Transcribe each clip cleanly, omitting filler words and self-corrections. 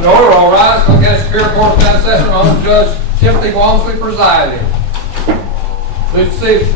In order, all rise. Cook County Superior Court of County Session, Honorable Judge Timothy Walmsley presiding. Please proceed.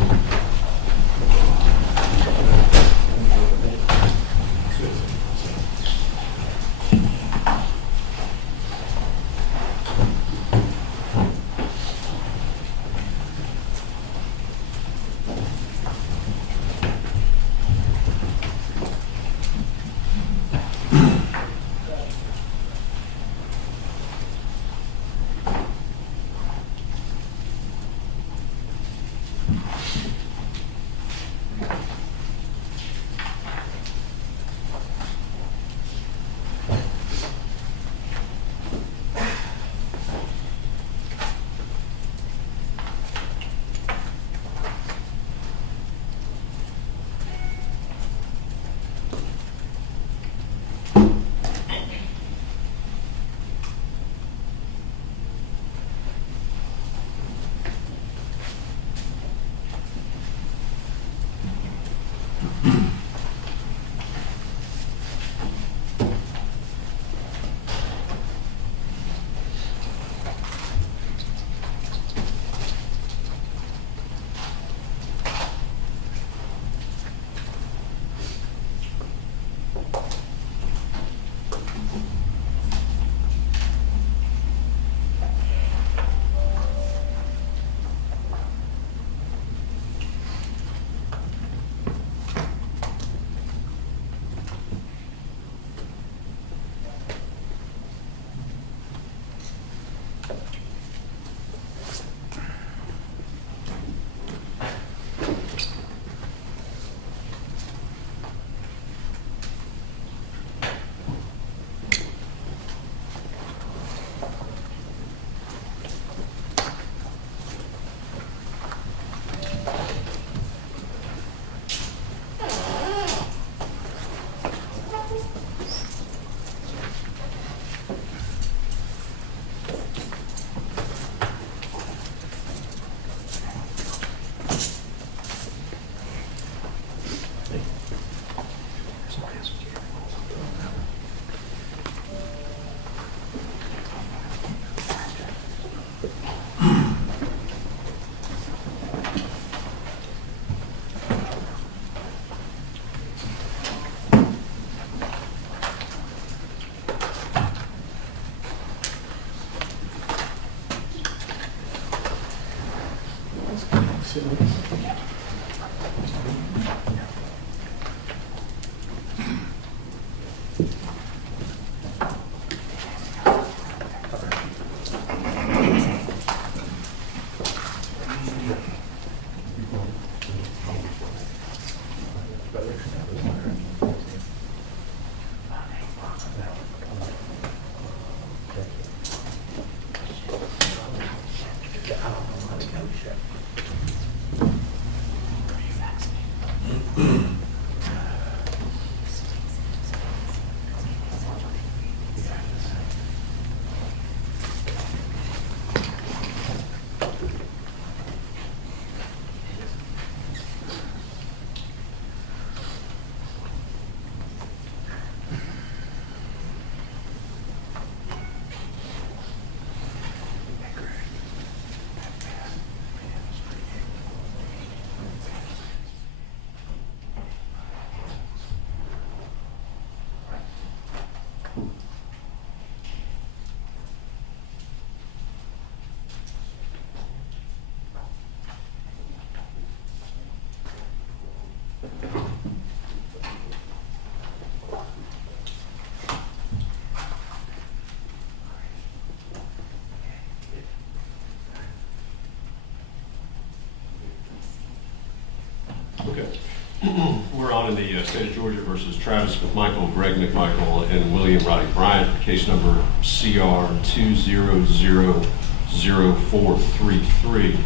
We're on in the state of Georgia versus Travis McMichael, Greg McMichael, and William Rodney Bryant for case number CR 2000433.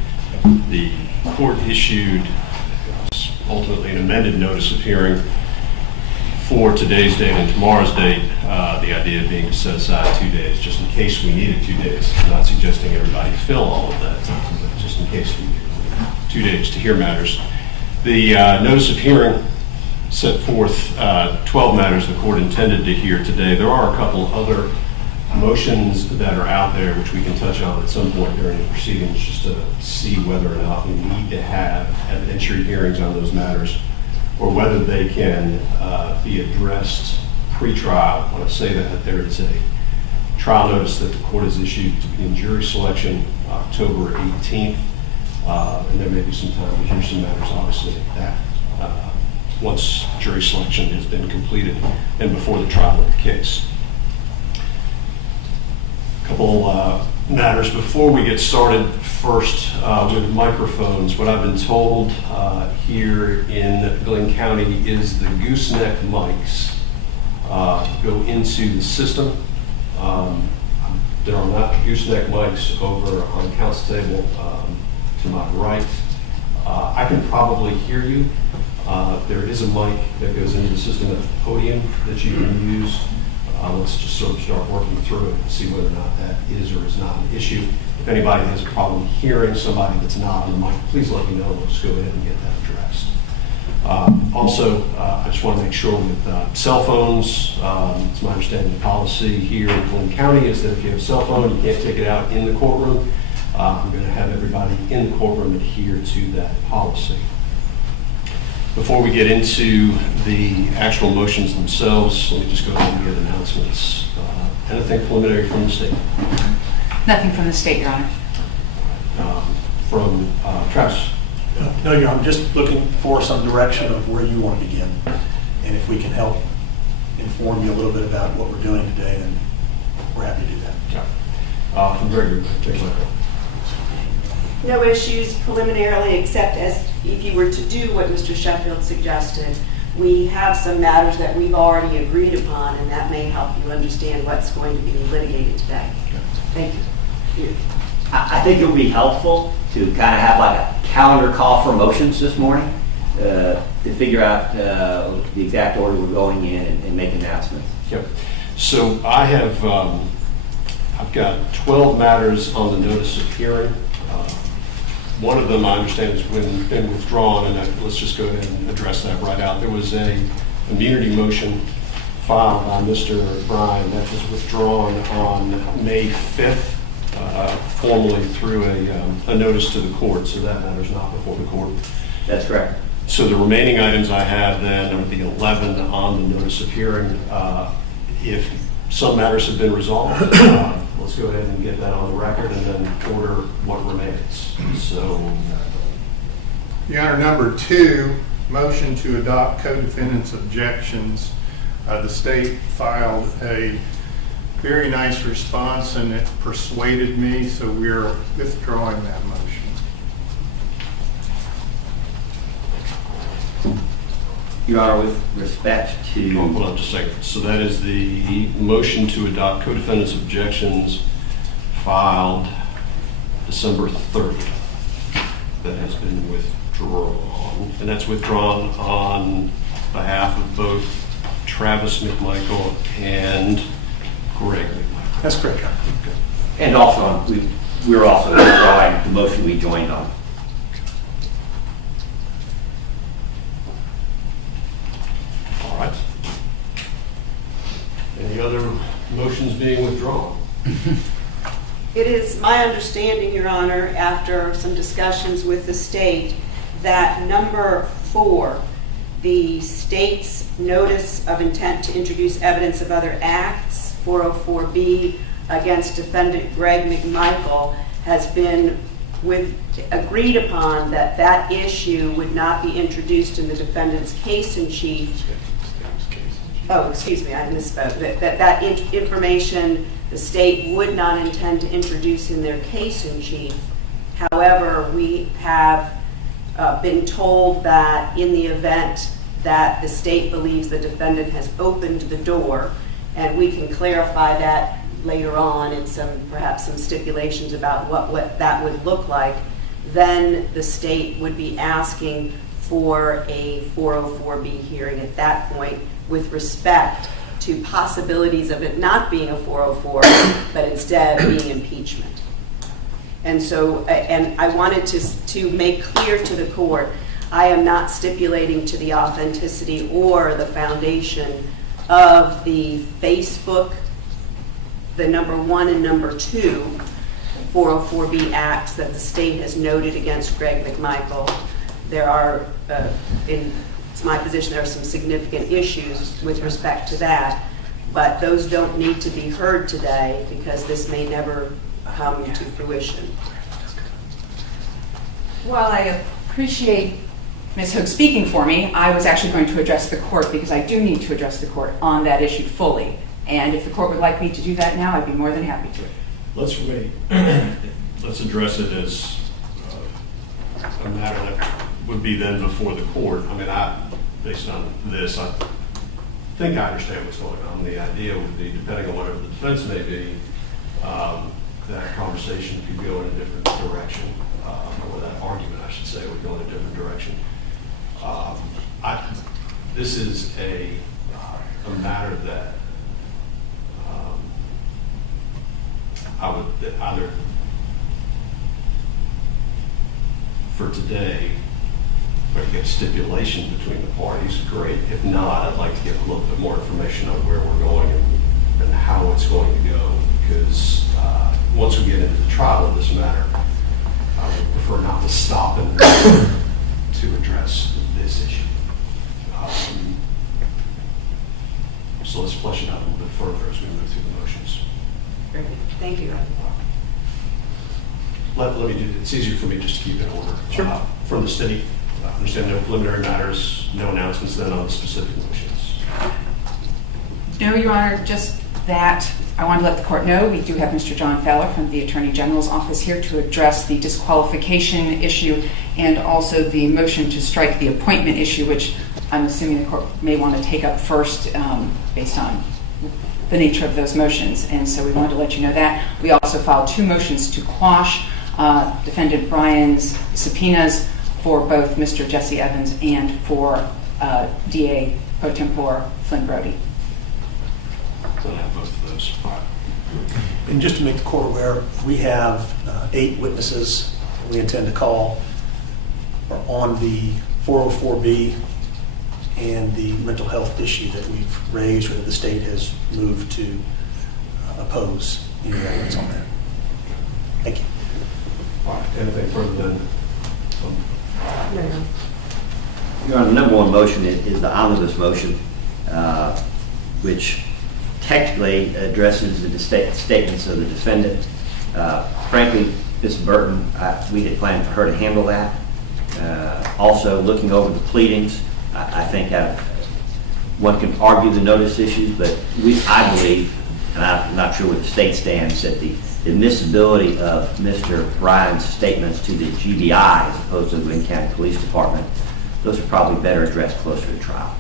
The court issued ultimately an amended notice of hearing for today's date and tomorrow's date, the idea being to set aside 2 days, just in case we needed 2 days. I'm not suggesting everybody fill all of that, but just in case we needed 2 days to hear matters. The notice of hearing set forth 12 matters the court intended to hear today. There are a couple other motions that are out there, which we can touch on at some point during the proceedings, just to see whether or not we need to have evidentiary hearings on those matters, or whether they can be addressed pre-trial. When I say that, there is a trial notice that the court has issued to begin jury selection October 18th, and there may be some time to hear some matters, obviously, that once jury selection has been completed and before the trial of the case. A couple matters before we get started. First, with microphones, what I've been told here in Glenn County is the gooseneck mics go into the system. There are not gooseneck mics over on the council table to my right. I can probably hear you. There is a mic that goes into the system at the podium that you can use. Let's just sort of start working through it and see whether or not that is or is not an issue. If anybody has a problem hearing somebody that's not on the mic, please let me know. We'll just go ahead and get that addressed. Also, I just want to make sure with cell phones, it's my understanding the policy here in Glenn County is that if you have a cell phone, you can't take it out in the courtroom. I'm going to have everybody in the courtroom adhere to that policy. Before we get into the actual motions themselves, let me just go ahead and get announcements. Anything preliminary from the state? Nothing from the state, Your Honor. From Travis? No, Your Honor, I'm just looking for some direction of where you want to begin. And if we can help inform you a little bit about what we're doing today, then we're happy to do that. Yeah. From Gregory, take it away. No issues preliminarily, except as if you were to do what Mr. Sheffield suggested, we have some matters that we've already agreed upon, and that may help you understand what's going to be litigated today. Thank you. I think it would be helpful to kind of have like a calendar call for motions this morning to figure out the exact order we're going in and make announcements. Yep. So I have, I've got 12 matters on the notice of hearing. One of them, I understand, has been withdrawn, and let's just go ahead and address that right out. There was an immunity motion filed by Mr. Bryan that was withdrawn on May 5th, formally through a notice to the court, so that matter's not before the court. That's correct. So the remaining items I have then are the 11 on the notice of hearing. If some matters have been resolved, let's go ahead and get that on the record and then order what remains. So, Your Honor, number 2, motion to adopt co-defendants' objections. The state filed a very nice response and it persuaded me, so we're withdrawing that motion. Your Honor, with respect to... hold on just a second. So that is the motion to adopt co-defendants' objections filed December 3rd. That has been withdrawn. And that's withdrawn on behalf of both Travis McMichael and Greg McMichael. That's correct, Your Honor. Okay. And also, we're also withdrawing the motion we joined on. All right. Any other motions being withdrawn? It is my understanding, Your Honor, after some discussions with the state, that number 4, the state's notice of intent to introduce evidence of other acts, 404B, against defendant Greg McMichael, has been agreed upon that that issue would not be introduced in the defendant's case in chief. Oh, excuse me, I misspoke. That information the state would not intend to introduce in their case in chief. However, we have been told that in the event that the state believes the defendant has opened the door, and we can clarify that later on in perhaps some stipulations about what that would look like, then the state would be asking for a 404B hearing at that point with respect to possibilities of it not being a 404, but instead being impeachment. And so, and I wanted to make clear to the court, I am not stipulating to the authenticity or the foundation of the Facebook the number 1 and number 2 404B acts that the state has noted against Greg McMichael, there are, it's my position, there are some significant issues with respect to that, but those don't need to be heard today because this may never come to fruition. While I appreciate Ms. Hogue speaking for me, I was actually going to address the court because I do need to address the court on that issue fully. And if the court would like me to do that now, I'd be more than happy to. Let's wait. Let's address it as a matter that would be then before the court. I mean, based on this, I think I understand what's going on. The idea would be, depending on whatever the defense may be, that conversation could go in a different direction, or that argument, I should say, would go in a different direction. This is a matter that I would either, for today, if I could get a stipulation between the parties, great. If not, I'd like to get a little bit more information on where we're going and how it's going to go, because once we get into the trial of this matter, I would prefer not to stop and to address this issue. So let's flesh it out a little bit further as we move through the motions. Very good. Thank you. Let me do it. It's easier for me just to keep it in order. Sure. From the city, I understand no preliminary matters, no announcements then on the specific motions. No, Your Honor, just that I want to let the court know we do have Mr. John Fowler from the Attorney General's office here to address the disqualification issue and also the motion to strike the appointment issue, which I'm assuming the court may want to take up first based on the nature of those motions. And so we wanted to let you know that. We also filed 2 motions to quash Defendant Bryan's subpoenas for both Mr. Jesse Evans and for DA pro tempore Flynn Brody. So I have both of those. And just to make the court aware, we have 8 witnesses we intend to call on the 404B and the mental health issue that we've raised, or that the state has moved to oppose any evidence on that. Thank you. All right. Anything further than? Your Honor, the number 1 motion is the omnibus motion, which technically addresses the statements of the defendant. Frankly, Ms. Burton, we had planned for her to handle that. Also, looking over the pleadings, I think one can argue the notice issues, but I believe, and I'm not sure where the state stands, that the admissibility of Mr. Bryan's statements to the GBI as opposed to the Wayne County Police Department, those are probably better addressed closer to trial.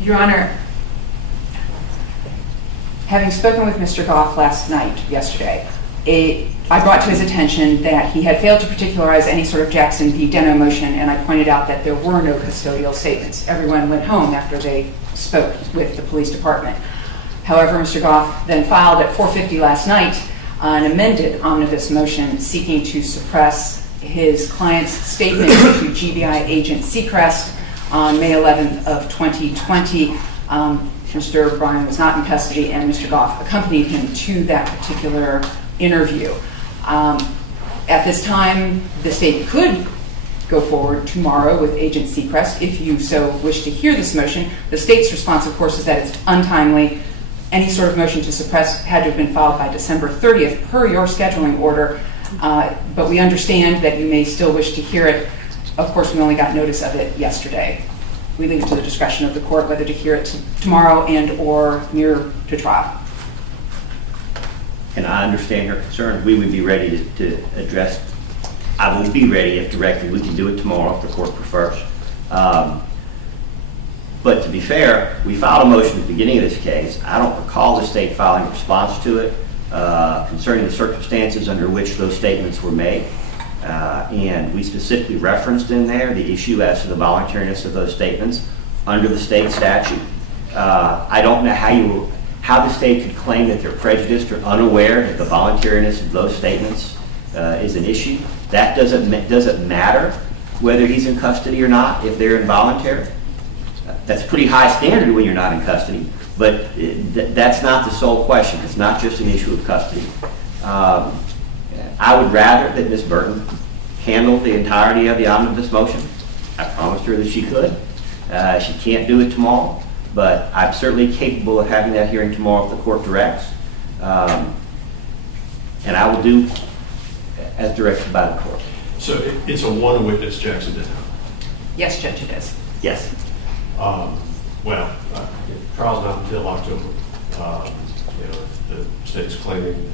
Your Honor, having spoken with Mr. Goff yesterday, I brought to his attention that he had failed to particularize any sort of Jackson v. Deno motion, and I pointed out that there were no custodial statements. Everyone went home after they spoke with the police department. However, Mr. Goff then filed at 4:50 last night an amended omnibus motion seeking to suppress his client's statement to GBI agent Seacrest on May 11th of 2020. Mr. Bryan was not in custody, and Mr. Goff accompanied him to that particular interview. At this time, the state could go forward tomorrow with Agent Seacrest if you so wish to hear this motion. The state's response, of course, is that it's untimely. Any sort of motion to suppress had to have been filed by December 30th per your scheduling order, but we understand that you may still wish to hear it. Of course, we only got notice of it yesterday. We leave it to the discretion of the court whether to hear it tomorrow and or near to trial. And I understand your concern. We would be ready to address. I would be ready if directed. We can do it tomorrow if the court prefers. But to be fair, we filed a motion at the beginning of this case. I don't recall the state filing a response to it concerning the circumstances under which those statements were made. And we specifically referenced in there the issue as to the voluntariness of those statements under the state statute. I don't know how the state could claim that they're prejudiced or unaware that the voluntariness of those statements is an issue. That doesn't matter whether he's in custody or not if they're involuntary. That's a pretty high standard when you're not in custody, but that's not the sole question. It's not just an issue of custody. I would rather that Ms. Burton handle the entirety of the omnibus motion. I promised her that she could. She can't do it tomorrow, but I'm certainly capable of having that hearing tomorrow if the court directs. And I will do as directed by the court. So it's a one witness, Jackson Denham. Yes, Judge, it is. Yes. Trial's not until October. The state's claiming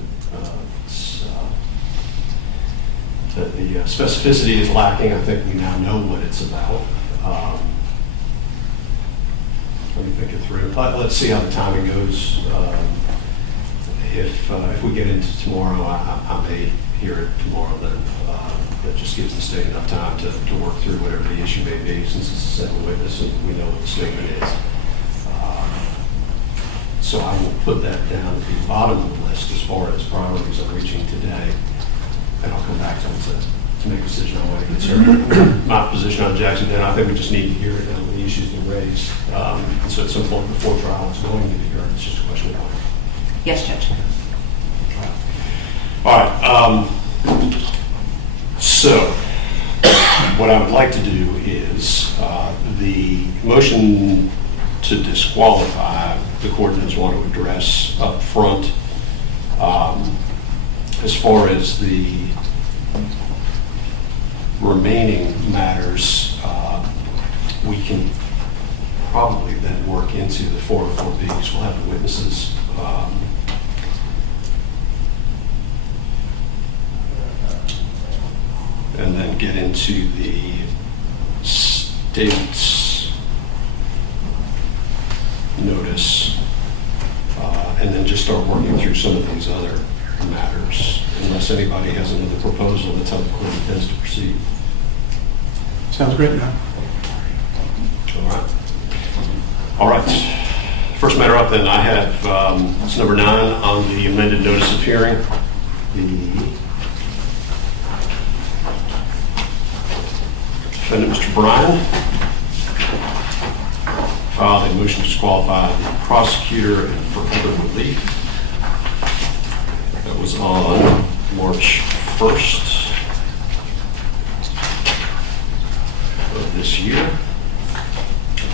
that the specificity is lacking. I think we now know what it's about. Let me think it through. Let's see how the timing goes. If we get into tomorrow, I may hear it tomorrow. Then that just gives the state enough time to work through whatever the issue may be, since it's a second witness and we know what the statement is. So I will put that down at the bottom of the list as far as priorities I'm reaching today, and I'll come back to make a decision on what it is. My position on Jackson, and I think we just need to hear it and the issues that are raised. So at some point before trial, it's going to be heard. It's just a question of when. Yes, Judge. All right. So what I would like to do is the motion to disqualify, the court does want to address up front. As far as the remaining matters, we can probably then work into the 404Bs. We'll have the witnesses. And then get into the state's notice, and then just start working through some of these other matters, unless anybody has another proposal that's how the court intends to proceed. Sounds great, man. All right. First matter up then, I have, it's number 9 on the amended notice of hearing. The defendant, Mr. Bryan, filed a motion to disqualify the prosecutor and for other relief. That was on March 1st of this year.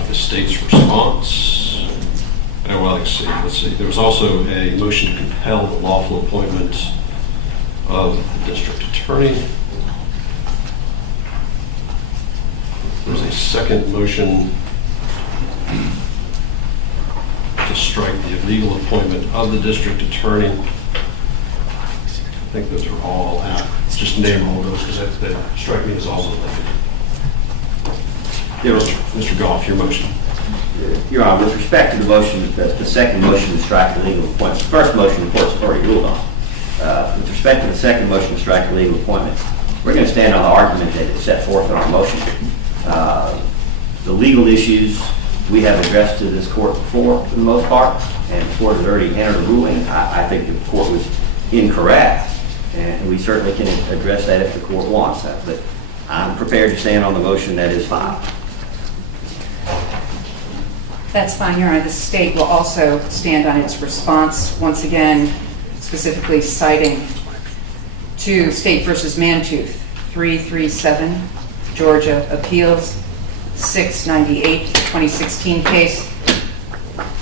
The state's response. Well, let's see. There was also a motion to compel the lawful appointment of the district attorney. There's a second motion to strike the illegal appointment of the district attorney. I think those are all out. Let's just name all those because that strike me as all related. Mr. Goff, your motion. Your Honor, with respect to the motion, the second motion to strike the legal appointment, the first motion the court's already ruled on. With respect to the second motion to strike the legal appointment, we're going to stand on the argument that is set forth in our motion. The legal issues we have addressed to this court before, for the most part, and the court has already entered a ruling. I think the court was incorrect, and we certainly can address that if the court wants that. But I'm prepared to stand on the motion that is filed. That's fine, Your Honor. The state will also stand on its response, once again, specifically citing to State v. Mantooth, 337, Georgia Appeals, 698, 2016 case,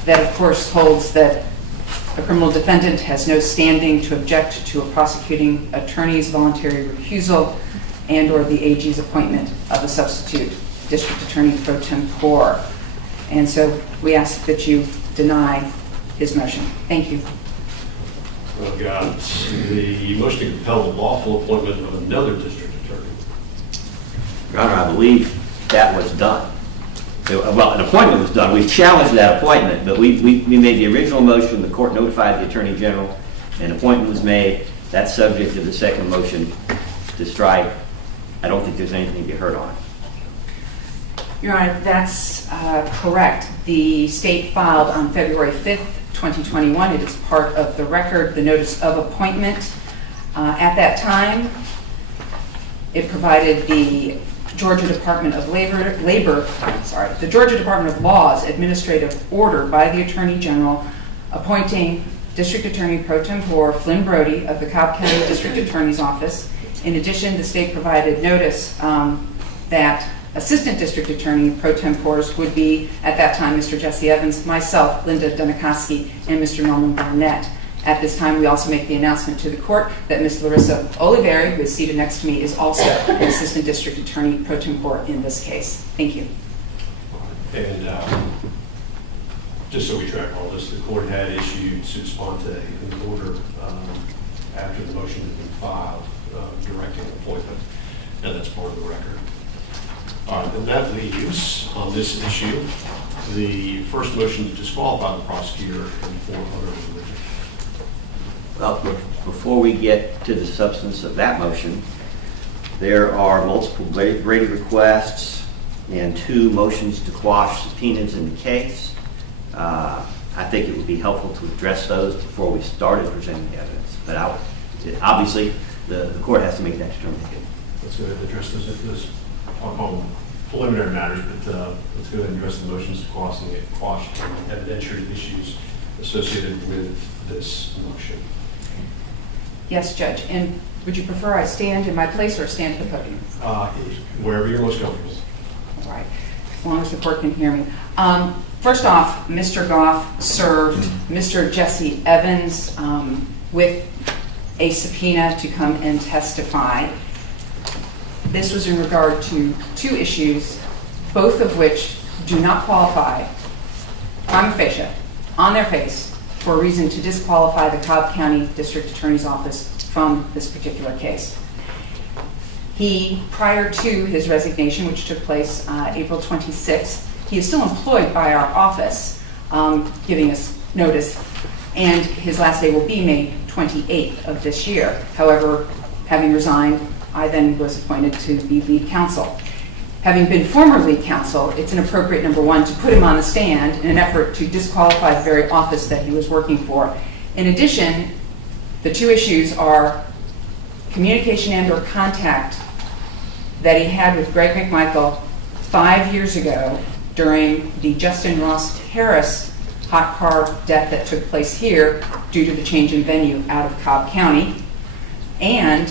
that of course holds that a criminal defendant has no standing to object to a prosecuting attorney's voluntary recusal and or the AG's appointment of a substitute district attorney pro tempore. And so we ask that you deny his motion. Thank you. Well, got the motion to compel the lawful appointment of another district attorney. Your Honor, I believe that was done. Well, an appointment was done. We've challenged that appointment, but we made the original motion. The court notified the Attorney General. An appointment was made. That's subject to the second motion to strike. I don't think there's anything to be heard on it. Your Honor, that's correct. The state filed on February 5th, 2021. It is part of the record, the notice of appointment. At that time, it provided the Georgia Department of the Georgia Department of Law's administrative order by the Attorney General appointing District Attorney Pro Tempore Flynn Brody of the Cobb County District Attorney's Office. In addition, the state provided notice that Assistant District Attorney Pro Tempores would be, at that time, Mr. Jesse Evans, myself, Linda Dunikoski, and Mr. Norman Barnett. At this time, we also make the announcement to the court that Ms. Larissa Oliveri, who is seated next to me, is also an Assistant District Attorney Pro Tempore in this case. Thank you. And just so we track all this, the court had issued sua sponte an order after the motion had been filed directing appointment, and that's part of the record. All right, and that leaves on this issue the first motion to disqualify the prosecutor and 4 other religions. Well, before we get to the substance of that motion, there are multiple Brady requests and 2 motions to quash subpoenas in the case. I think it would be helpful to address those before we started presenting the evidence. But obviously, the court has to make that determination. Let's go ahead and address those. I'll call them preliminary matters, but let's go ahead and address the motions to quash and evidentiary issues associated with this motion. Yes, Judge. And would you prefer I stand in my place or stand at the podium? Wherever you're most comfortable. All right, as long as the court can hear me. First off, Mr. Goff served Mr. Jesse Evans with a subpoena to come and testify. This was in regard to 2 issues, both of which do not qualify prima facie, on their face, for a reason to disqualify the Cobb County District Attorney's Office from this particular case. He, prior to his resignation, which took place April 26th, he is still employed by our office, giving us notice, and his last day will be May 28th of this year. However, having resigned, I then was appointed to be lead counsel. Having been former lead counsel, it's inappropriate, number one, to put him on the stand in an effort to disqualify the very office that he was working for. In addition, the 2 issues are communication and or contact that he had with Greg McMichael 5 years ago during the Justin Ross Harris hot car death that took place here due to the change in venue out of Cobb County, and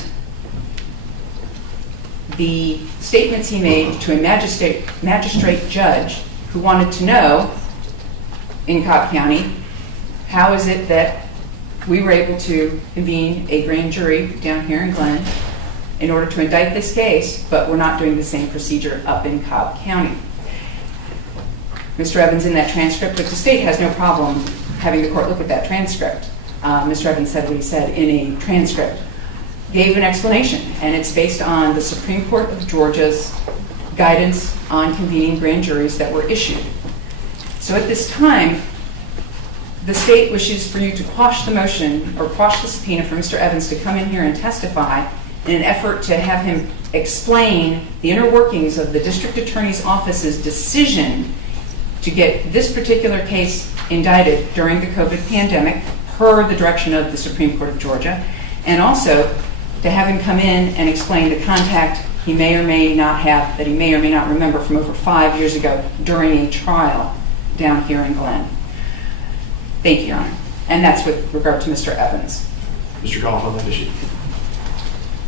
the statements he made to a magistrate judge who wanted to know in Cobb County, how is it that we were able to convene a grand jury down here in Glen in order to indict this case, but we're not doing the same procedure up in Cobb County. Mr. Evans, in that transcript, which the state has no problem having the court look at that transcript, Mr. Evans said what he said in a transcript, gave an explanation, and it's based on the Supreme Court of Georgia's guidance on convening grand juries that were issued. So at this time, the state wishes for you to quash the motion or quash the subpoena for Mr. Evans to come in here and testify in an effort to have him explain the inner workings of the District Attorney's Office's decision to get this particular case indicted during the COVID pandemic per the direction of the Supreme Court of Georgia, and also to have him come in and explain the contact he may or may not have, that he may or may not remember from over 5 years ago during a trial down here in Glen. Thank you, Your Honor. And that's with regard to Mr. Evans. Mr. Goff on that issue.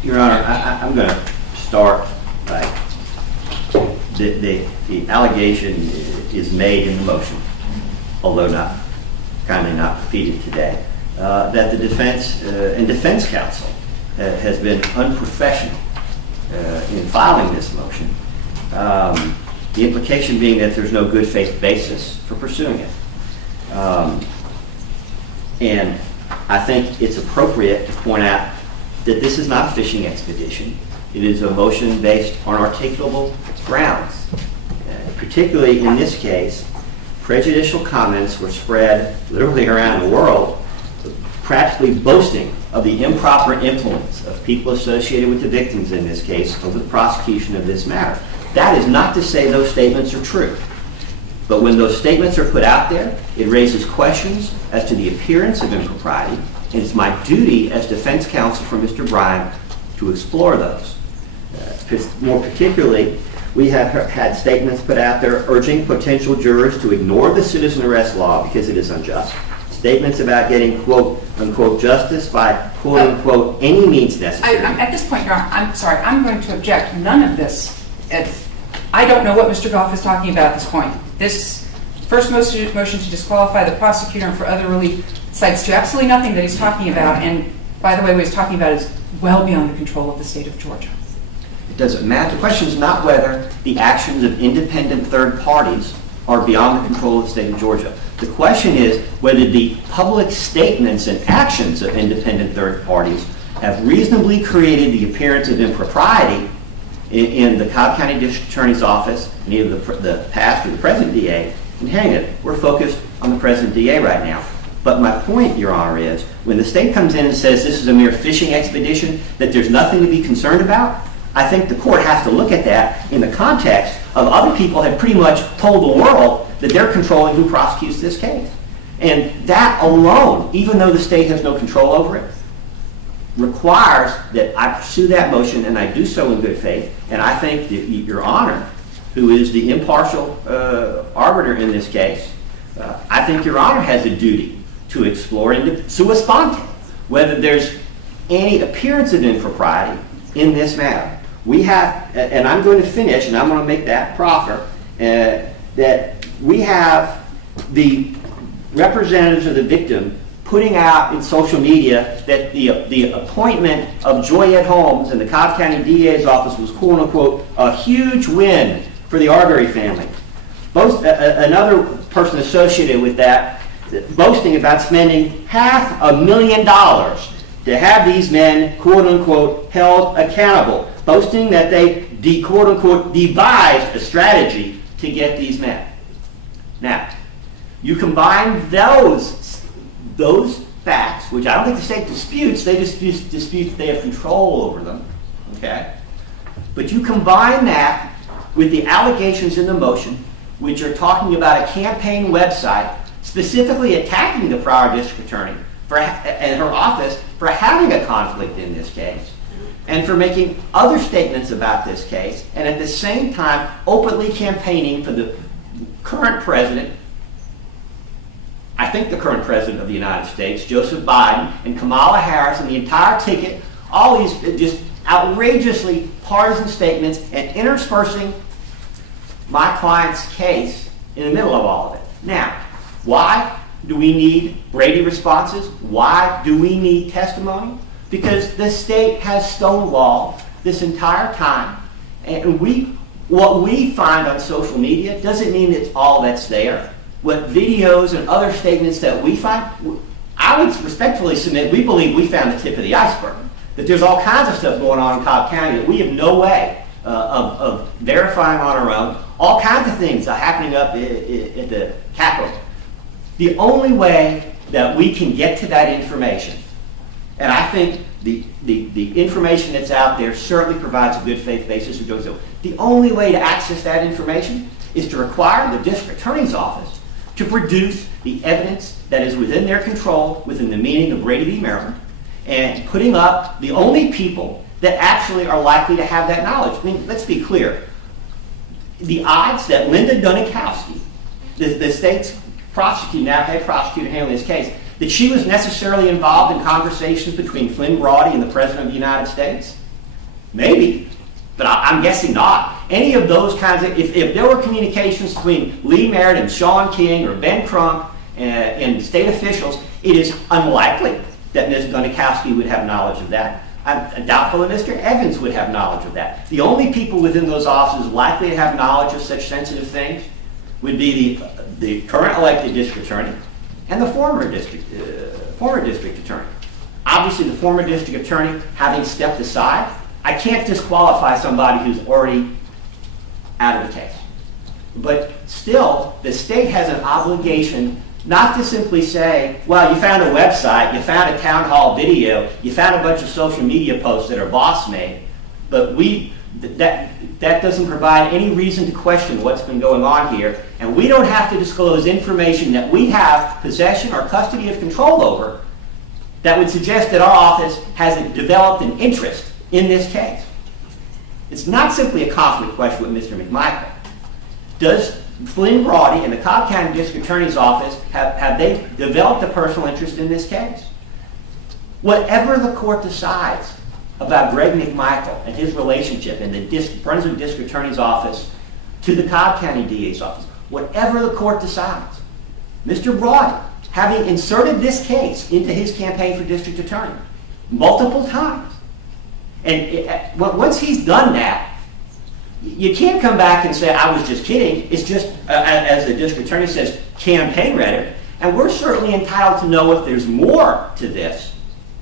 Your Honor, I'm going to start by the allegation is made in the motion, although kindly not repeated today, that the defense and defense counsel has been unprofessional in filing this motion. The implication being that there's no good faith basis for pursuing it. And I think it's appropriate to point out that this is not a fishing expedition. It is a motion based on articulable grounds. Particularly in this case, prejudicial comments were spread literally around the world, practically boasting of the improper influence of people associated with the victims in this case over the prosecution of this matter. That is not to say those statements are true. But when those statements are put out there, it raises questions as to the appearance of impropriety, and it's my duty as defense counsel for Mr. Bryan to explore those. More particularly, We have had statements put out there urging potential jurors to ignore the citizen arrest law because it is unjust. Statements about getting quote unquote justice by quote unquote any means necessary. At this point, Your Honor, I'm sorry, I'm going to object. None of this, I don't know what Mr. Goff is talking about at this point. This first motion to disqualify the prosecutor and for other relief cites to absolutely nothing that he's talking about. And by the way, what he's talking about is well beyond the control of the state of Georgia. It doesn't matter. The question is not whether the actions of independent third parties are beyond the control of the state of Georgia. The question is whether the public statements and actions of independent third parties have reasonably created the appearance of impropriety in the Cobb County District Attorney's Office, and either the past or the present DA. And hang it, we're focused on the present DA right now. But my point, Your Honor, is when the state comes in and says this is a mere fishing expedition, that there's nothing to be concerned about, I think the court has to look at that in the context of other people have pretty much told the world that they're controlling who prosecutes this case. And that alone, even though the state has no control over it, requires that I pursue that motion, and I do so in good faith. And I think that Your Honor, who is the impartial arbiter in this case, I think Your Honor has a duty to explore sua sponte whether there's any appearance of impropriety in this matter. We have, and I'm going to finish, and I'm going to make that proffer, that we have the representatives of the victim putting out in social media that the appointment of Joyette Holmes in the Cobb County DA's office was quote unquote a huge win for the Arbery family. Another person associated with that boasting about spending $500,000 to have these men quote unquote held accountable, boasting that they quote unquote devised a strategy to get these men. Now, you combine those facts, which I don't think the state disputes, they just dispute that they have control over them, okay? But you combine that with the allegations in the motion, which are talking about a campaign website specifically attacking the prior district attorney and her office for having a conflict in this case, and for making other statements about this case, and at the same time openly campaigning for the current president, I think the current president of the United States, Joseph Biden, and Kamala Harris, and the entire ticket, all these just outrageously partisan statements, and interspersing my client's case in the middle of all of it. Now, why do we need Brady responses? Why do we need testimony? Because the state has stonewalled this entire time, and what we find on social media doesn't mean it's all that's there. What videos and other statements that we find, I would respectfully submit, we believe we found the tip of the iceberg. That there's all kinds of stuff going on in Cobb County that we have no way of verifying on our own. All kinds of things are happening up at the Capitol. The only way that we can get to that information, and I think the information that's out there certainly provides a good faith basis for doing so. The only way to access that information is to require the district attorney's office to produce the evidence that is within their control, within the meaning of Brady v. Maryland, and putting up the only people that actually are likely to have that knowledge. I mean, let's be clear. The odds that Linda Dunikowski, the state's prosecutor, now head prosecutor handling this case, that she was necessarily involved in conversations between Flynn Brody and the President of the United States? Maybe, but I'm guessing not. Any of those kinds of, if there were communications between Lee Merritt and Sean King or Ben Crump and state officials, it is unlikely that Ms. Dunikowski would have knowledge of that. I'm doubtful that Mr. Evans would have knowledge of that. The only people within those offices likely to have knowledge of such sensitive things would be the current elected district attorney and the former district attorney. Obviously, the former district attorney having stepped aside, I can't disqualify somebody who's already out of the case. But still, the state has an obligation not to simply say, well, you found a website, you found a town hall video, you found a bunch of social media posts that are boss made, but that doesn't provide any reason to question what's been going on here, and we don't have to disclose information that we have possession or custody of control over that would suggest that our office has developed an interest in this case. It's not simply a conflict question with Mr. McMichael. Does Flynn Brody and the Cobb County District Attorney's Office, have they developed a personal interest in this case? Whatever the court decides about Greg McMichael and his relationship in the Brunswick District Attorney's Office to the Cobb County DA's office, whatever the court decides, Mr. Brody, having inserted this case into his campaign for district attorney multiple times, and once he's done that, you can't come back and say, I was just kidding. It's just, as the district attorney says, campaign rhetoric. And we're certainly entitled to know if there's more to this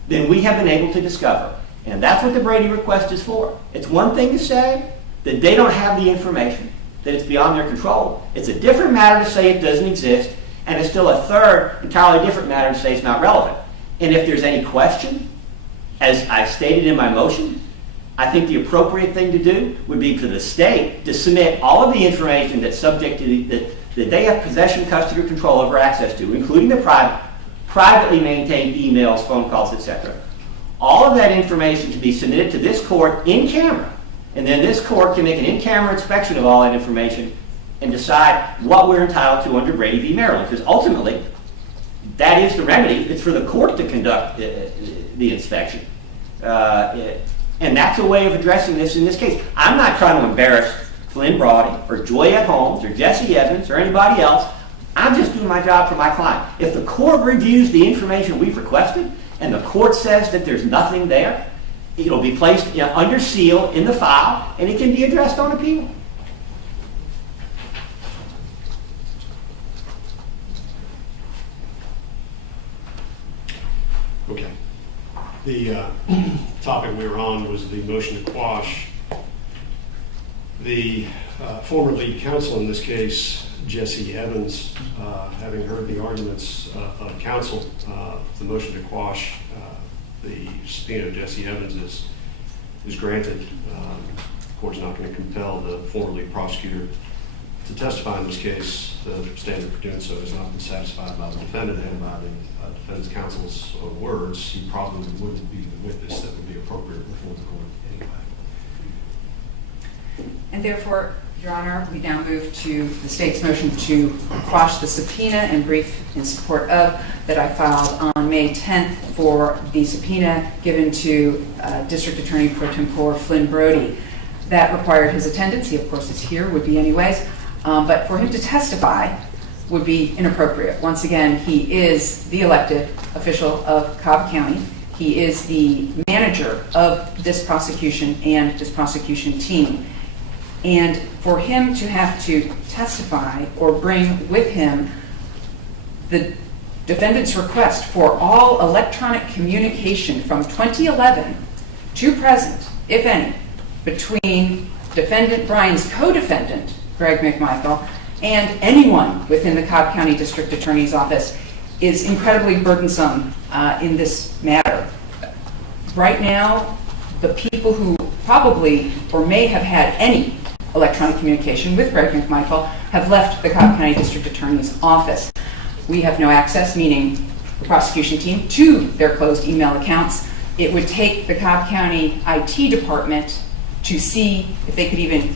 than we have been able to discover. And that's what the Brady request is for. It's one thing to say that they don't have the information, that it's beyond their control. It's a different matter to say it doesn't exist, and it's still a third, entirely different matter to say it's not relevant. And if there's any question, as I stated in my motion, I think the appropriate thing to do would be for the state to submit all of the information that's subject to that they have possession, custody, or control over access to, including the privately maintained emails, phone calls, etc. All of that information to be submitted to this court in camera, and then this court can make an in-camera inspection of all that information and decide what we're entitled to under Brady v. Maryland, because ultimately that is the remedy. It's for the court to conduct the inspection. And that's a way of addressing this in this case. I'm not trying to embarrass Flynn Brody or Joyette Holmes or Jesse Evans or anybody else. I'm just doing my job for my client. If the court reviews the information we've requested and the court says that there's nothing there, it'll be placed under seal in the file and it can be addressed on appeal. Okay. The topic we were on was the motion to quash. The former lead counsel in this case, Jesse Evans, having heard the arguments of counsel, the motion to quash the subpoena of Jesse Evans is granted. The court is not going to compel the former lead prosecutor to testify in this case. The standard for doing so has not been satisfied by the defendant and by the defense counsel's own words. He probably wouldn't be the witness that would be appropriate before the court anyway. And therefore, Your Honor, we now move to the state's motion to quash the subpoena and brief in support of that I filed on May 10th for the subpoena given to District Attorney Pro Tempore Flynn Brody. That required his attendance. He, of course, is here, would be anyways. But for him to testify would be inappropriate. Once again, he is the elected official of Cobb County. He is the manager of this prosecution and this prosecution team. And for him to have to testify or bring with him the defendant's request for all electronic communication from 2011 to present, if any, between defendant Brian's co-defendant, Greg McMichael, and anyone within the Cobb County District Attorney's Office is incredibly burdensome in this matter. Right now, the people who probably or may have had any electronic communication with Greg McMichael have left the Cobb County District Attorney's Office. We have no access, meaning the prosecution team, to their closed email accounts. It would take the Cobb County IT department to see if they could even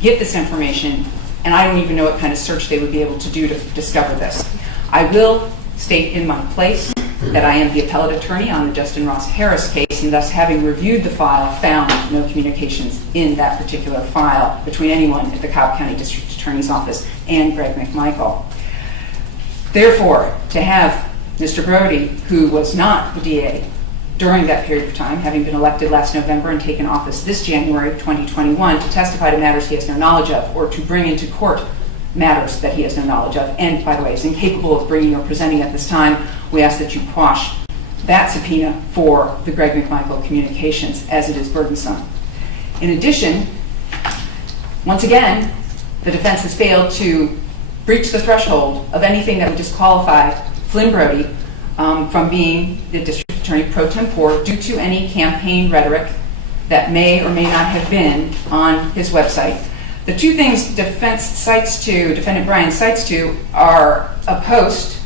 get this information, and I don't even know what kind of search they would be able to do to discover this. I will state in my place that I am the appellate attorney on the Justin Ross Harris case, and thus, having reviewed the file, found no communications in that particular file between anyone at the Cobb County District Attorney's Office and Greg McMichael. Therefore, to have Mr. Brody, who was not the DA during that period of time, having been elected last November and taken office this January 2021, to testify to matters he has no knowledge of, or to bring into court matters that he has no knowledge of, and, by the way, is incapable of bringing or presenting at this time, we ask that you quash that subpoena for the Greg McMichael communications, as it is burdensome. In addition, once again, the defense has failed to breach the threshold of anything that would disqualify Flynn Brody from being the district attorney pro tempore due to any campaign rhetoric that may or may not have been on his website. The two things defendant Brian cites to, are a post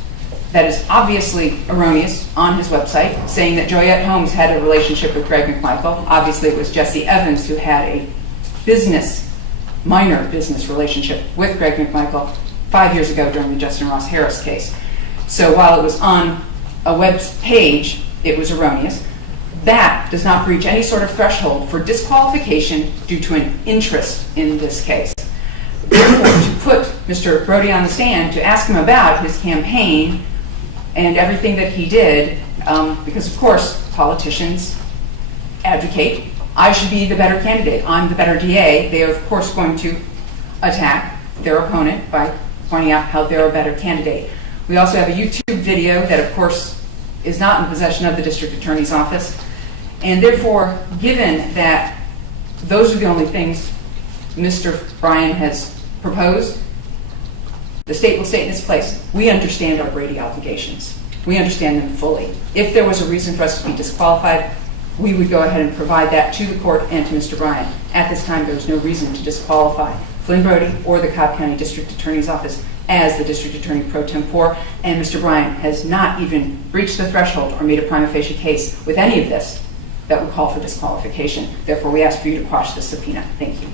that is obviously erroneous on his website, saying that Joyette Holmes had a relationship with Greg McMichael. Obviously, it was Jesse Evans who had a minor business relationship with Greg McMichael 5 years ago during the Justin Ross Harris case. So while it was on a web page, it was erroneous. That does not breach any sort of threshold for disqualification due to an interest in this case. Therefore, to put Mr. Brody on the stand to ask him about his campaign and everything that he did, because of course politicians advocate, I should be the better candidate, I'm the better DA, they are of course going to attack their opponent by pointing out how they're a better candidate. We also have a YouTube video that of course is not in possession of the District Attorney's Office, and therefore, given that those are the only things Mr. Bryan has proposed, the state will stay in its place. We understand our Brady obligations. We understand them fully. If there was a reason for us to be disqualified, we would go ahead and provide that to the court and to Mr. Bryan. At this time, there was no reason to disqualify Flynn Brody or the Cobb County District Attorney's Office as the District Attorney pro tempore, and Mr. Bryan has not even breached the threshold or made a prima facie case with any of this that would call for disqualification. Therefore, we ask for you to quash the subpoena. Thank you.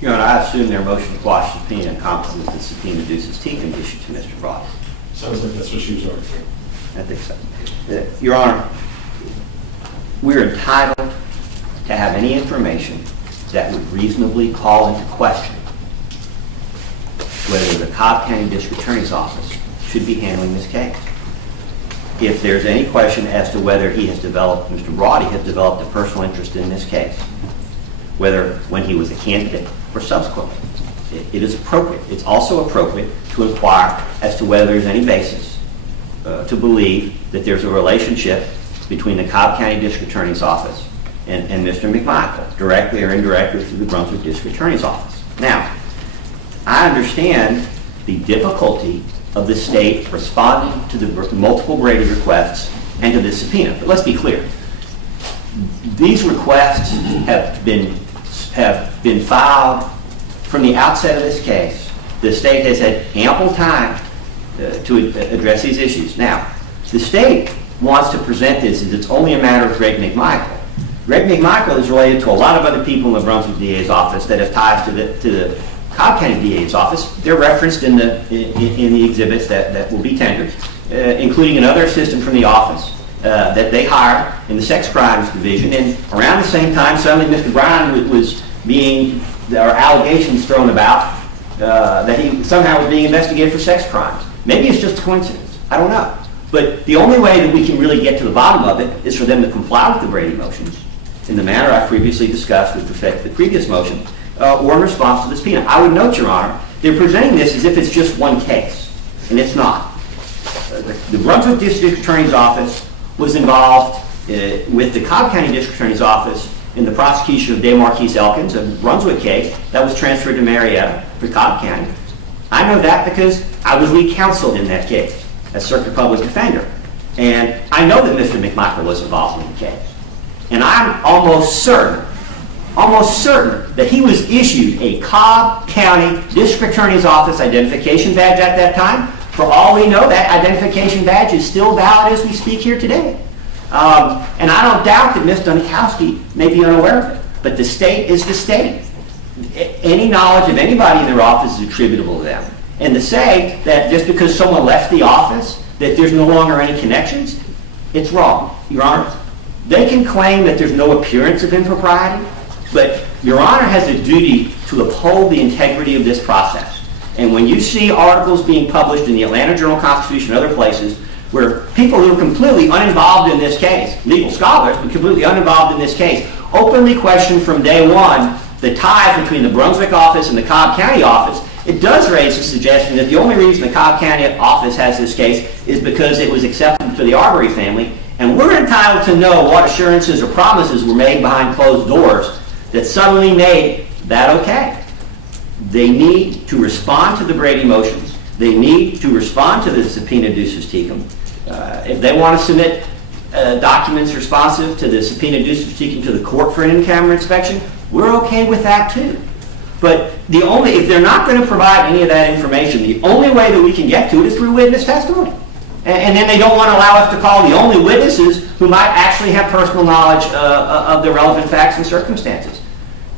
Your Honor, I assume their motion to quash the subpoena encompasses the subpoena duces tecum issued to Mr. Brody. Sounds like that's what she was arguing. I think so. Your Honor, we're entitled to have any information that would reasonably call into question whether the Cobb County District Attorney's Office should be handling this case. If there's any question as to whether Mr. Brody has developed a personal interest in this case, whether when he was a candidate or subsequently, it is appropriate. It's also appropriate to inquire as to whether there's any basis to believe that there's a relationship between the Cobb County District Attorney's Office and Mr. McMichael, directly or indirectly through the Brunswick District Attorney's Office. Now, I understand the difficulty of the state responding to the multiple Brady requests and to this subpoena. But let's be clear. These requests have been filed from the outset of this case. The state has had ample time to address these issues. Now, the state wants to present this as it's only a matter of Greg McMichael. Greg McMichael is related to a lot of other people in the Brunswick DA's office that have ties to the Cobb County DA's office. They're referenced in the exhibits that will be tendered, including another assistant from the office that they hired in the sex crimes division. And around the same time, suddenly Mr. Bryan was there are allegations thrown about that he somehow was being investigated for sex crimes. Maybe it's just a coincidence. I don't know. But the only way that we can really get to the bottom of it is for them to comply with the Brady motions in the manner I previously discussed with respect to the previous motion, or in response to the subpoena. I would note, Your Honor, they're presenting this as if it's just one case, and it's not. The Brunswick District Attorney's Office was involved with the Cobb County District Attorney's Office in the prosecution of DeMarquise Elkins, a Brunswick case that was transferred to Marietta for Cobb County. I know that because I was lead counsel in that case as Circuit Public Defender. And I know that Mr. McMichael was involved in the case. And I'm almost certain that he was issued a Cobb County District Attorney's Office identification badge at that time. For all we know, that identification badge is still valid as we speak here today. And I don't doubt that Ms. Dunikowski may be unaware of it, but the state is the state. Any knowledge of anybody in their office is attributable to them. And to say that just because someone left the office, that there's no longer any connections, it's wrong. Your Honor, they can claim that there's no appearance of impropriety, but Your Honor has a duty to uphold the integrity of this process. And when you see articles being published in the Atlanta Journal-Constitution and other places where people who are completely uninvolved in this case, legal scholars, but completely uninvolved in this case, openly question from day one the ties between the Brunswick office and the Cobb County office, it does raise the suggestion that the only reason the Cobb County office has this case is because it was acceptable to the Arbery family, and we're entitled to know what assurances or promises were made behind closed doors that suddenly made that okay. They need to respond to the Brady motions. They need to respond to the subpoena ducis tecum. If they want to submit documents responsive to the subpoena ducis tecum to the court for an in-camera inspection, we're okay with that too. But if they're not going to provide any of that information, the only way that we can get to it is through witness testimony. And then they don't want to allow us to call the only witnesses who might actually have personal knowledge of the relevant facts and circumstances.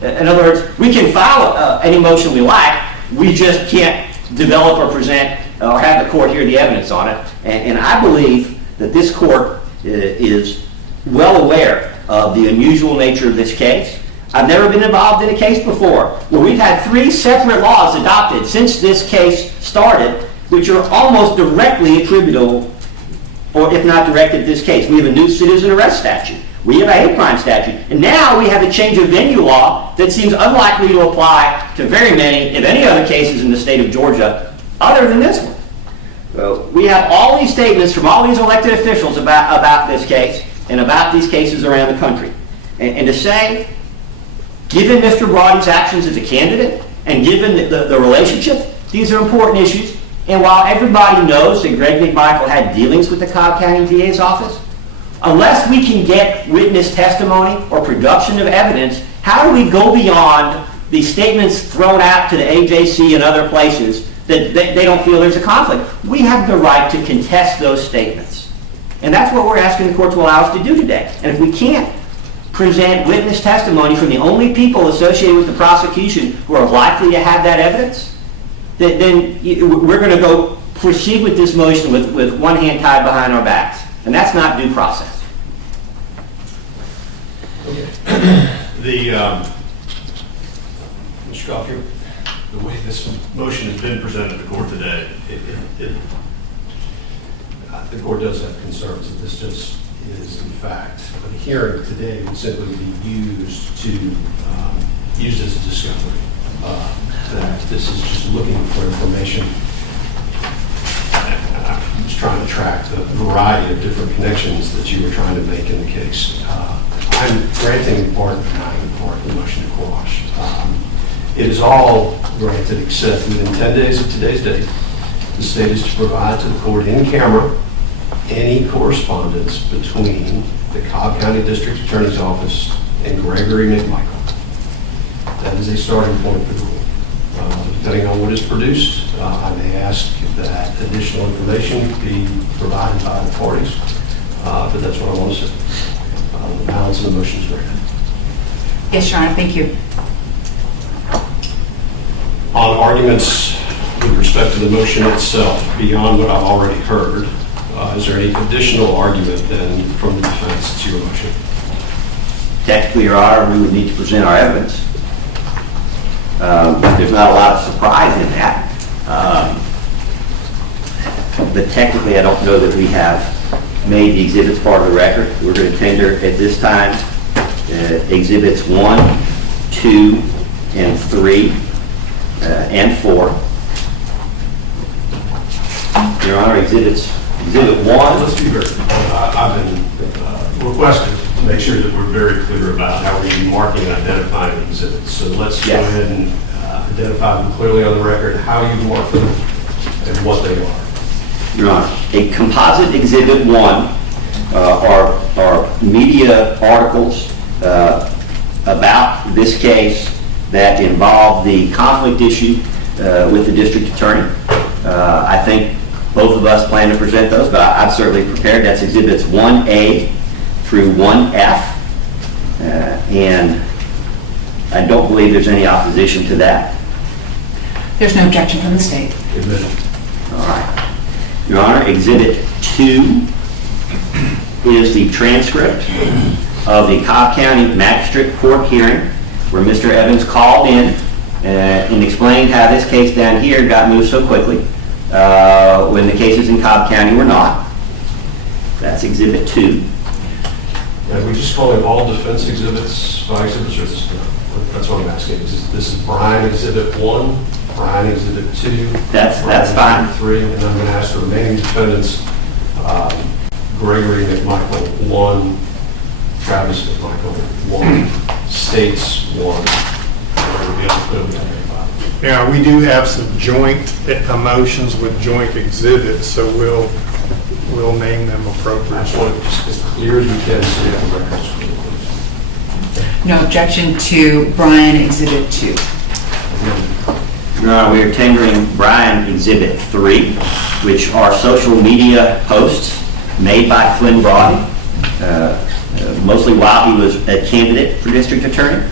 In other words, we can file any motion we like, we just can't develop or present or have the court hear the evidence on it. And I believe that this court is well aware of the unusual nature of this case. I've never been involved in a case before where we've had 3 separate laws adopted since this case started, which are almost directly attributable, or if not directed to this case. We have a new citizen arrest statute. We have a hate crime statute. And now we have a change of venue law that seems unlikely to apply to very many, if any other cases in the state of Georgia other than this one. So we have all these statements from all these elected officials about this case and about these cases around the country. And to say, given Mr. Broady's actions as a candidate and given the relationship, these are important issues. And while everybody knows that Greg McMichael had dealings with the Cobb County DA's office, unless we can get witness testimony or production of evidence, how do we go beyond the statements thrown out to the AJC and other places that they don't feel there's a conflict? We have the right to contest those statements. And that's what we're asking the court to allow us to do today. And if we can't present witness testimony from the only people associated with the prosecution who are likely to have that evidence, then we're going to go proceed with this motion with one hand tied behind our backs. And that's not due process. Mr. Caulfield, the way this motion has been presented to the court today, the court does have concerns that this just is, in fact, a hearing today would simply be used as a discovery. That this is just looking for information. I was trying to track the variety of different connections that you were trying to make in the case. I'm granting in part, denying in part, the motion to quash. It is all granted except within 10 days of today's date, the state is to provide to the court in camera any correspondence between the Cobb County District Attorney's Office and Gregory McMichael. That is a starting point for the court. Depending on what is produced, I may ask that additional information be provided by the parties, but that's what I want to say. The balance of the motion is granted. Yes, Your Honor, thank you. On arguments with respect to the motion itself, beyond what I've already heard, is there any additional argument then from the defense to your motion? Technically, Your Honor, we would need to present our evidence. There's not a lot of surprise in that. But technically, I don't know that we have made the exhibits part of the record. We're going to tender at this time exhibits 1, 2, and 3, and 4. Your Honor, exhibit 1. Let's be very clear. I've been requested to make sure that we're very clear about how we're going to be marking and identifying the exhibits. So let's go ahead and identify them clearly on the record, how you mark them, and what they are. Your Honor, a composite exhibit 1 are media articles about this case that involve the conflict issue with the district attorney. I think both of us plan to present those, but I'm certainly prepared. That's exhibits 1A through 1F, and I don't believe there's any opposition to that. There's no objection from the state. Admitted. All right. Your Honor, exhibit 2 is the transcript of the Cobb County Magistrate Court hearing where Mr. Evans called in and explained how this case down here got moved so quickly when the cases in Cobb County were not. That's exhibit 2. Are we just calling all defense exhibits by exhibits, or that's what I'm asking. This is Brian exhibit 1, Brian exhibit 2. That's fine. 3, and I'm going to ask the remaining defendants, Gregory McMichael 1, Travis McMichael 1, States 1. Yeah, we do have some joint motions with joint exhibits, so we'll name them I appropriately. just want it just as clear as we can so we have the records. No objection to Brian Exhibit 2. Your Honor, we are tendering Brian Exhibit 3, which are social media posts made by Flynn Brody, mostly while he was a candidate for district attorney.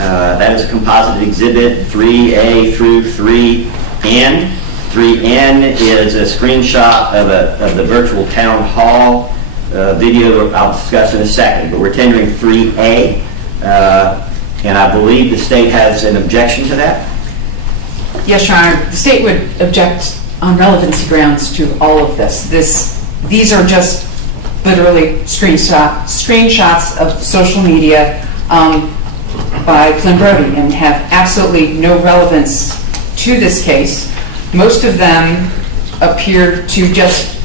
That is a composite exhibit 3A through 3N. 3N is a screenshot of the virtual town hall video I'll discuss in a second, but we're tendering 3A, and I believe the state has an objection to that. Yes, Your Honor, the state would object on relevancy grounds to all of this. These are just literally screenshots of social media by Flynn Brody and have absolutely no relevance to this case. Most of them appear to just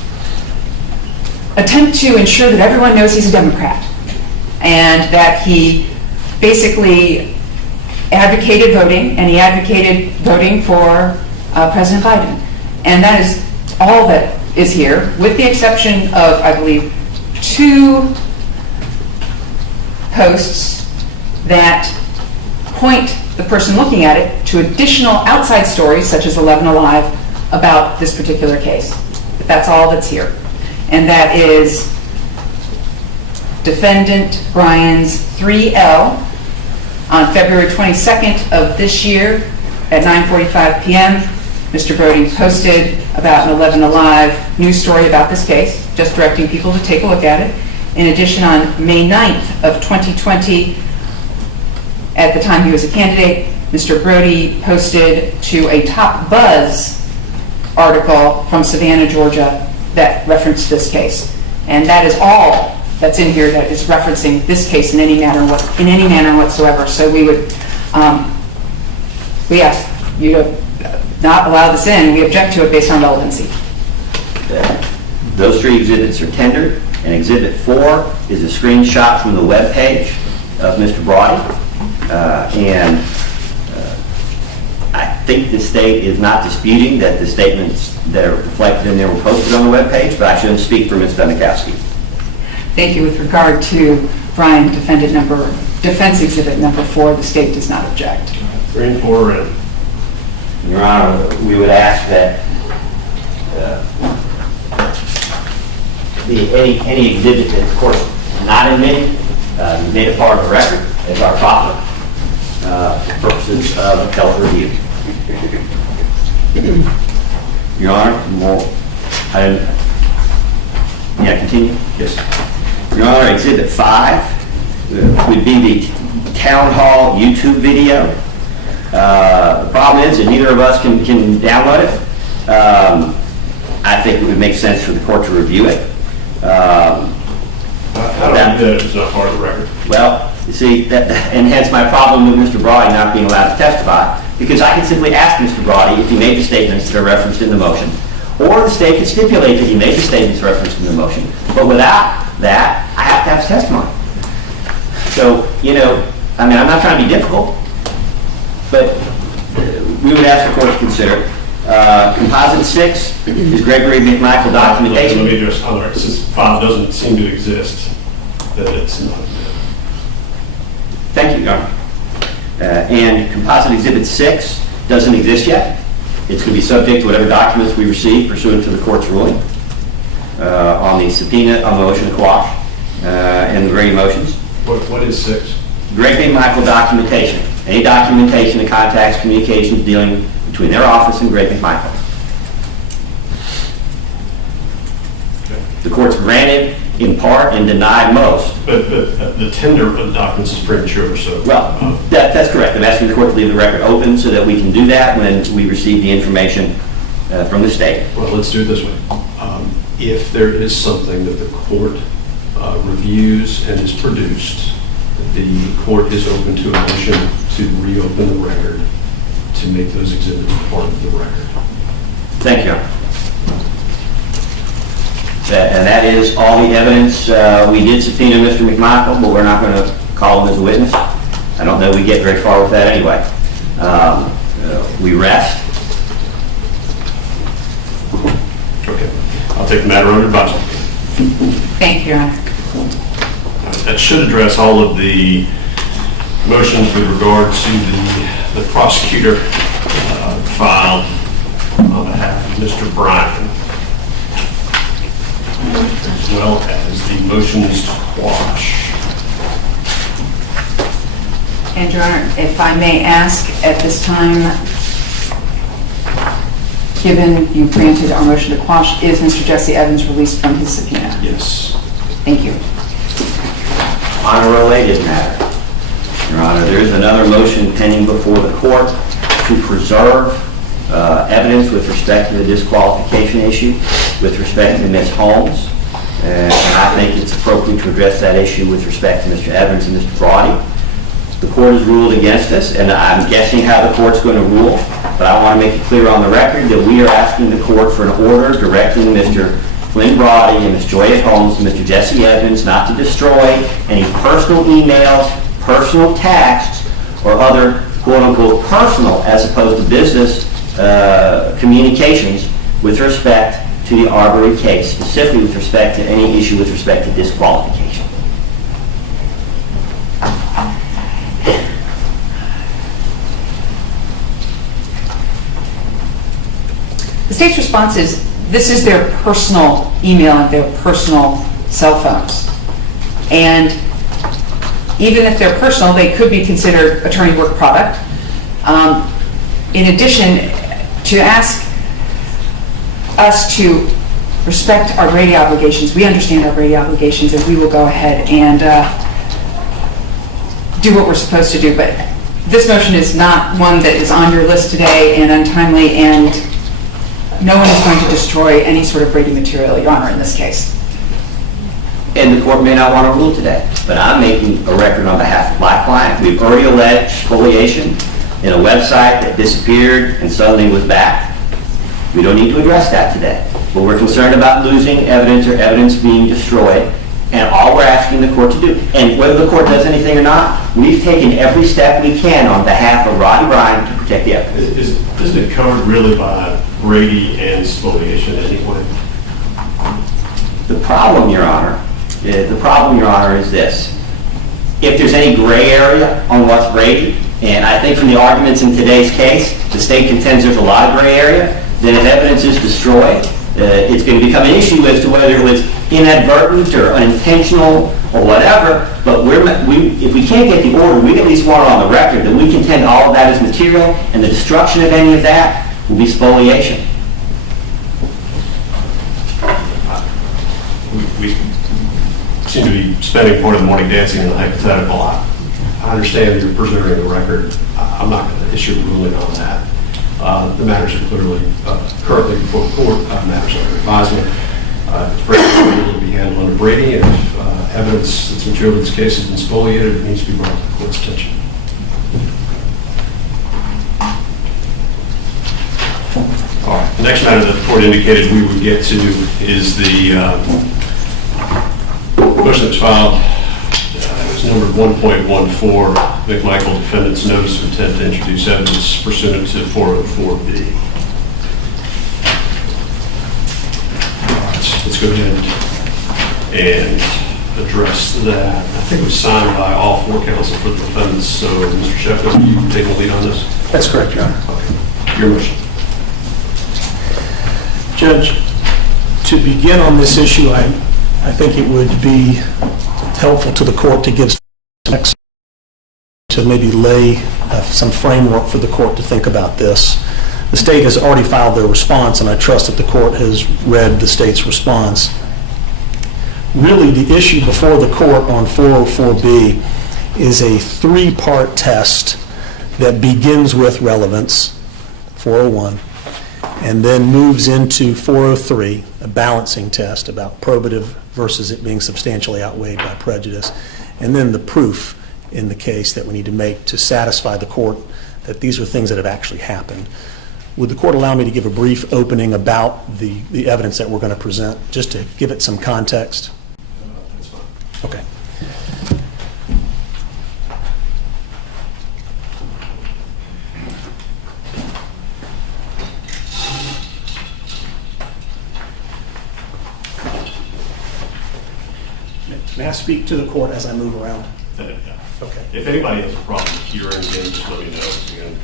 attempt to ensure that everyone knows he's a Democrat and that he basically advocated voting, and he advocated voting for President Biden. And that is all that is here, with the exception of, I believe, 2 posts that point the person looking at it to additional outside stories, such as 11 Alive, about this particular case. But that's all that's here. And that is Defendant Bryan's 3L on February 22nd of this year at 9:45 p.m. Mr. Brody posted about an 11 Alive news story about this case, just directing people to take a look at it. In addition, on May 9th of 2020, at the time he was a candidate, Mr. Brody posted to a Top Buzz article from Savannah, Georgia, that referenced this case. And that is all that's in here that is referencing this case in any manner whatsoever. So we ask you to not allow this in. We object to it based on relevancy. Those 3 exhibits are tendered, and Exhibit 4 is a screenshot from the web page of Mr. Brody. I think the state is not disputing that the statements that are reflected in there were posted on the web page, but I shouldn't speak for Ms. Benikowski. Thank you. With regard to Bryan, defense exhibit number 4, the state does not object. 3 and 4 are in. Your Honor, we would ask that any exhibit that, of course, not admitted, made a part of the record as our proper purposes of appellate review. Your Honor, may I continue? Yes. Your Honor, Exhibit 5 would be the town hall YouTube video. The problem is that neither of us can download it. I think it would make sense for the court to review it. How do we do that if it's not part of the record? Well, you see, and hence my problem with Mr. Brody not being allowed to testify, because I can simply ask Mr. Brody if he made the statements that are referenced in the motion, or the state can stipulate that he made the statements referenced in the motion. But without that, I have to have his testimony. So, I'm not trying to be difficult, but we would ask the court to consider. Composite 6 is Gregory McMichael documentation. Let me address, since 5 doesn't seem to exist, that it's not. Thank you, Your Honor. And composite exhibit 6 doesn't exist yet. It's going to be subject to whatever documents we receive pursuant to the court's ruling on the subpoena, on the motion to quash, and the various motions. What is 6? Gregory McMichael documentation. Any documentation that contacts communications dealing between their office and Greg McMichael. Okay. The court's granted in part and denied most. But the tender of the documents is premature, so... Well, that's correct. I'm asking the court to leave the record open so that we can do that when we receive the information from the state. Well, let's do it this way. If there is something that the court reviews and is produced, the court is open to a motion to reopen the record to make those exhibits part of the record. Thank you. And that is all the evidence. We did subpoena Mr. McMichael, but we're not going to call him as a witness. I don't know we get very far with that anyway. We rest. Okay. I'll take the matter under advisement. Thank you, Your Honor. That should address all of the motions with regard to the prosecutor filed on behalf of Mr. Bryan, as well as the motions to quash. And Your Honor, if I may ask at this time, given you granted our motion to quash, is Mr. Jesse Evans released from his subpoena? Yes. Thank you. On a related matter, Your Honor, there is another motion pending before the court to preserve evidence with respect to the disqualification issue, with respect to Ms. Holmes. And I think it's appropriate to address that issue with respect to Mr. Evans and Mr. Rodney. The court has ruled against us, and I'm guessing how the court's going to rule, but I want to make it clear on the record that we are asking the court for an order directing Mr. Flynn Rodney and Ms. Joyette Holmes and Mr. Jesse Evans not to destroy any personal emails, personal texts, or other quote-unquote personal, as opposed to business communications with respect to the Arbery case, specifically with respect to any issue with respect to disqualification. The state's response is, this is their personal email and their personal cell phones. And even if they're personal, they could be considered attorney work product. In addition, to ask us to respect our Brady obligations, we understand our Brady obligations, and we will go ahead and do what we're supposed to do. But this motion is not one that is on your list today and untimely, and no one is going to destroy any sort of Brady material, Your Honor, in this case. And the court may not want to rule today, but I'm making a record on behalf of my client. We've already alleged spoliation in a website that disappeared and suddenly was back. We don't need to address that today. But we're concerned about losing evidence or evidence being destroyed, and all we're asking the court to do, and whether the court does anything or not, we've taken every step we can on behalf of Rodney Bryan to protect the evidence. Isn't it covered really by Brady and spoliation anyway? The problem, Your Honor, is this. If there's any gray area on what's Brady, and I think from the arguments in today's case, the state contends there's a lot of gray area, then if evidence is destroyed, it's going to become an issue as to whether it was inadvertent or unintentional or whatever. But if we can't get the order, we at least want it on the record that we contend all of that is material, and the destruction of any of that will be spoliation. We seem to be spending part of the morning dancing in the hypothetical. I understand you're preserving the record. I'm not going to issue a ruling on that. The matters are clearly currently before the court, matters under advisement. It's Brady will be handled under Brady, and if evidence that's material in this case has been spoliated, it needs to be brought to the court's attention. All right. The next matter that the court indicated we would get to is the motion that was filed. It was numbered 1.14, McMichael defendant's notice of intent to introduce evidence pursuant to 404B. Let's go ahead and address that. I think it was signed by all four counsel for the defendants. So, Mr. Sheffield, you take the lead on this? That's correct, Your Honor. Okay. Your motion. Judge, to begin on this issue, I think it would be helpful to the court to give some to maybe lay some framework for the court to think about this. The state has already filed their response, and I trust that the court has read the state's response. Really, the issue before the court on 404B is a three-part test that begins with relevance, 401, and then moves into 403, a balancing test about probative versus it being substantially outweighed by prejudice, and then the proof in the case that we need to make to satisfy the court that these are things that have actually happened. Would the court allow me to give a brief opening about the evidence that we're going to present, just to give it some context? That's fine. Okay. May I speak to the court as I move around? Yeah. Okay. If anybody has a problem hearing, again, just let me know. Again,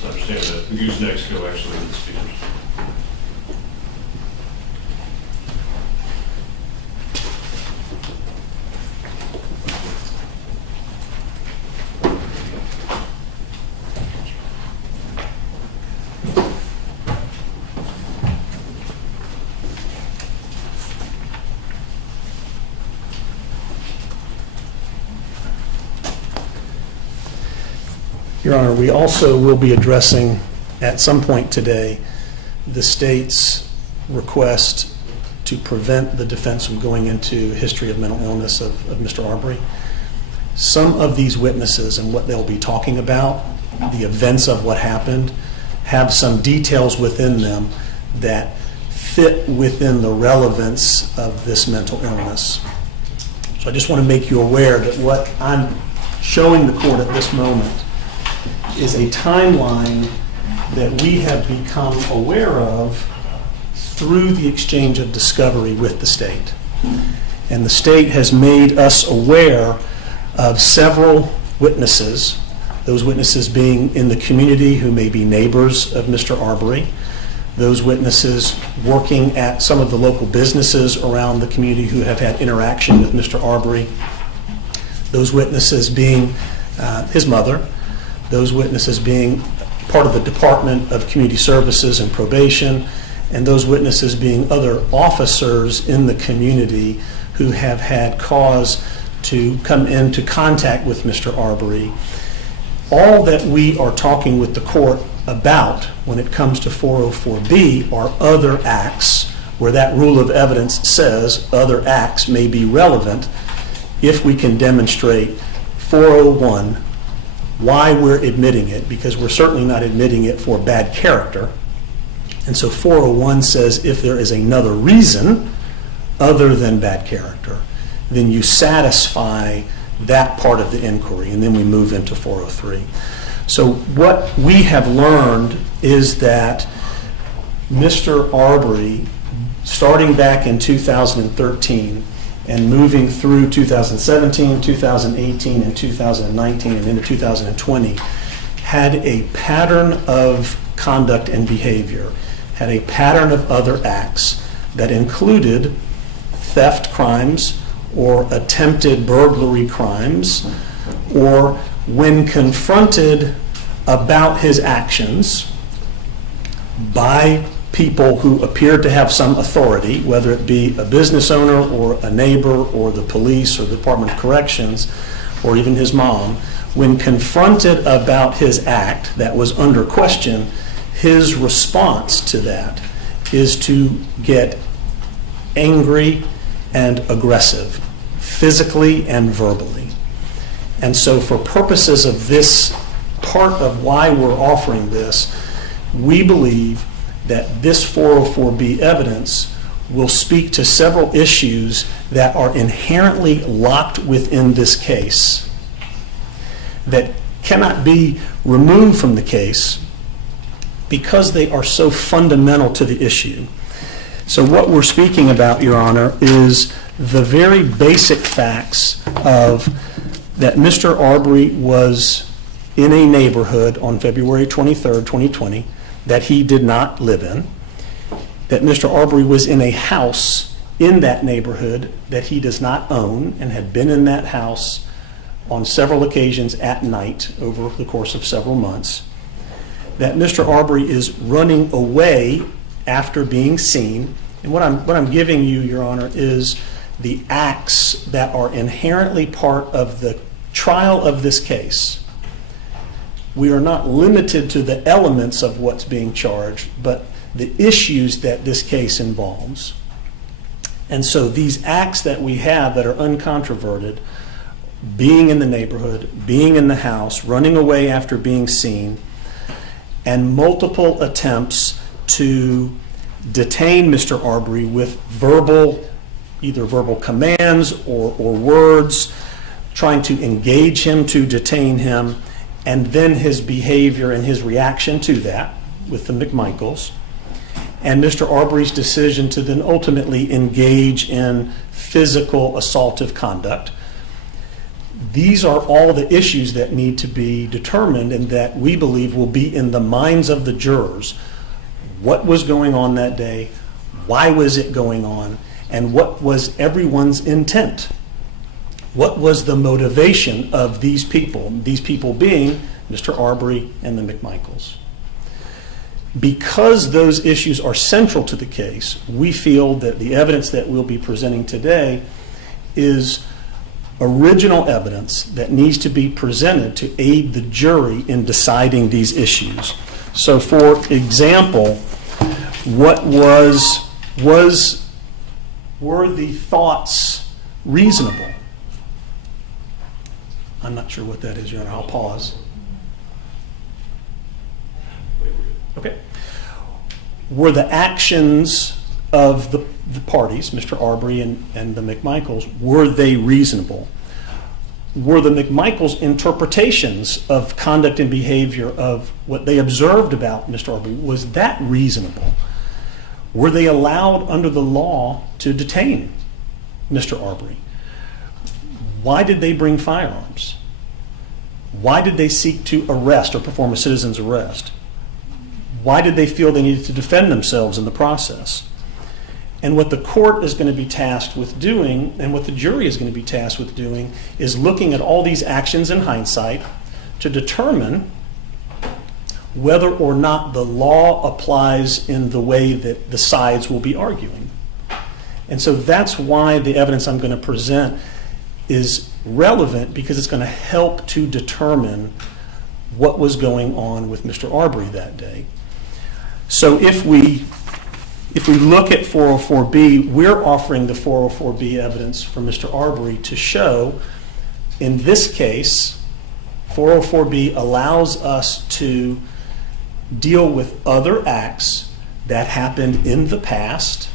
to understand that the goosenecks go actually in the speakers. Your Honor, we also will be addressing at some point today the state's request to prevent the defense from going into history of mental illness of Mr. Arbery. Some of these witnesses and what they'll be talking about, the events of what happened, have some details within them that fit within the relevance of this mental illness. So I just want to make you aware that what I'm showing the court at this moment is a timeline that we have become aware of through the exchange of discovery with the state. And the state has made us aware of several witnesses, those witnesses being in the community who may be neighbors of Mr. Arbery, those witnesses working at some of the local businesses around the community who have had interaction with Mr. Arbery, those witnesses being his mother, those witnesses being part of the Department of Community Services and Probation, and those witnesses being other officers in the community who have had cause to come into contact with Mr. Arbery. All that we are talking with the court about when it comes to 404B are other acts where that rule of evidence says other acts may be relevant if we can demonstrate 401 why we're admitting it, because we're certainly not admitting it for bad character. And so 401 says if there is another reason other than bad character, then you satisfy that part of the inquiry, and then we move into 403. So what we have learned is that Mr. Arbery, starting back in 2013 and moving through 2017, 2018, and 2019, and into 2020, had a pattern of conduct and behavior, had a pattern of other acts that included theft crimes or attempted burglary crimes, or when confronted about his actions by people who appeared to have some authority, whether it be a business owner or a neighbor or the police or the Department of Corrections or even his mom, when confronted about his act that was under question, his response to that is to get angry and aggressive, physically and verbally. And so for purposes of this part of why we're offering this, we believe that this 404B evidence will speak to several issues that are inherently locked within this case that cannot be removed from the case because they are so fundamental to the issue. So what we're speaking about, Your Honor, is the very basic facts of that Mr. Arbery was in a neighborhood on February 23rd, 2020, that he did not live in, that Mr. Arbery was in a house in that neighborhood that he does not own and had been in that house on several occasions at night over the course of several months, that Mr. Arbery is running away after being seen. And what I'm giving you, Your Honor, is the acts that are inherently part of the trial of this case. We are not limited to the elements of what's being charged, but the issues that this case involves. And so these acts that we have that are uncontroverted, being in the neighborhood, being in the house, running away after being seen, and multiple attempts to detain Mr. Arbery with either verbal commands or words, trying to engage him to detain him, and then his behavior and his reaction to that with the McMichaels, and Mr. Arbery's decision to then ultimately engage in physical assaultive conduct. These are all the issues that need to be determined and that we believe will be in the minds of the jurors. What was going on that day? Why was it going on? And what was everyone's intent? What was the motivation of these people being Mr. Arbery and the McMichaels? Because those issues are central to the case, we feel that the evidence that we'll be presenting today is original evidence that needs to be presented to aid the jury in deciding these issues. So for example, what were the thoughts reasonable? I'm not sure what that is, Your Honor. I'll pause. Okay. Were the actions of the parties, Mr. Arbery and the McMichaels, were they reasonable? Were the McMichaels' interpretations of conduct and behavior of what they observed about Mr. Arbery, was that reasonable? Were they allowed under the law to detain Mr. Arbery? Why did they bring firearms? Why did they seek to arrest or perform a citizen's arrest? Why did they feel they needed to defend themselves in the process? And what the court is going to be tasked with doing, and what the jury is going to be tasked with doing, is looking at all these actions in hindsight to determine whether or not the law applies in the way that the sides will be arguing. And so that's why the evidence I'm going to present is relevant, because it's going to help to determine what was going on with Mr. Arbery that day. So if we look at 404B, we're offering the 404B evidence for Mr. Arbery to show, in this case, 404B allows us to deal with other acts that happened in the past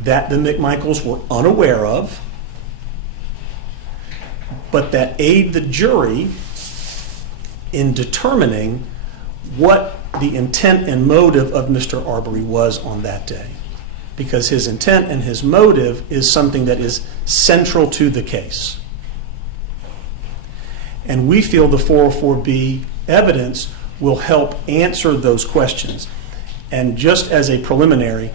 that the McMichaels were unaware of, but that aid the jury in determining what the intent and motive of Mr. Arbery was on that day. Because his intent and his motive is something that is central to the case. And we feel the 404B evidence will help answer those questions. And just as a preliminary,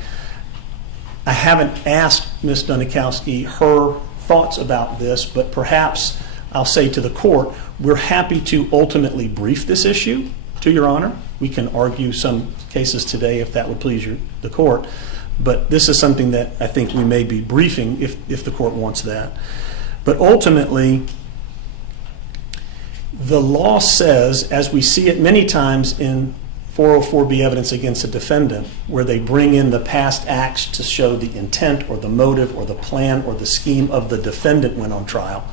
I haven't asked Ms. Dunikowski her thoughts about this, but perhaps I'll say to the court, we're happy to ultimately brief this issue to Your Honor. We can argue some cases today if that would please the court, but this is something that I think we may be briefing if the court wants that. But ultimately, the law says, as we see it many times in 404B evidence against a defendant, where they bring in the past acts to show the intent or the motive or the plan or the scheme of the defendant when on trial,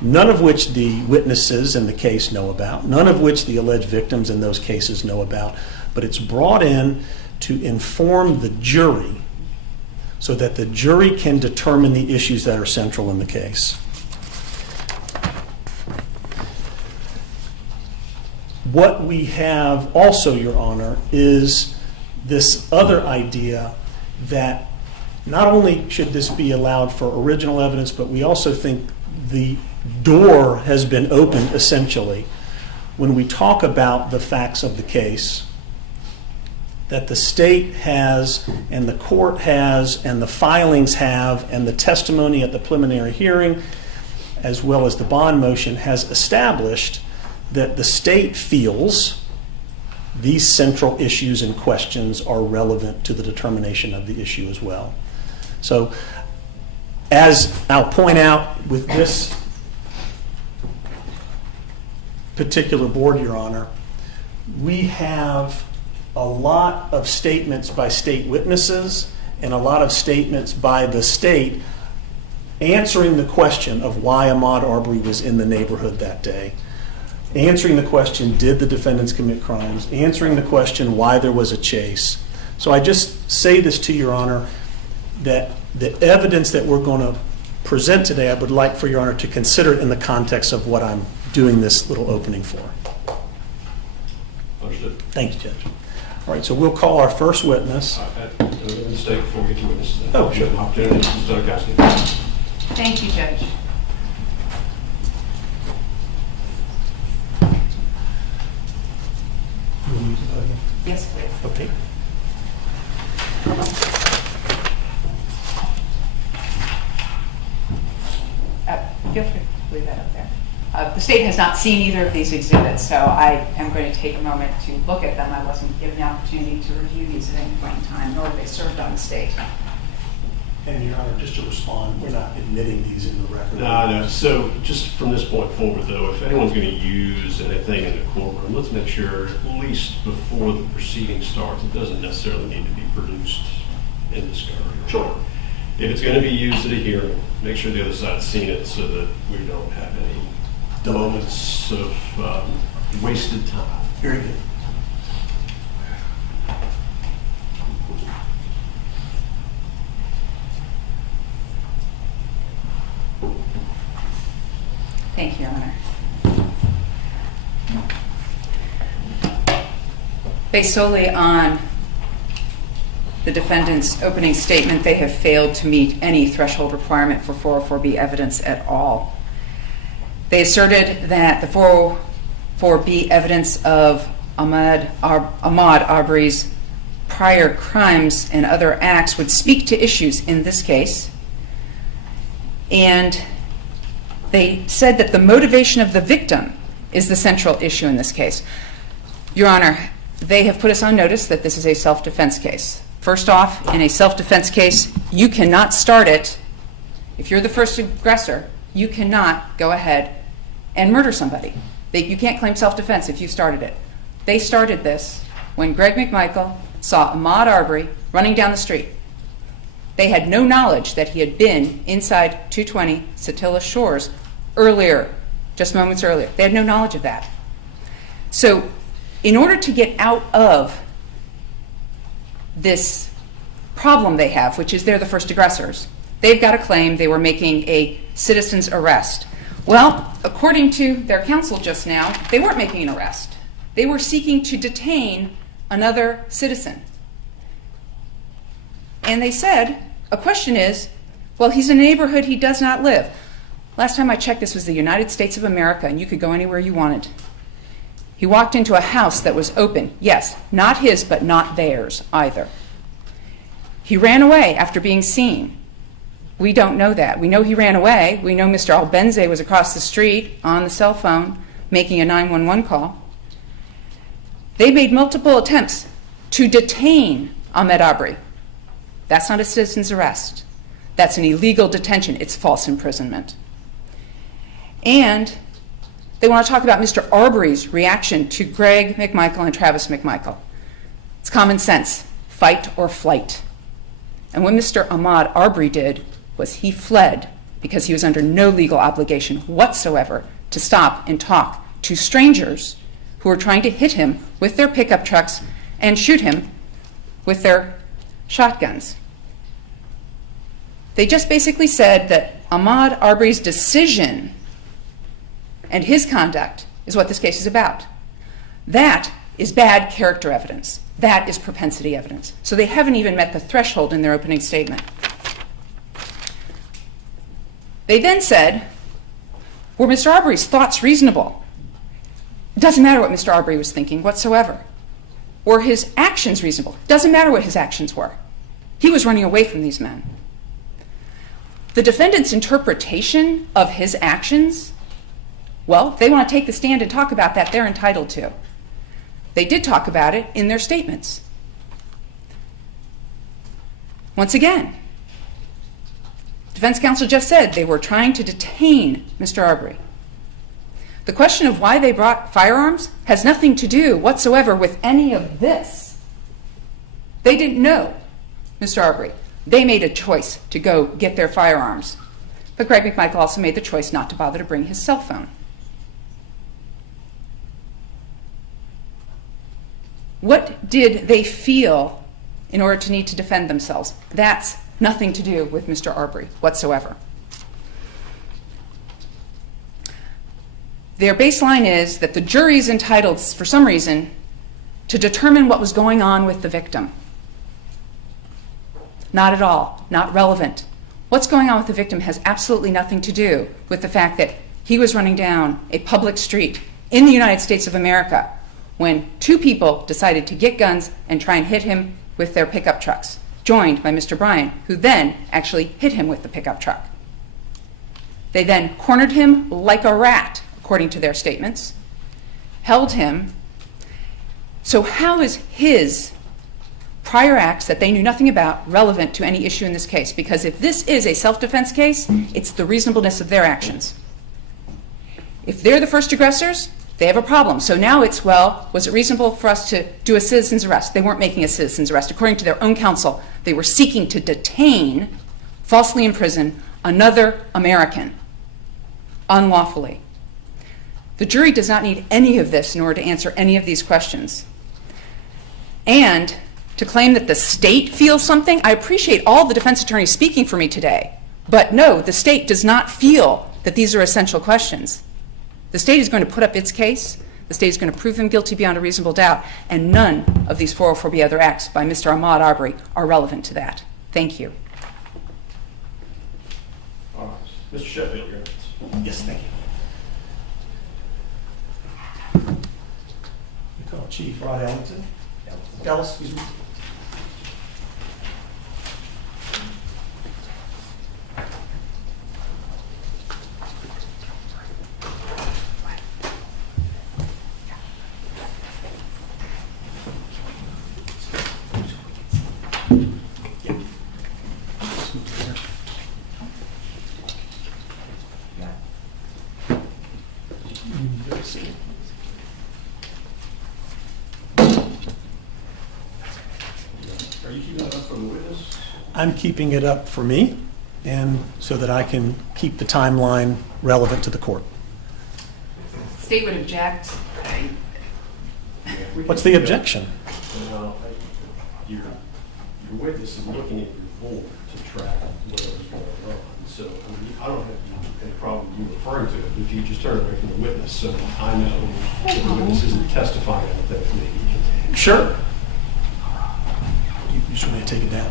none of which the witnesses in the case know about, none of which the alleged victims in those cases know about, but it's brought in to inform the jury so that the jury can determine the issues that are central in the case. What we have also, Your Honor, is this other idea that not only should this be allowed for original evidence, but we also think the door has been opened essentially when we talk about the facts of the case that the state has and the court has and the filings have and the testimony at the preliminary hearing as well as the bond motion has established that the state feels these central issues and questions are relevant to the determination of the issue as well. So as I'll point out with this particular board, Your Honor, we have a lot of statements by state witnesses and a lot of statements by the state answering the question of why Ahmaud Arbery was in the neighborhood that day, answering the question, did the defendants commit crimes, answering the question why there was a chase. So I just say this to Your Honor, that the evidence that we're going to present today, I would like for Your Honor to consider it in the context of what I'm doing this little opening for. Understood. Thank you, Judge. All right, so we'll call our first witness. Mistake before we get to witnesses. Oh, sure. Opportunity. Ms. Dunikowski. Thank you, Judge. Yes, please. Okay. Feel free to leave that up there. The state has not seen either of these exhibits, so I am going to take a moment to look at them. I wasn't given the opportunity to review these at any point in time, nor have they served on the state. And Your Honor, just to respond, we're not admitting these in the record. No. So just from this point forward, though, if anyone's going to use anything in the courtroom, let's make sure, at least before the proceeding starts, it doesn't necessarily need to be produced in discovery. Sure. If it's going to be used at a hearing, make sure the other side's seen it so that we don't have any moments of wasted time. Very good. Thank you, Your Honor. Based solely on the defendant's opening statement, they have failed to meet any threshold requirement for 404B evidence at all. They asserted that the 404B evidence of Ahmaud Arbery's prior crimes and other acts would speak to issues in this case, and they said that the motivation of the victim is the central issue in this case. Your Honor, they have put us on notice that this is a self-defense case. First off, in a self-defense case, you cannot start it. If you're the first aggressor, you cannot go ahead and murder somebody. You can't claim self-defense if you started it. They started this when Greg McMichael saw Ahmaud Arbery running down the street. They had no knowledge that he had been inside 220 Satilla Shores earlier, just moments earlier. They had no knowledge of that. So in order to get out of this problem they have, which is they're the first aggressors, they've got to claim they were making a citizen's arrest. Well, according to their counsel just now, they weren't making an arrest. They were seeking to detain another citizen. And they said, a question is, well, he's in a neighborhood he does not live. Last time I checked, this was the United States of America, and you could go anywhere you wanted. He walked into a house that was open. Yes, not his, but not theirs either. He ran away after being seen. We don't know that. We know he ran away. We know Mr. Albenze was across the street on the cell phone making a 911 call. They made multiple attempts to detain Ahmaud Arbery. That's not a citizen's arrest. That's an illegal detention. It's false imprisonment. And they want to talk about Mr. Arbery's reaction to Greg McMichael and Travis McMichael. It's common sense, fight or flight. And what Mr. Ahmaud Arbery did was he fled because he was under no legal obligation whatsoever to stop and talk to strangers who were trying to hit him with their pickup trucks and shoot him with their shotguns. They just basically said that Ahmaud Arbery's decision and his conduct is what this case is about. That is bad character evidence. That is propensity evidence. So they haven't even met the threshold in their opening statement. They then said, were Mr. Arbery's thoughts reasonable? It doesn't matter what Mr. Arbery was thinking whatsoever. Were his actions reasonable? It doesn't matter what his actions were. He was running away from these men. The defendant's interpretation of his actions, well, if they want to take the stand and talk about that, they're entitled to. They did talk about it in their statements. Once again, defense counsel just said they were trying to detain Mr. Arbery. The question of why they brought firearms has nothing to do whatsoever with any of this. They didn't know Mr. Arbery. They made a choice to go get their firearms. But Greg McMichael also made the choice not to bother to bring his cell phone. What did they feel in order to need to defend themselves? That's nothing to do with Mr. Arbery whatsoever. Their baseline is that the jury is entitled, for some reason, to determine what was going on with the victim. Not at all, not relevant. What's going on with the victim has absolutely nothing to do with the fact that he was running down a public street in the United States of America when two people decided to get guns and try and hit him with their pickup trucks, joined by Mr. Bryan, who then actually hit him with the pickup truck. They then cornered him like a rat, according to their statements, held him. So how is his prior acts that they knew nothing about relevant to any issue in this case. Because if this is a self-defense case, it's the reasonableness of their actions. If they're the first aggressors, they have a problem. So now it's, well, was it reasonable for us to do a citizen's arrest? They weren't making a citizen's arrest. According to their own counsel, they were seeking to detain, falsely imprison, another American unlawfully. The jury does not need any of this in order to answer any of these questions. And to claim that the state feels something, I appreciate all the defense attorneys speaking for me today. But no, the state does not feel that these are essential questions. The state is going to put up its case. The state is going to prove him guilty beyond a reasonable doubt. And none of these 404B other acts by Mr. Ahmaud Arbery are relevant to that. Thank you. All right. Mr. Sheffield, your next. Yes, thank you. You call Chief Rod Ellingston? Ellis, excuse me. Are you keeping it up for the witness? I'm keeping it up for me, and so that I can keep the timeline relevant to the court. State would object. What's the objection? Well, your witness is looking at your board to track whatever's going on. So, I mean, I don't have any problem you referring to it, if you just turn away from the witness, so I know that the witness isn't testifying on things that may be contained. Sure. You just want me to take it down?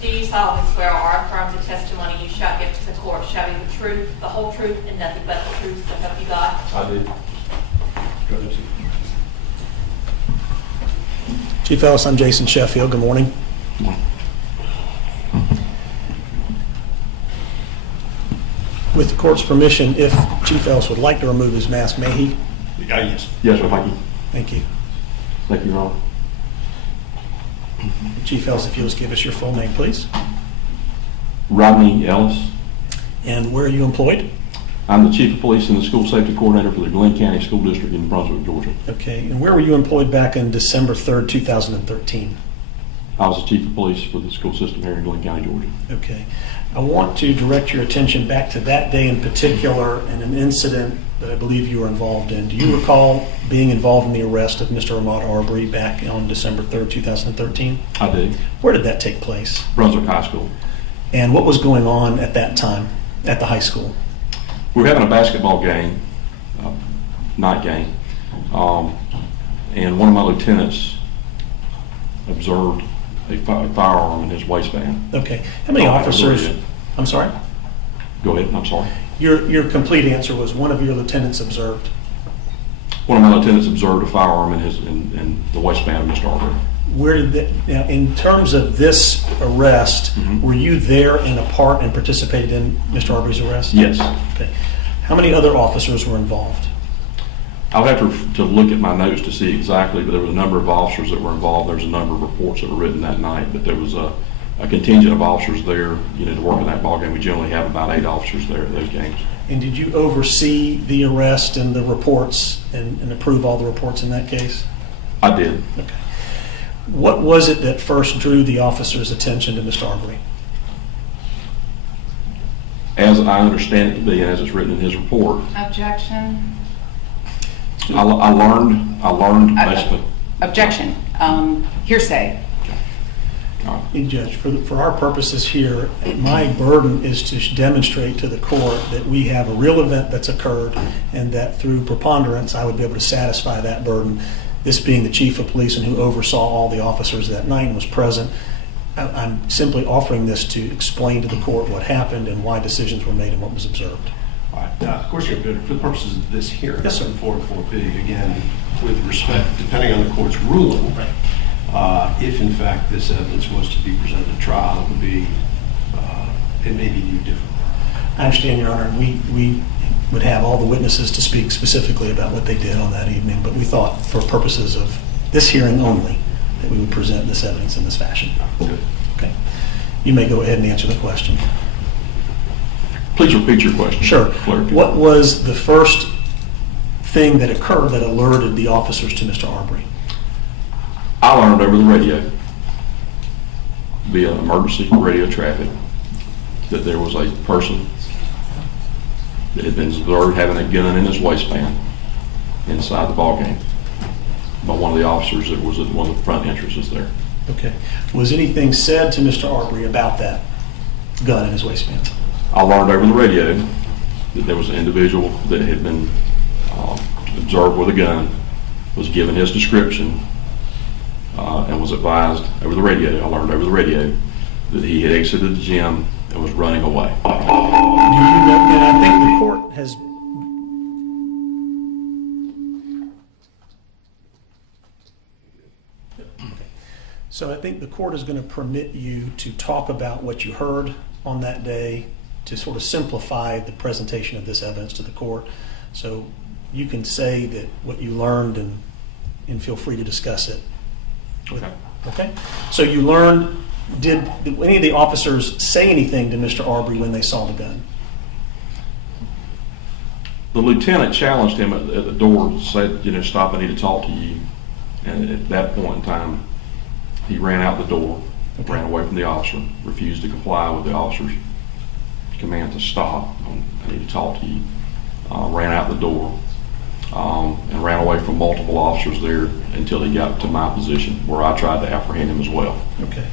Do you solemnly swear or affirm the testimony you shall give to the court shall be the truth, the whole truth, and nothing but the truth, so help you God? I did. Go ahead, Chief. Chief Ellis, I'm Jason Sheffield. Good morning. With the court's permission, if Chief Ellis would like to remove his mask, may he? Yes. Yes, sir, thank you. Thank you. Thank you, Ron. Chief Ellis, if you'll just give us your full name, please. Rodney Ellis. And where are you employed? I'm the Chief of Police and the School Safety Coordinator for the Glenn County School District in Brunswick, Georgia. Okay. And where were you employed back in December 3rd, 2013? I was the Chief of Police for the school system here in Glenn County, Georgia. Okay. I want to direct your attention back to that day in particular and an incident that I believe you were involved in. Do you recall being involved in the arrest of Mr. Ahmaud Arbery back on December 3rd, 2013? I did. Where did that take place? Brunswick High School. And what was going on at that time at the high school? We were having a basketball game, night game, and one of my lieutenants observed a firearm in his waistband. Okay. How many officers? I'm sorry? Go ahead, I'm sorry. Your complete answer was one of your lieutenants observed. One of my lieutenants observed a firearm in the waistband of Mr. Arbery. Where did that, now, in terms of this arrest, were you there and a part and participated in Mr. Arbery's arrest? Yes. Okay. How many other officers were involved? I'll have to look at my notes to see exactly, but there were a number of officers that were involved. There was a number of reports that were written that night, but there was a contingent of officers there, to work in that ballgame. We generally have about 8 officers there at those games. And did you oversee the arrest and the reports and approve all the reports in that case? I did. Okay. What was it that first drew the officer's attention to Mr. Arbery? As I understand it to be, and as it's written in his report, Objection. I learned basically. Objection. Hearsay. Hey, Judge, for our purposes here, my burden is to demonstrate to the court that we have a real event that's occurred and that through preponderance I would be able to satisfy that burden. This being the chief of police and who oversaw all the officers that night and was present. I'm simply offering this to explain to the court what happened and why decisions were made and what was observed. All right. Now, of course, for the purposes of this hearing, Yes, sir. 404B, again, with respect, depending on the court's ruling, if in fact this evidence was to be presented at trial, it may be viewed differently. I understand, Your Honor. We would have all the witnesses to speak specifically about what they did on that evening, but we thought for purposes of this hearing only that we would present this evidence in this fashion. Okay. You may go ahead and answer the question. Please repeat your question. Sure. Clerk. What was the first thing that occurred that alerted the officers to Mr. Arbery? I learned over the radio, via emergency radio traffic, that there was a person that had been observed having a gun in his waistband inside the ball game by one of the officers that was at one of the front entrances there. Okay. Was anything said to Mr. Arbery about that gun in his waistband? I learned over the radio that there was an individual that had been observed with a gun, was given his description, and was advised over the radio, I learned over the radio, that he had exited the gym and was running away. Do you know, and I think the court has... So I think the court is going to permit you to talk about what you heard on that day to sort of simplify the presentation of this evidence to the court. So you can say that what you learned and feel free to discuss it. Okay. Okay? So you learned, did any of the officers say anything to Mr. Arbery when they saw the gun? The lieutenant challenged him at the door, said, stop, I need to talk to you. And at that point in time, he ran out the door, ran away from the officer, refused to comply with the officer's command to stop. I need to talk to you. Ran out the door and ran away from multiple officers there until he got to my position, where I tried to apprehend him as well. Okay.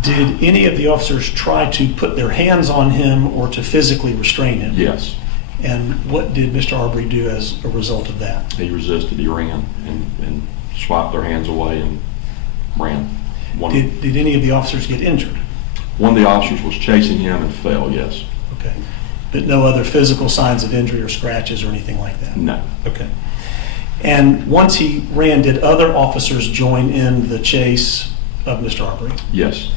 Did any of the officers try to put their hands on him or to physically restrain him? Yes. And what did Mr. Arbery do as a result of that? He resisted, he ran and swiped their hands away and ran. Did any of the officers get injured? One of the officers was chasing him and fell, yes. Okay. But no other physical signs of injury or scratches or anything like that? No. Okay. And once he ran, did other officers join in the chase of Mr. Arbery? Yes.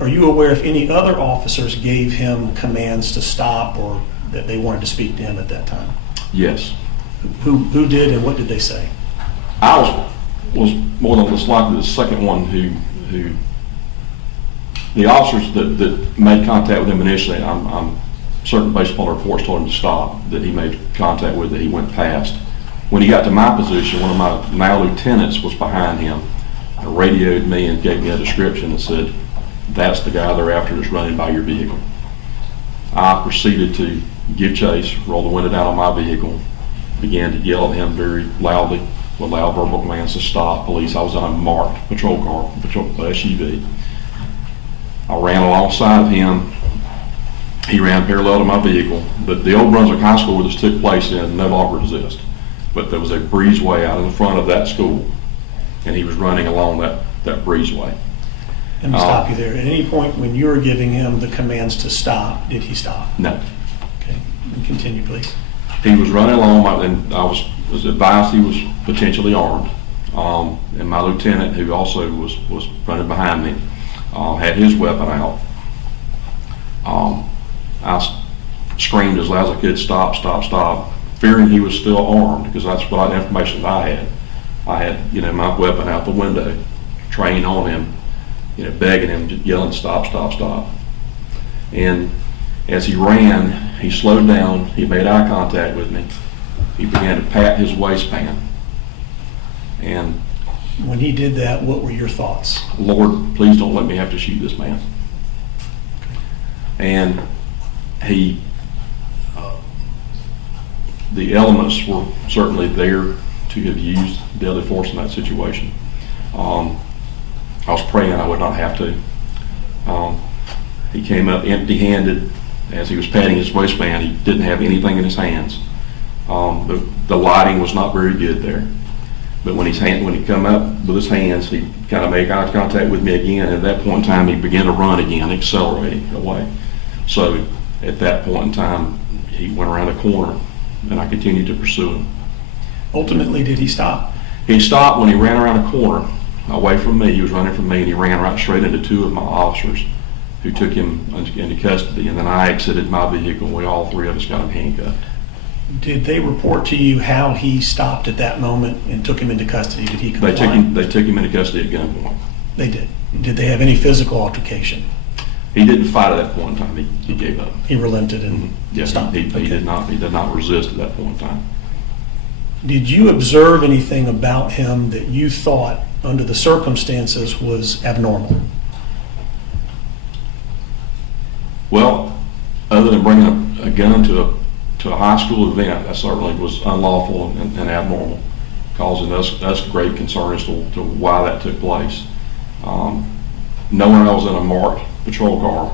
Are you aware if any other officers gave him commands to stop or that they wanted to speak to him at that time? Yes. Who did and what did they say? I was more than less likely the second one who the officers that made contact with him initially, I'm certain based upon the reports told him to stop, that he made contact with, that he went past. When he got to my position, one of my now lieutenants was behind him, radioed me and gave me a description and said, that's the guy they're after that's running by your vehicle. I proceeded to give chase, roll the window down on my vehicle, began to yell at him very loudly with loud verbal commands to stop. Police, I was in a marked patrol car, SUV. I ran alongside of him. He ran parallel to my vehicle. The old Brunswick High School where this took place in no longer exists. But there was a breezeway out in front of that school, and he was running along that breezeway. Let me stop you there. At any point when you were giving him the commands to stop, did he stop? No. Okay. And continue, please. He was running along, and I was advised he was potentially armed. And my lieutenant, who also was running behind me, had his weapon out. I screamed as loud as I could, stop, stop, stop, fearing he was still armed, because that's what information that I had. I had, my weapon out the window, trained on him, begging him, yelling, stop, stop, stop. And as he ran, he slowed down, he made eye contact with me. He began to pat his waistband. And when he did that, what were your thoughts? Lord, please don't let me have to shoot this man. And the elements were certainly there to have used deadly force in that situation. I was praying I would not have to. He came up empty-handed. As he was patting his waistband, he didn't have anything in his hands. The lighting was not very good there. But when he come up with his hands, he kind of made eye contact with me again. And at that point in time, he began to run again, accelerating away. So at that point in time, he went around the corner, and I continued to pursue him. Ultimately, did he stop? He stopped when he ran around the corner away from me. He was running from me, and he ran right straight into two of my officers who took him into custody. And then I exited my vehicle, and all three of us got him handcuffed. Did they report to you how he stopped at that moment and took him into custody? Did he comply? They took him into custody at gunpoint. They did. Did they have any physical altercation? He didn't fight at that point in time. He gave up. He relented and Yes, stopped? he Okay. did not. He did not resist at that point in time. Did you observe anything about him that you thought, under the circumstances, was abnormal? Well, other than bringing a gun to a high school event, that certainly was unlawful and abnormal, causing us great concern as to why that took place. Knowing I was in a marked patrol car,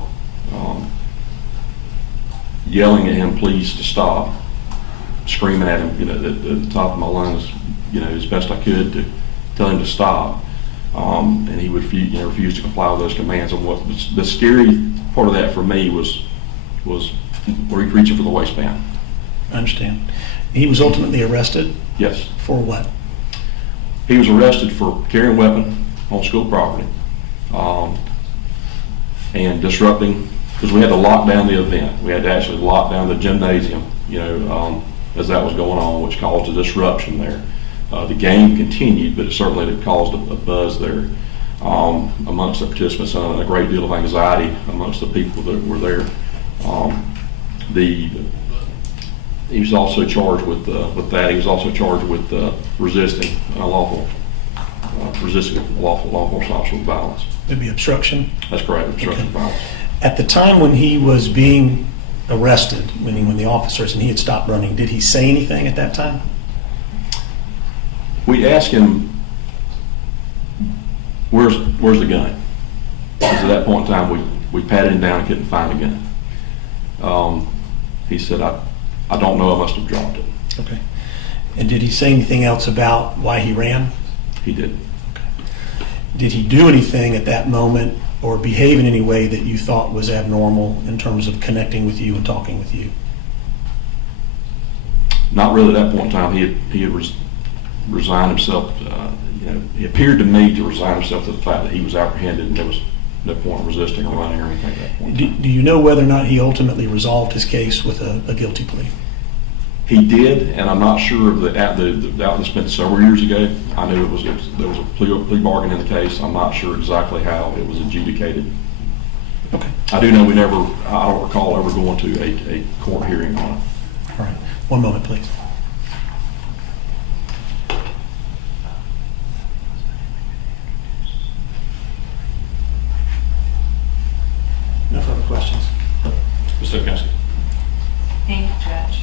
yelling at him, please to stop, screaming at him, at the top of my lungs, as best I could to tell him to stop, and he would refuse to comply with those commands. And what the scary part of that for me was reaching for the waistband. I understand. He was ultimately arrested? Yes. For what? He was arrested for carrying a weapon on school property, and disrupting, because we had to lock down the event. We had to actually lock down the gymnasium, as that was going on, which caused a disruption there. The game continued, but it certainly caused a buzz there amongst the participants, and a great deal of anxiety amongst the people that were there. He was also charged with that. He was also charged with resisting lawful law enforcement officer with violence. Maybe obstruction? That's correct, obstruction of violence. At the time when he was being arrested, when the officers, and he had stopped running, did he say anything at that time? We asked him, where's the gun? Because at that point in time, we patted him down and couldn't find a gun. He said, I don't know, I must have dropped it. Okay. And did he say anything else about why he ran? He did. Okay. Did he do anything at that moment or behave in any way that you thought was abnormal in terms of connecting with you and talking with you? Not really at that point in time. He had resigned himself, he appeared to me to resign himself to the fact that he was apprehended, and there was no point in resisting or running or anything at that point. Do you know whether or not he ultimately resolved his case with a guilty plea? He did, and I'm not sure of the outcome. Spent several years ago. I knew there was a plea bargain in the case. I'm not sure exactly how it was adjudicated. Okay. I do know I don't recall ever going to a court hearing on it. All right. One moment, please. No further questions. Mr. Okowski. Thank you, Judge.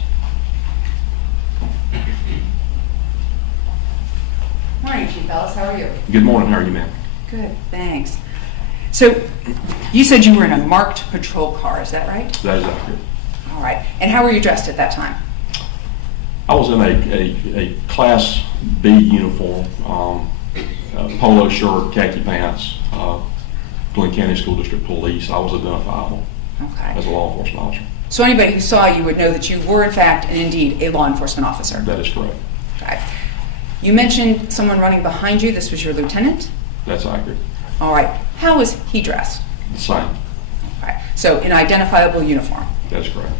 Morning, Chief Ellis. How are you? Good morning. How are you, ma'am? Good, thanks. So, you said you were in a marked patrol car, is that right? That is accurate. All right. And how were you dressed at that time? I was in a Class B uniform, polo shirt, khaki pants, Glenn County School District Police. I was identifiable Okay. as a law enforcement officer. So anybody who saw you would know that you were, in fact, and indeed, a law enforcement officer. That is correct. Okay. You mentioned someone running behind you. This was your lieutenant? That's accurate. All right. How was he dressed? The same. Okay. So in identifiable uniform. That's correct.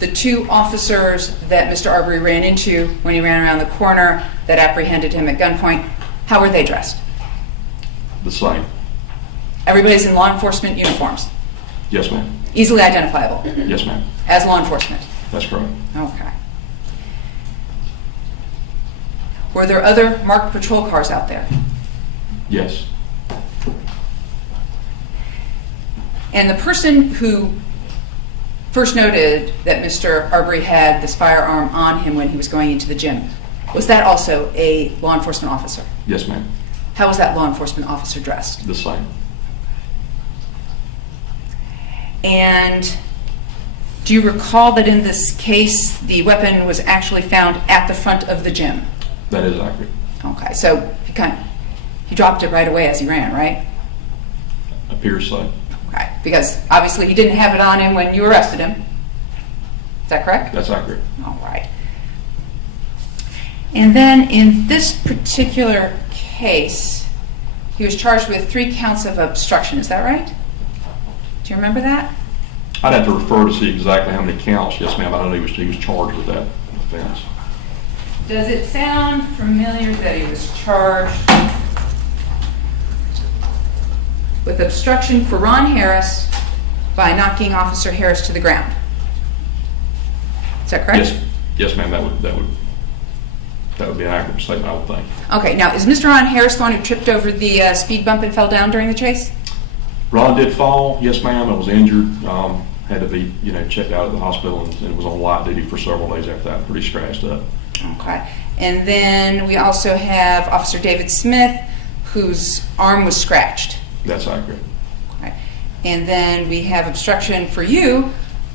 The two officers that Mr. Arbery ran into when he ran around the corner that apprehended him at gunpoint, how were they dressed? The same. Everybody's in law enforcement uniforms. Yes, ma'am. Easily identifiable Yes, ma'am. as law enforcement. That's correct. Okay. Were there other marked patrol cars out there? Yes. And the person who first noted that Mr. Arbery had this firearm on him when he was going into the gym, was that also a law enforcement officer? Yes, ma'am. How was that law enforcement officer dressed? The same. And do you recall that in this case, the weapon was actually found at the front of the gym? That is accurate. Okay, so he dropped it right away as he ran, right? Appears so. Okay, because obviously he didn't have it on him when you arrested him. Is that correct? That's accurate. All right. And then in this particular case, he was charged with 3 counts of obstruction. Is that right? Do you remember that? I'd have to refer to see exactly how many counts. Yes, ma'am. I don't know he was charged with that. offense. Does it sound familiar that he was charged with obstruction for Ron Harris by knocking Officer Harris to the ground? Is that correct? Yes, yes, ma'am, that would be an accurate statement, I would think. Okay, now, is Mr. Ron Harris the one who tripped over the speed bump and fell down during the chase? Ron did fall, yes, ma'am, and was injured, had to be, checked out at the hospital and was on light duty for several days after that, pretty scratched up. Okay. And then we also have Officer David Smith, whose arm was scratched. That's accurate. Okay. And then we have obstruction for you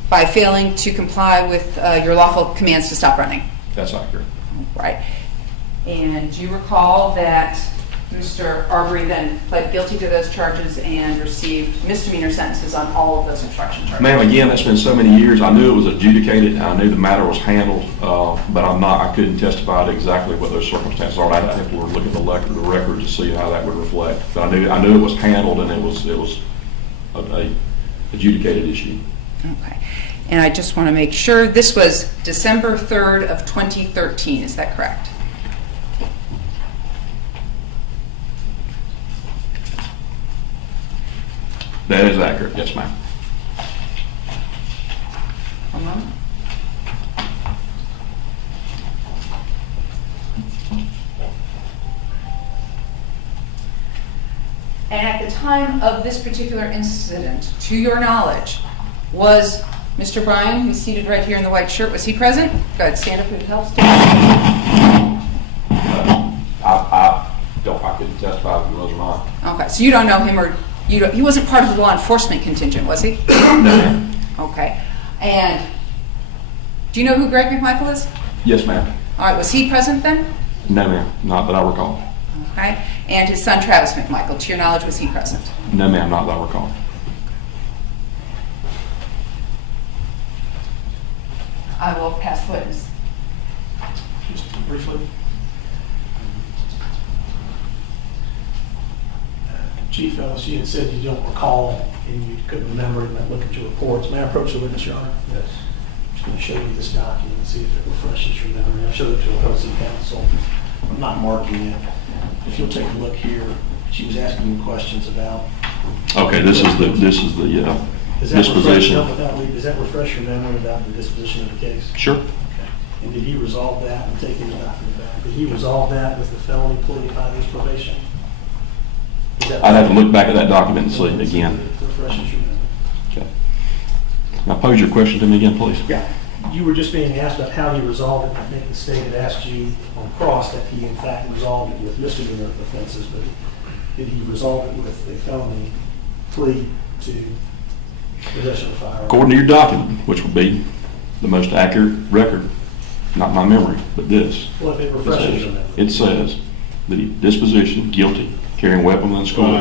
by failing to comply with your lawful commands to stop running. That's accurate. Right. And do you recall that Mr. Arbery then pled guilty to those charges and received misdemeanor sentences on all of those obstruction charges? Ma'am, again, that's been so many years. I knew it was adjudicated. I knew the matter was handled, but I couldn't testify to exactly what those circumstances are. I think we're looking at the record to see how that would reflect. But I knew it was handled, and it was a adjudicated issue. Okay. And I just want to make sure, this was December 3rd of 2013, is that correct? That is accurate, yes, ma'am. One moment. And at the time of this particular incident, to your knowledge, was Mr. Bryan, who's seated right here in the white shirt, was he present? Go ahead, stand up if it helps. I couldn't testify if he was or not. Okay, so you don't know him, or he wasn't part of the law enforcement contingent, was he? No, ma'am. Okay. And do you know who Greg McMichael is? Yes, ma'am. All right, was he present then? No, ma'am, not that I recall. Okay. And his son Travis McMichael, to your knowledge, was he present? No, ma'am, not that I recall. I will pass the witness. Just briefly. Chief Ellis, you had said you don't recall and you couldn't remember and might look at your reports. May I approach the witness, Your Honor? Yes. I'm just going to show you this document and see if it refreshes your memory. I showed it to opposing counsel. I'm not marking it. If you'll take a look here, she was asking you questions about. Okay, this is the disposition. Does that refresh your memory about the disposition of the case? Sure. Okay. And did he resolve that and take the document back? Did he resolve that with the felony plea 5 years probation? I'd have to look back at that document and see it again. Refreshes your memory. Okay. Now pose your question to me again, please. Yeah. You were just being asked about how he resolved it. I think the state had asked you on cross that he in fact resolved it with misdemeanor offenses, but did he resolve it with a felony plea to possession of a firearm? According to your document, which would be the most accurate record, not my memory, but this. Well, if it refreshes your memory. It says that he disposition, guilty, carrying weapons in school.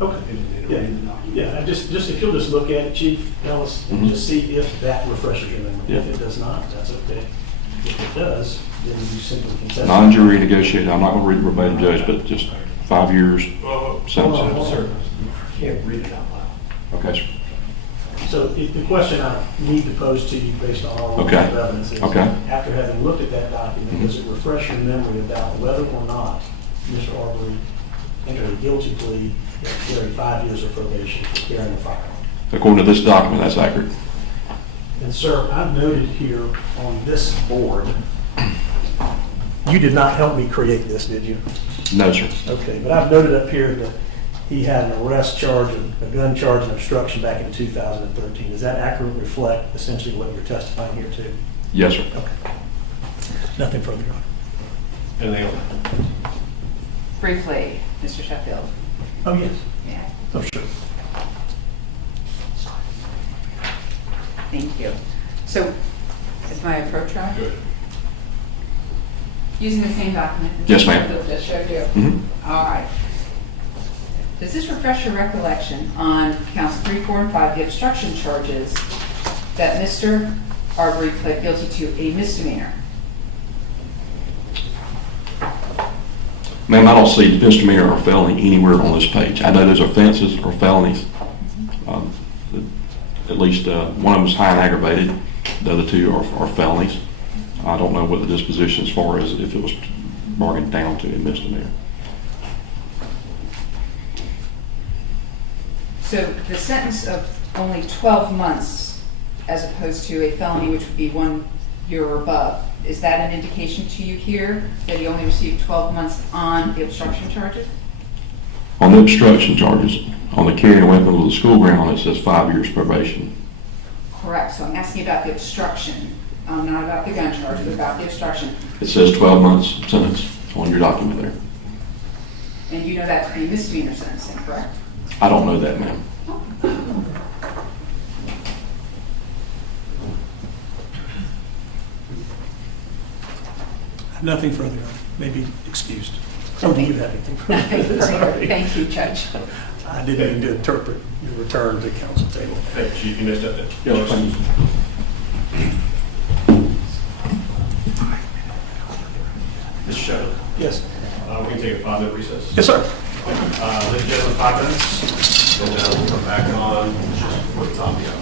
Okay. Yeah. Just if you'll just look at it, Chief Ellis, and just see if that refreshes your memory. Yeah. If it does not, that's okay. If it does, then you simply contest. Non-jury negotiated. I'm not going to read it verbatim, Judge, but just 5 years sentence. Sir. Can't read it out loud. Okay, sir. So the question I need to pose to you based on all of the Okay. evidence is, Okay. after having looked at that document, does it refresh your memory about whether or not Mr. Arbery entered a guilty plea and carried 5 years of probation for carrying a firearm? According to this document, that's accurate. And sir, I've noted here on this board, you did not help me create this, did you? No, sir. Okay, but I've noted up here that he had an arrest charge, a gun charge and obstruction back in 2013. Does that accurately reflect essentially what you're testifying here to? Yes, sir. Okay. Nothing further, Your Honor. Anything else? Briefly, Mr. Sheffield. Oh, yes. Yeah. Oh, sure. Thank you. So, is my approach right? Good. Using the same document? Yes, ma'am. That just showed you? Mhm. All right. Does this refresh your recollection on counts 3, 4, and 5, the obstruction charges that Mr. Arbery pled guilty to a misdemeanor? Ma'am, I don't see misdemeanor or felony anywhere on this page. I know those offenses or felonies. At least one of them is high and aggravated. The other two are felonies. I don't know what the disposition as far as if it was bargained down to a misdemeanor. So the sentence of only 12 months as opposed to a felony which would be 1 year or above, is that an indication to you here that he only received 12 months on the obstruction charges? On the obstruction charges, on the carrying a weapon to the school ground, it says 5 years probation. Correct. So I'm asking about the obstruction, not about the gun charge, but about the obstruction. It says 12 months sentence on your document there. And you know that to be misdemeanor sentencing, correct? I don't know that, ma'am. I have nothing further. Maybe excused. Or do you have anything further? Sorry. Thank you, Judge. I didn't mean to interpret your return to council table. Thank you, Chief. You missed it. Yes, thank you. Mr. Shepherd, Yes. we can take a 5-minute recess. Yes, sir. Ladies and gentlemen, 5 minutes, and we'll come back on just before the top of the hour.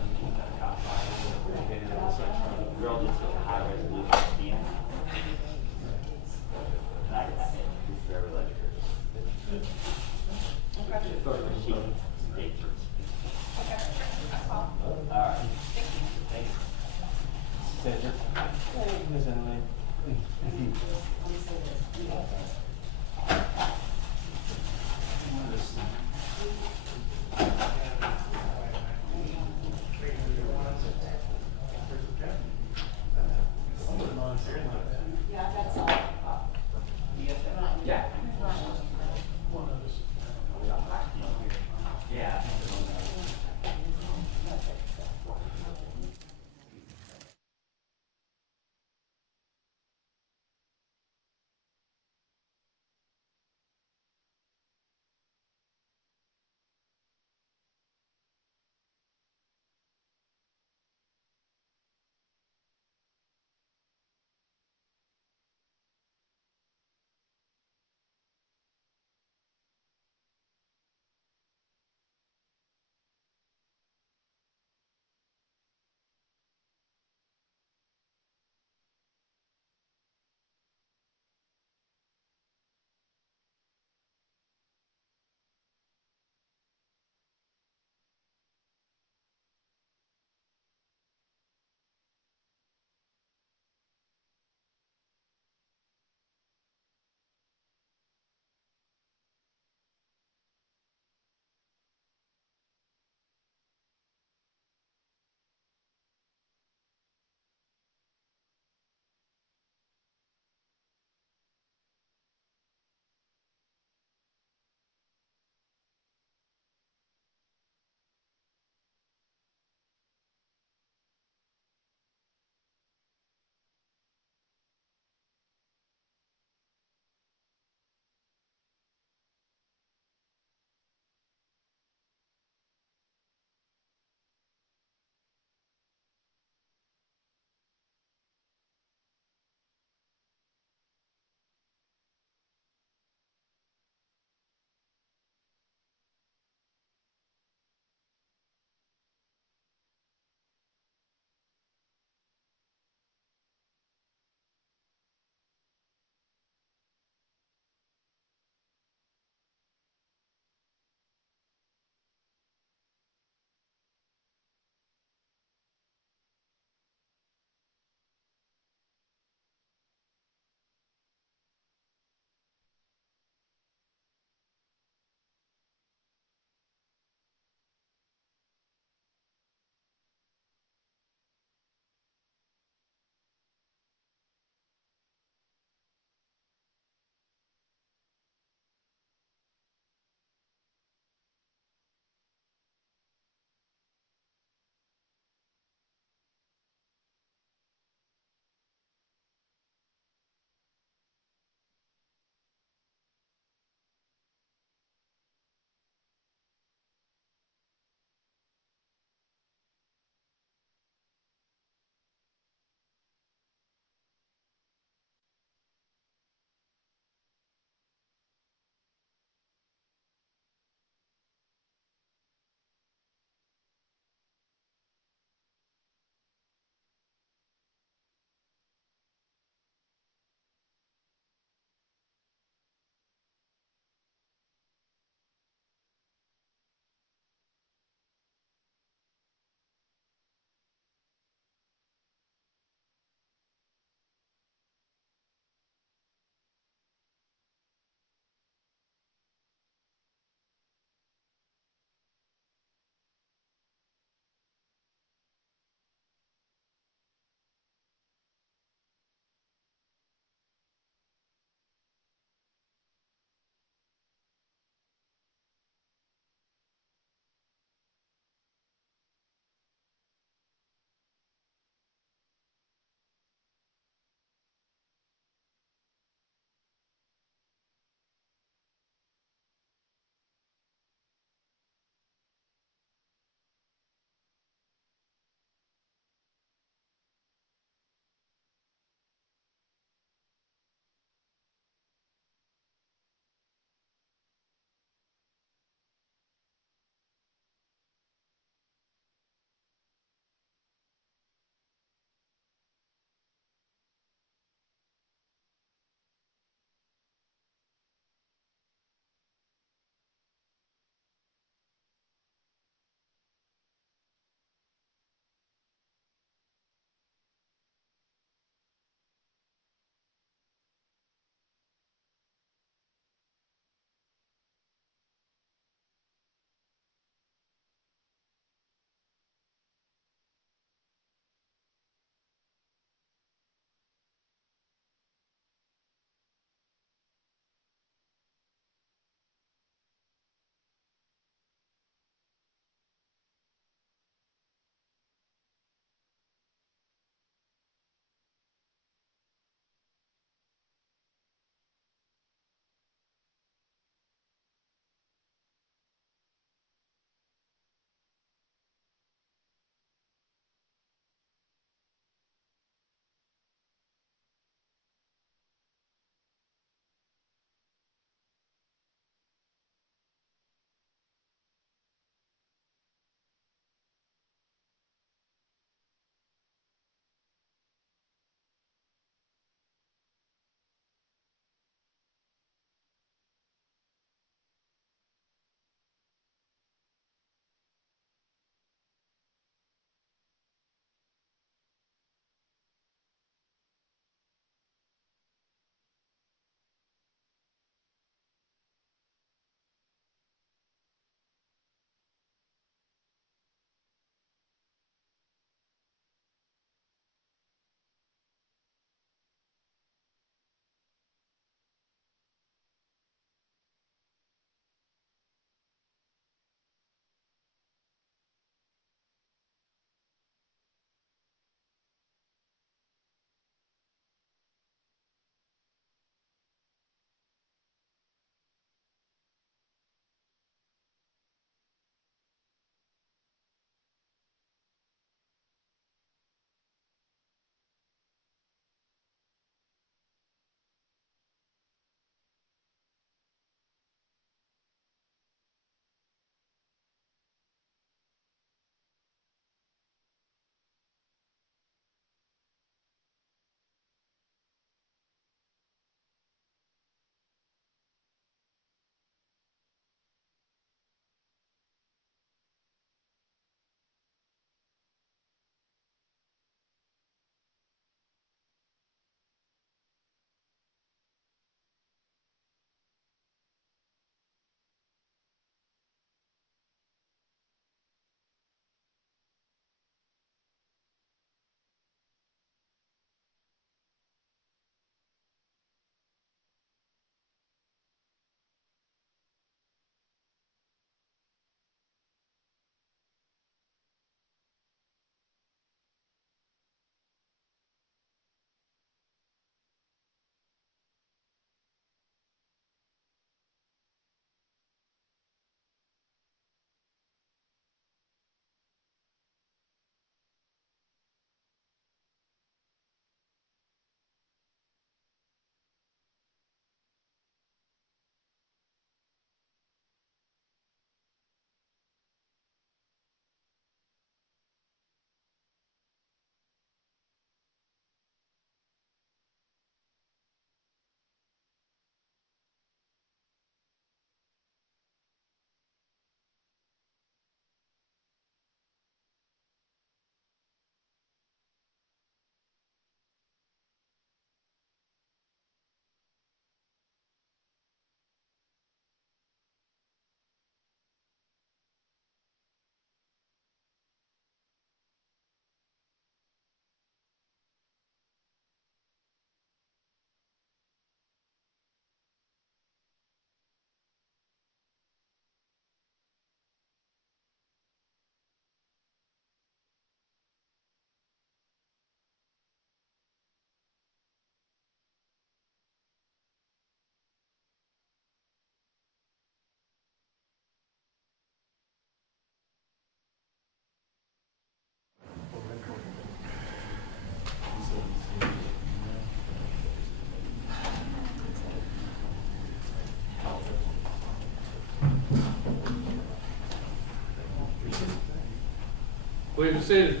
Please be seated.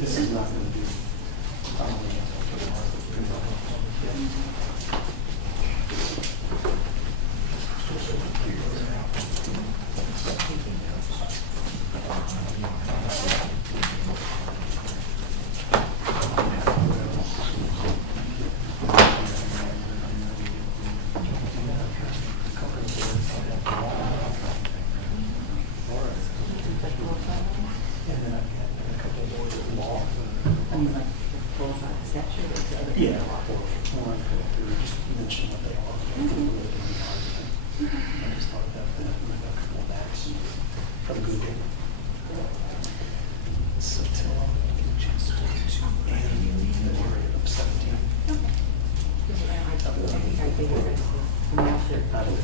This is not going to be. Yeah. Just mention what they are. I just thought about that with a couple of apps from Google. So tell just and the area of 17. I don't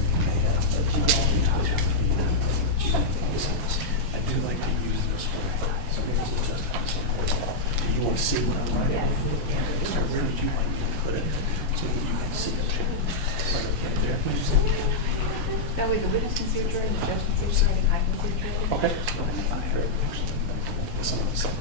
I do like to use this one. So maybe it's just do you want to see what I'm writing? So where would you like me to put it so that you can see it? Right there. That way the witness can see it, the judge can see it, and I can see it. Okay. Some of the same.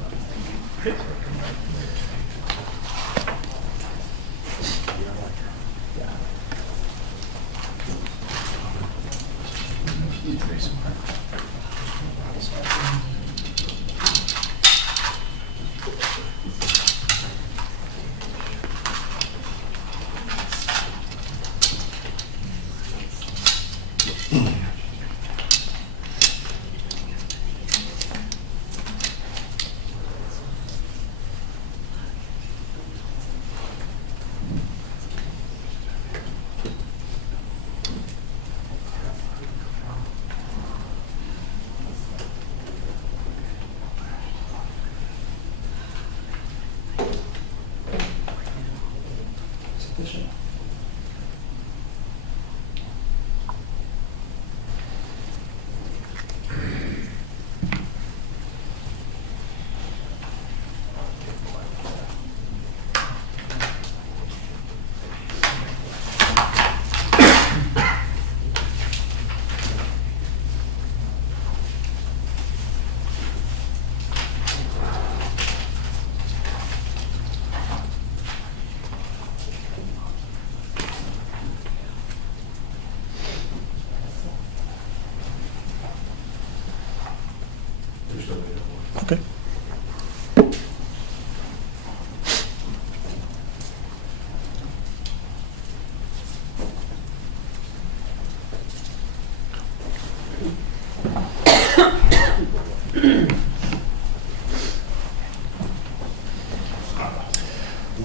Okay.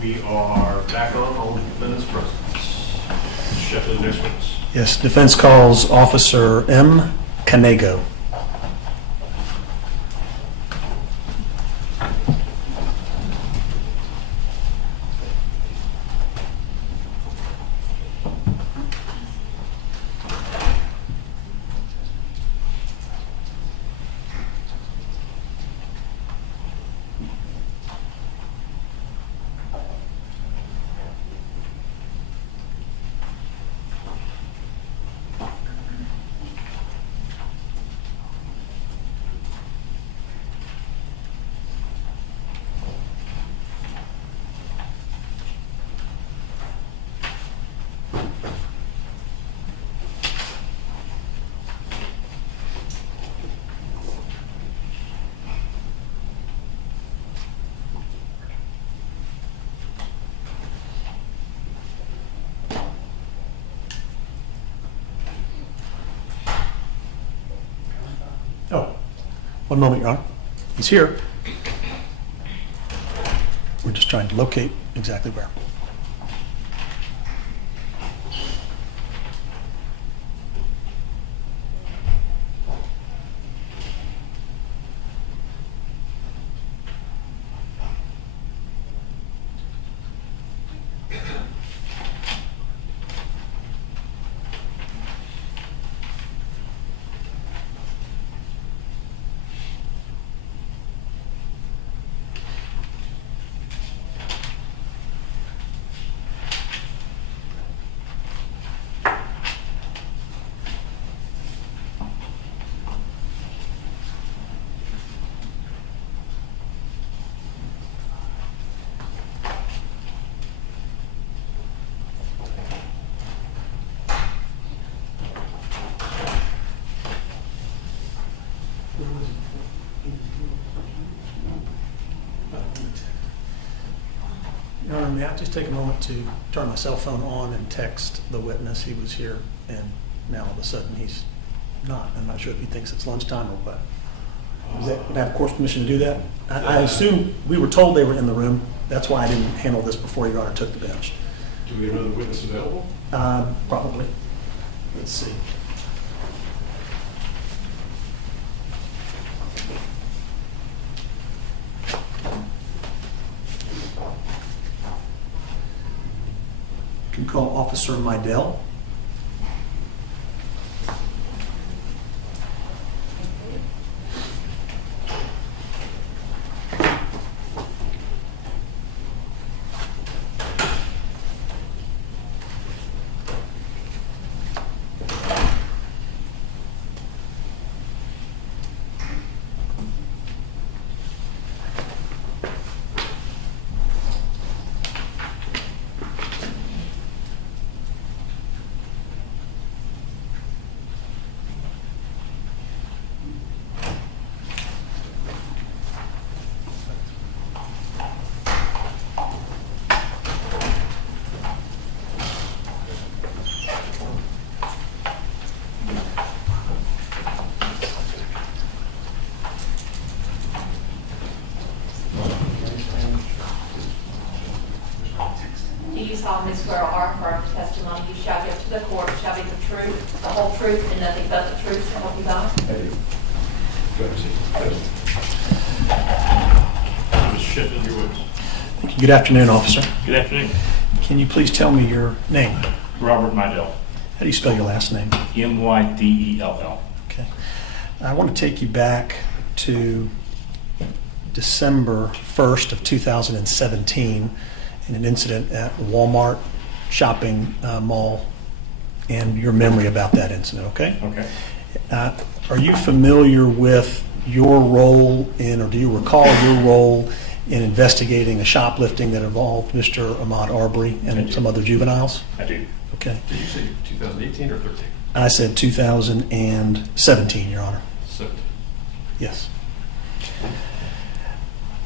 We are back on the defendant's presence. Chef of the next witness. Yes, defense calls Officer M. Canego. One moment, Your Honor. He's here. We're just trying to locate exactly where. Your Honor, may I just take a moment to turn my cell phone on and text the witness? He was here, and now all of a sudden he's not. I'm not sure if he thinks it's lunchtime or what. Would I have court's permission to do that? I assume we were told they were in the room. That's why I didn't handle this before Your Honor took the bench. Do we have another witness available? Probably. Let's see. You can call Officer Mydell. Do you solemnly swear or affirm the testimony you shall give to the court shall be the truth, the whole truth, and nothing but the truth, so help you God? I do. Go ahead, Mr. Shipman, your witness. Thank you. Good afternoon, officer. Good afternoon. Can you please tell me your name? Robert Mydell. How do you spell your last name? Mydell. Okay. I want to take you back to December 1st of 2017 in an incident at Walmart shopping mall and your memory about that incident, okay? Okay. Are you familiar with your role in, or do you recall your role in investigating a shoplifting that involved Mr. Ahmaud Arbery and some other juveniles? I do. Okay. Did you say 2018 or 13? I said 2017, Your Honor. 17. Yes.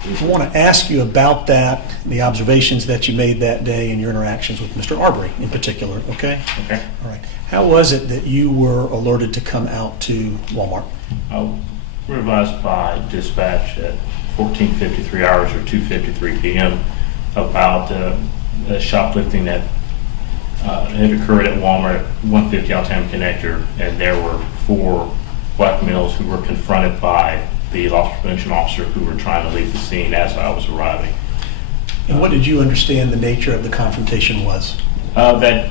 I want to ask you about that, the observations that you made that day and your interactions with Mr. Arbery in particular, okay? Okay. All right. How was it that you were alerted to come out to Walmart? We're advised by dispatch at 14:53 hours or 2:53 p.m. about a shoplifting that had occurred at Walmart at 150 Altam Connector, and there were 4 black males who were confronted by the loss prevention officer who were trying to leave the scene as I was arriving. And what did you understand the nature of the confrontation was? That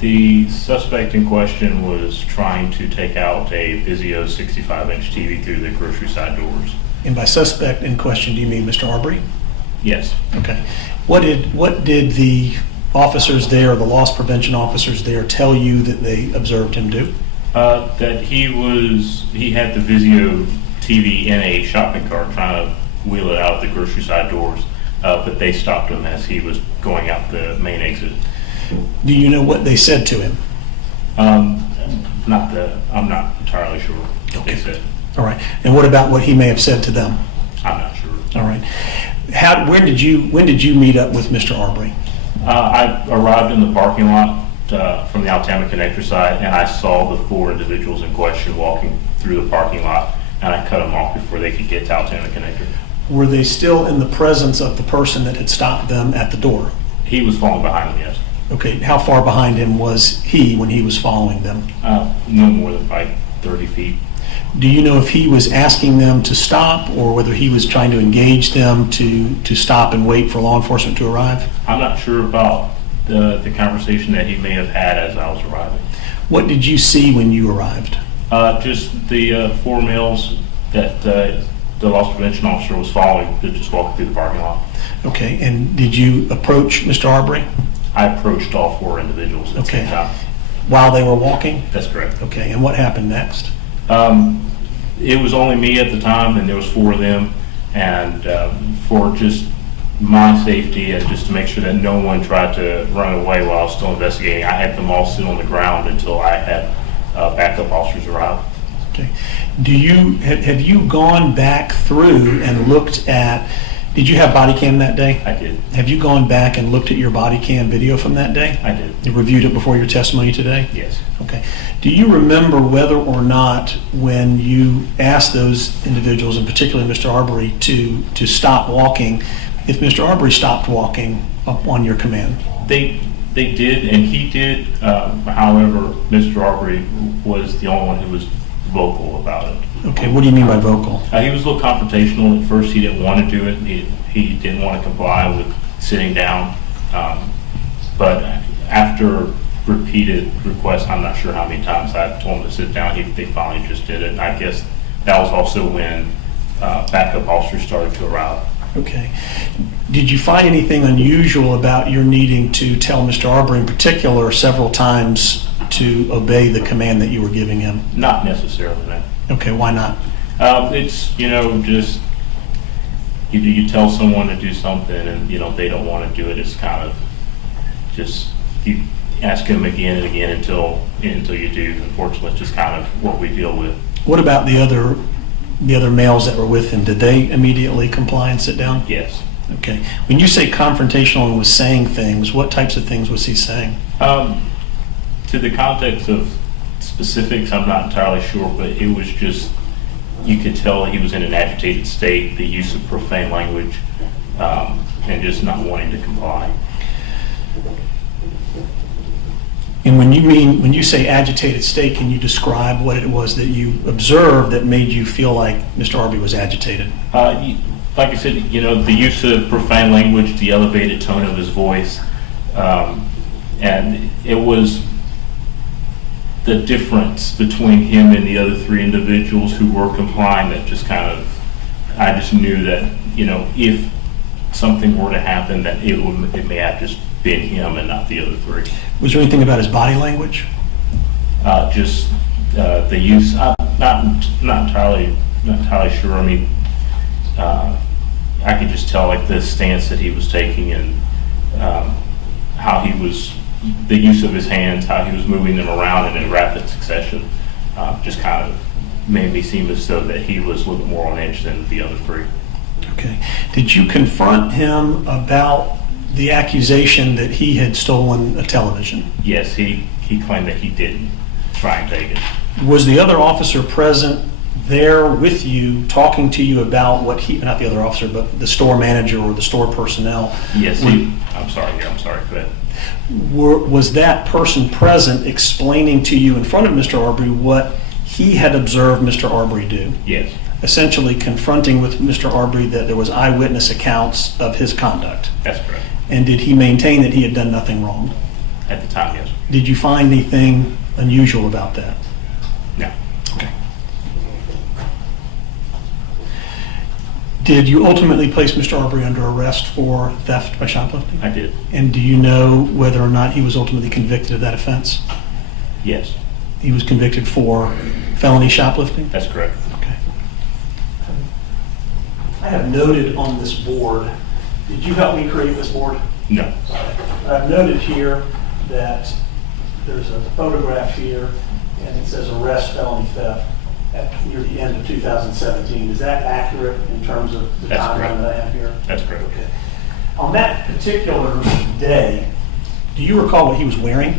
the suspect in question was trying to take out a Vizio 65-inch TV through the grocery side doors. And by suspect in question, do you mean Mr. Arbery? Yes. Okay. What did the officers there, the loss prevention officers there, tell you that they observed him do? That he had the Vizio TV in a shopping cart trying to wheel it out of the grocery side doors, but they stopped him as he was going out the main exit. Do you know what they said to him? I'm not entirely sure what they said. All right. And what about what he may have said to them? I'm not sure. All right. When did you meet up with Mr. Arbery? I arrived in the parking lot from the Altama Connector side, and I saw the 4 individuals in question walking through the parking lot. and I cut them off before they could get out to the connector. Were they still in the presence of the person that had stopped them at the door? He was falling behind them, yes. Okay, how far behind him was he when he was following them? No more than like 30 feet. Do you know if he was asking them to stop or whether he was trying to engage them to stop and wait for law enforcement to arrive? I'm not sure about the conversation that he may have had as I was arriving. What did you see when you arrived? Just the 4 males that the loss prevention officer was following that just walked through the parking lot. Okay, and did you approach Mr. Arbery? I approached all 4 individuals at the same time. While they were walking? That's correct. Okay, and what happened next? It was only me at the time, and there was 4 of them, and for just my safety and just to make sure that no one tried to run away while I was still investigating, I had them all sit on the ground until I had backup officers arrive. Okay. Have you gone back through and looked at, did you have body cam that day? I did. Have you gone back and looked at your body cam video from that day? I did. You reviewed it before your testimony today? Yes. Okay. Do you remember whether or not when you asked those individuals, and particularly Mr. Arbery, to stop walking, if Mr. Arbery stopped walking up on your command? They did, and he did. However, Mr. Arbery was the only one who was vocal about it. Okay, what do you mean by vocal? He was a little confrontational. At first, he didn't want to do it. He didn't want to comply with sitting down. But after repeated requests, I'm not sure how many times I told him to sit down, they finally just did it. And I guess that was also when backup officers started to arrive. Okay. Did you find anything unusual about your needing to tell Mr. Arbery in particular several times to obey the command that you were giving him? Not necessarily, no. Okay, why not? It's, just you tell someone to do something and, they don't want to do it. It's kind of just, you ask them again and again until you do. Unfortunately, it's just kind of what we deal with. What about the other males that were with him? Did they immediately comply and sit down? Yes. Okay. When you say confrontational and was saying things, what types of things was he saying? To the context of specifics, I'm not entirely sure, but it was just, you could tell he was in an agitated state, the use of profane language, and just not wanting to comply. And when you say agitated state, can you describe what it was that you observed that made you feel like Mr. Arbery was agitated? Like I said, the use of profane language, the elevated tone of his voice, and it was the difference between him and the other 3 individuals who were complying that just kind of, I just knew that, if something were to happen, that it may have just been him and not the other 3. Was there anything about his body language? Just the use, not entirely sure. I mean, I could just tell like the stance that he was taking and how he was, the use of his hands, how he was moving them around in rapid succession, just kind of made me seem as though that he was a little more on edge than the other 3. Okay. Did you confront him about the accusation that he had stolen a television? Yes, he claimed that he didn't try and take it. Was the other officer present there with you, talking to you about what he, not the other officer, but the store manager or the store personnel? Yes, I'm sorry, go ahead. Was that person present explaining to you in front of Mr. Arbery what he had observed Mr. Arbery do? Yes. Essentially confronting with Mr. Arbery that there was eyewitness accounts of his conduct? That's correct. And did he maintain that he had done nothing wrong? At the time, yes. Did you find anything unusual about that? No. Okay. Did you ultimately place Mr. Arbery under arrest for theft by shoplifting? I did. And do you know whether or not he was ultimately convicted of that offense? Yes. He was convicted for felony shoplifting? That's correct. Okay. I have noted on this board, did you help me create this board? No. I've noted here that there's a photograph here and it says arrest felony theft near the end of 2017. Is that accurate in terms of the timeline that I have here? That's correct. Okay. On that particular day, do you recall what he was wearing?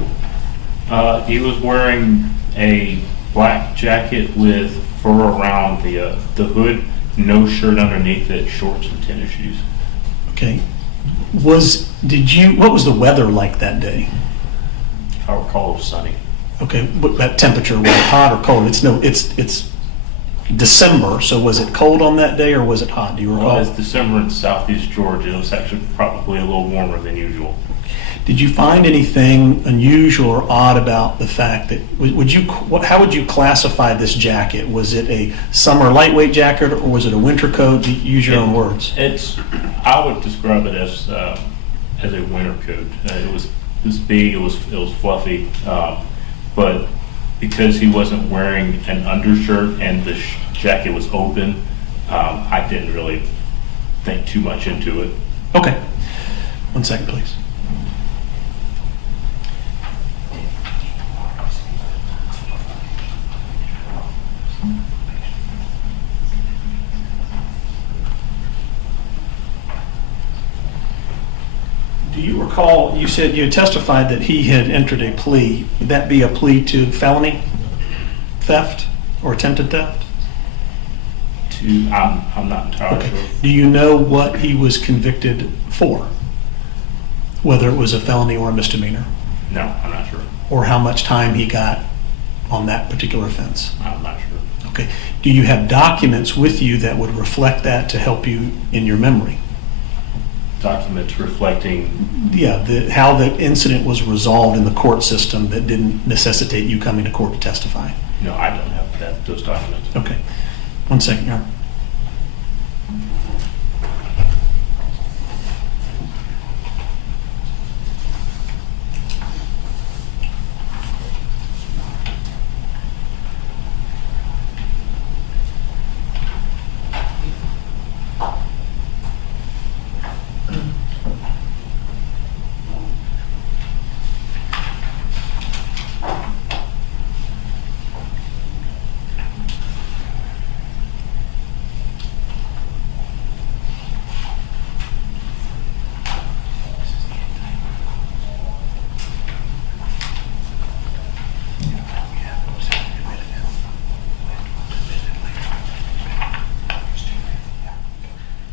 He was wearing a Black jacket with fur around the hood, no shirt underneath it, shorts and tennis shoes. Okay. What was the weather like that day? If I recall, it was sunny. Okay, what that temperature, was it hot or cold? It's December, so was it cold on that day or was it hot? Do you recall? Well, it's December in southeast Georgia. It was actually probably a little warmer than usual. Did you find anything unusual or odd about the fact that, how would you classify this jacket? Was it a summer lightweight jacket or was it a winter coat? Use your own words. I would describe it as a winter coat. It was big, it was fluffy, but because he wasn't wearing an undershirt and the jacket was open, I didn't really think too much into it. Okay. 1 second, please. Do you recall, you said you had testified that he had entered a plea. Would that be a plea to felony theft or attempted theft? I'm not entirely sure. Do you know what he was convicted for? Whether it was a felony or a misdemeanor? No, I'm not sure. Or how much time he got on that particular offense? I'm not sure. Okay. Do you have documents with you that would reflect that to help you in your memory? Documents reflecting. Yeah, how the incident was resolved in the court system that didn't necessitate you coming to court to testify. No, I don't have those documents. Okay. 1 second, Your Honor.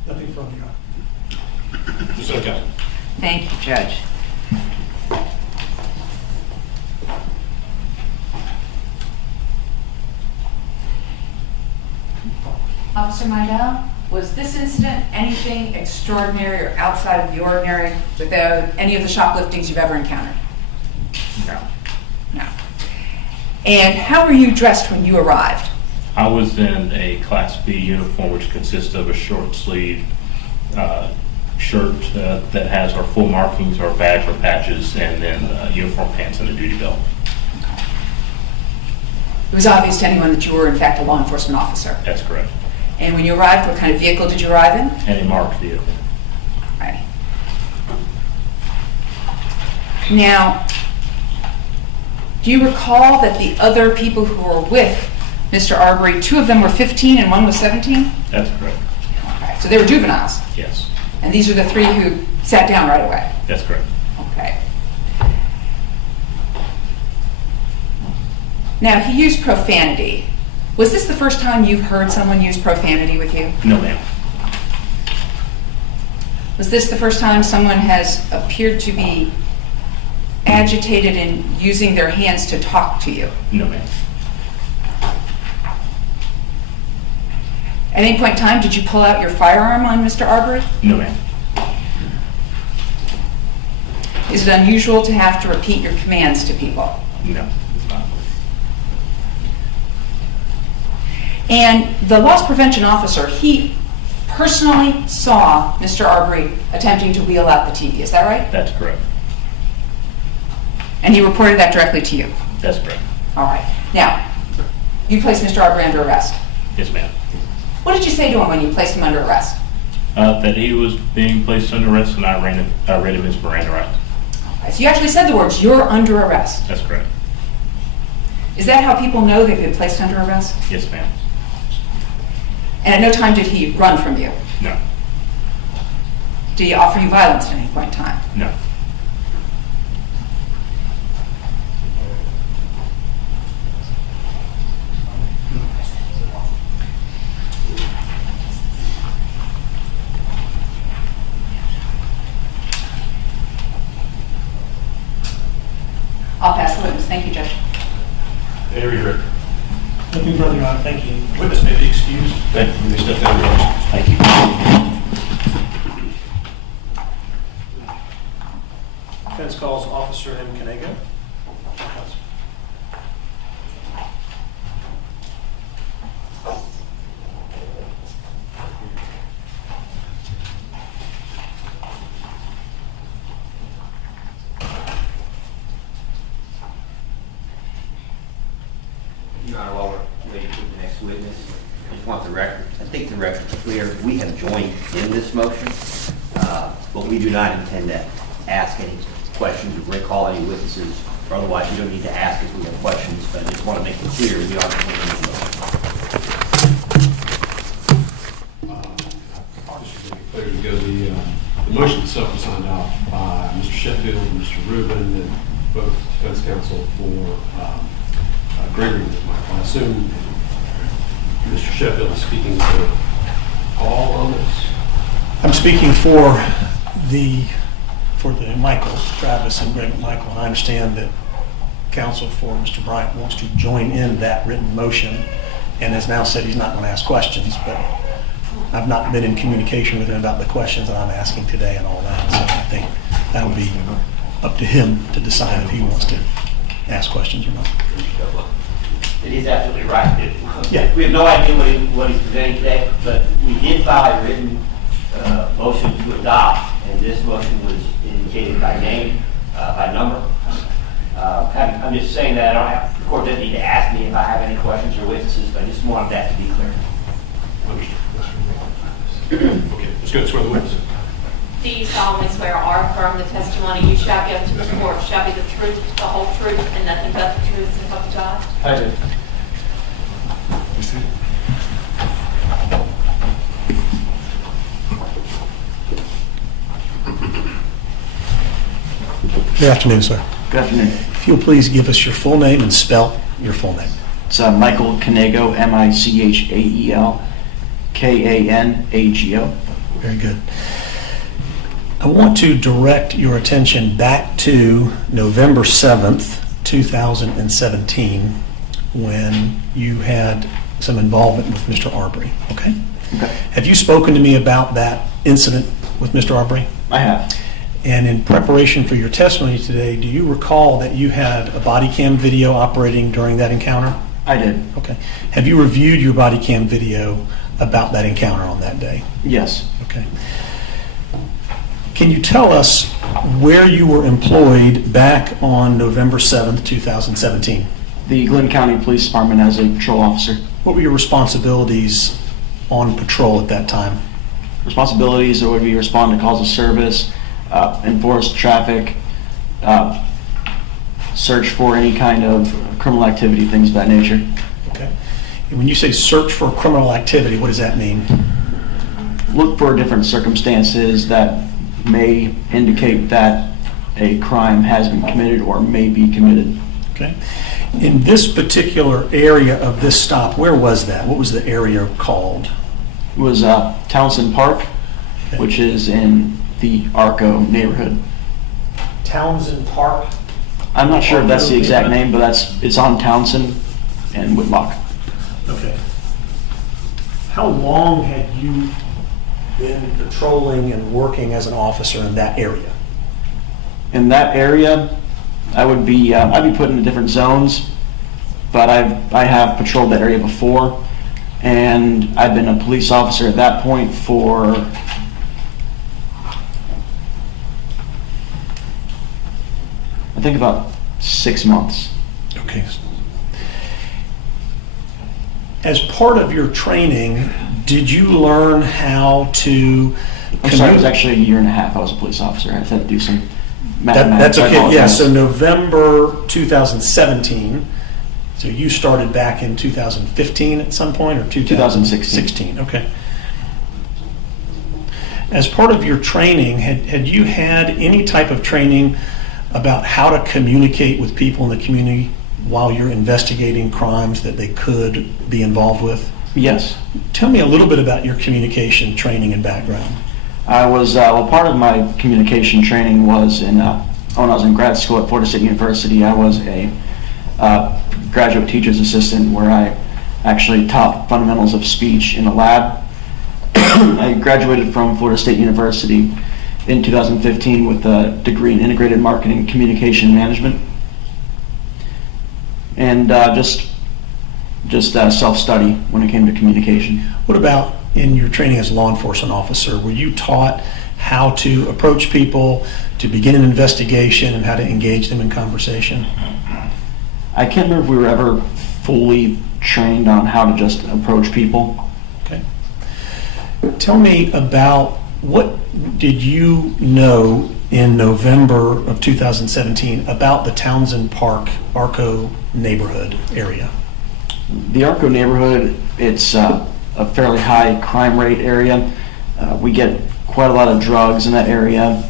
Nothing from you, Your Honor. Just okay. Thank you, Judge. Officer Mydell, was this incident anything extraordinary or outside of the ordinary with any of the shopliftings you've ever encountered? No. No. And how were you dressed when you arrived? I was in a Class B uniform, which consists of a short sleeve shirt that has our full markings, our badge or patches, and then uniform pants and a duty belt. It was obvious to anyone that you were in fact a law enforcement officer. That's correct. And when you arrived, what kind of vehicle did you arrive in? And a marked vehicle. Right. Now, do you recall that the other people who were with Mr. Arbery, 2 of them were 15 and 1 was 17? That's correct. Okay, so they were juveniles. Yes. And these are the 3 who sat down right away? That's correct. Okay. Now, he used profanity. Was this the first time you've heard someone use profanity with you? No, ma'am. Was this the first time someone has appeared to be agitated in using their hands to talk to you? No, ma'am. At any point in time, did you pull out your firearm on Mr. Arbery? No, ma'am. Is it unusual to have to repeat your commands to people? No, it's not. And the loss prevention officer, he personally saw Mr. Arbery attempting to wheel out the TV, is that right? That's correct. And he reported that directly to you? That's correct. All right. Now, you placed Mr. Arbery under arrest. Yes, ma'am. What did you say to him when you placed him under arrest? That he was being placed under arrest, and I read him his Miranda rights. Okay, so you actually said the words, "You're under arrest." That's correct. Is that how people know they've been placed under arrest? Yes, ma'am. And at no time did he run from you? No. Did he offer you violence at any point in time? No. I'll pass the witness. Thank you, Judge. Avery, Rick. Nothing further, Your Honor. Thank you. Witness may be excused. Thank you. You may step down, Your Honor. Thank you. Defense calls Officer M. Canego. Your Honor, while we're waiting for the next witness, I just want the record, I think the record's clear. We have joined in this motion, but we do not intend to ask any questions or recall any witnesses, or otherwise you don't need to ask if we have questions, but I just want to make it clear we are joining in the motion. Just to be clear to go, the motion itself was signed off by Mr. Sheffield and Mr. Rubin, and both defense counsel for agreeing with Michael. I assume Mr. Sheffield is speaking for all on this? I'm speaking for the Michael, Travis and Greg Michael, and I understand that counsel for Mr. Bryant wants to join in that written motion and has now said he's not going to ask questions, but I've not been in communication with him about the questions that I'm asking today and all that, so I think that'll be up to him to decide if he wants to ask questions or not. It is absolutely right. Yeah. We have no idea what he's presenting today, but we did file a written motion to adopt, and this motion was indicated by name, by number. I'm just saying that I don't have, the court doesn't need to ask me if I have any questions or witnesses, but I just wanted that to be clear. Okay, let's go to the witness. Do you solemnly swear or affirm the testimony you shall give to the court shall be the truth, the whole truth, and nothing but the truth, so help you God? I do. Good afternoon, sir. Good afternoon. If you'll please give us your full name and spell your full name. It's Michael Canego, Michael Kanago. Very good. I want to direct your attention back to November 7th, 2017, when you had some involvement with Mr. Arbery, okay? Okay. Have you spoken to me about that incident with Mr. Arbery? I have. And in preparation for your testimony today, do you recall that you had a body cam video operating during that encounter? I did. Okay. Have you reviewed your body cam video about that encounter on that day? Yes. Okay. Can you tell us where you were employed back on November 7th, 2017? The Glenn County Police Department as a patrol officer. What were your responsibilities on patrol at that time? Responsibilities would be respond to calls of service, enforce traffic, search for any kind of criminal activity, things of that nature. Okay. And when you say search for criminal activity, what does that mean? Look for different circumstances that may indicate that a crime has been committed or may be committed. Okay. In this particular area of this stop, where was that? What was the area called? It was Townsend Park, Okay. which is in the Arco neighborhood. Townsend Park? I'm not sure if that's the exact name, but it's on Townsend and Whitlock. Okay. How long had you been patrolling and working as an officer in that area? In that area, I'd be put into different zones, but I have patrolled that area before, and I've been a police officer at that point for I think about 6 months. Okay. As part of your training, did you learn how to... I'm sorry, it was actually a year and a half I was a police officer. I had to do some mathematics. That's I okay, yeah, apologize. so November 2017, so you started back in 2015 at some point, or 2016. Okay. As part of your training, had you had any type of training about how to communicate with people in the community while you're investigating crimes that they could be involved with? Yes. Tell me a little bit about your communication training and background. I was, part of my communication training was in when I was in grad school at Florida State University, I was a graduate teacher's assistant where I actually taught fundamentals of speech in a lab. I graduated from Florida State University in 2015 with a degree in integrated marketing and communication management. And just self-study when it came to communication. What about in your training as a law enforcement officer? Were you taught how to approach people, to begin an investigation, and how to engage them in conversation? I can't remember if we were ever fully trained on how to just approach people. Okay. Tell me about, what did you know in November of 2017 about the Townsend Park Arco neighborhood area? The Arco neighborhood, it's a fairly high crime rate area. We get quite a lot of drugs in that area.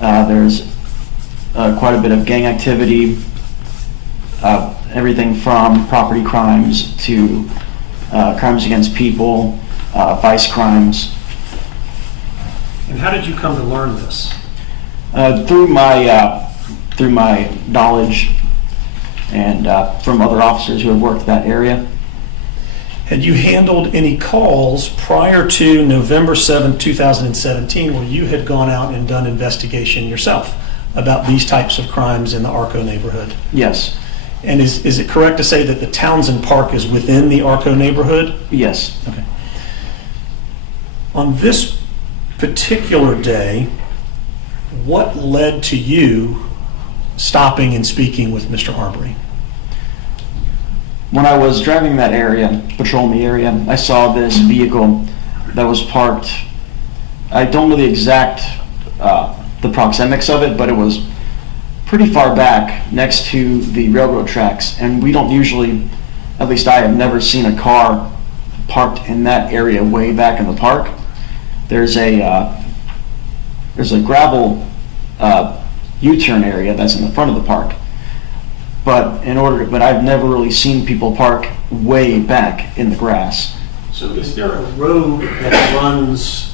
There's quite a bit of gang activity, everything from property crimes to crimes against people, vice crimes. And how did you come to learn this? Through my knowledge and from other officers who have worked that area. Had you handled any calls prior to November 7, 2017, where you had gone out and done investigation yourself about these types of crimes in the Arco neighborhood? Yes. And is it correct to say that the Townsend Park is within the Arco neighborhood? Yes. Okay. On this particular day, what led to you stopping and speaking with Mr. Arbery? When I was driving that area, patrolling the area, I saw this vehicle that was parked. I don't know the exact, the proxemics of it, but it was pretty far back next to the railroad tracks. And we don't usually, at least I have never seen a car parked in that area way back in the park. There's a gravel U-turn area that's in the front of the park. But I've never really seen people park way back in the grass. So is there a road that runs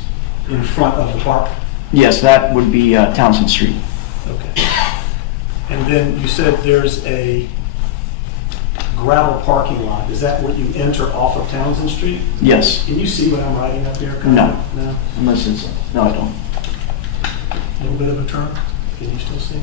in front of the park? Yes, that would be Townsend Street. Okay. And then you said there's a gravel parking lot. Is that what you enter off of Townsend Street? Yes. Can you see what I'm writing up here? No. No? Unless it's, no, I don't. A little bit of a turn? Can you still see?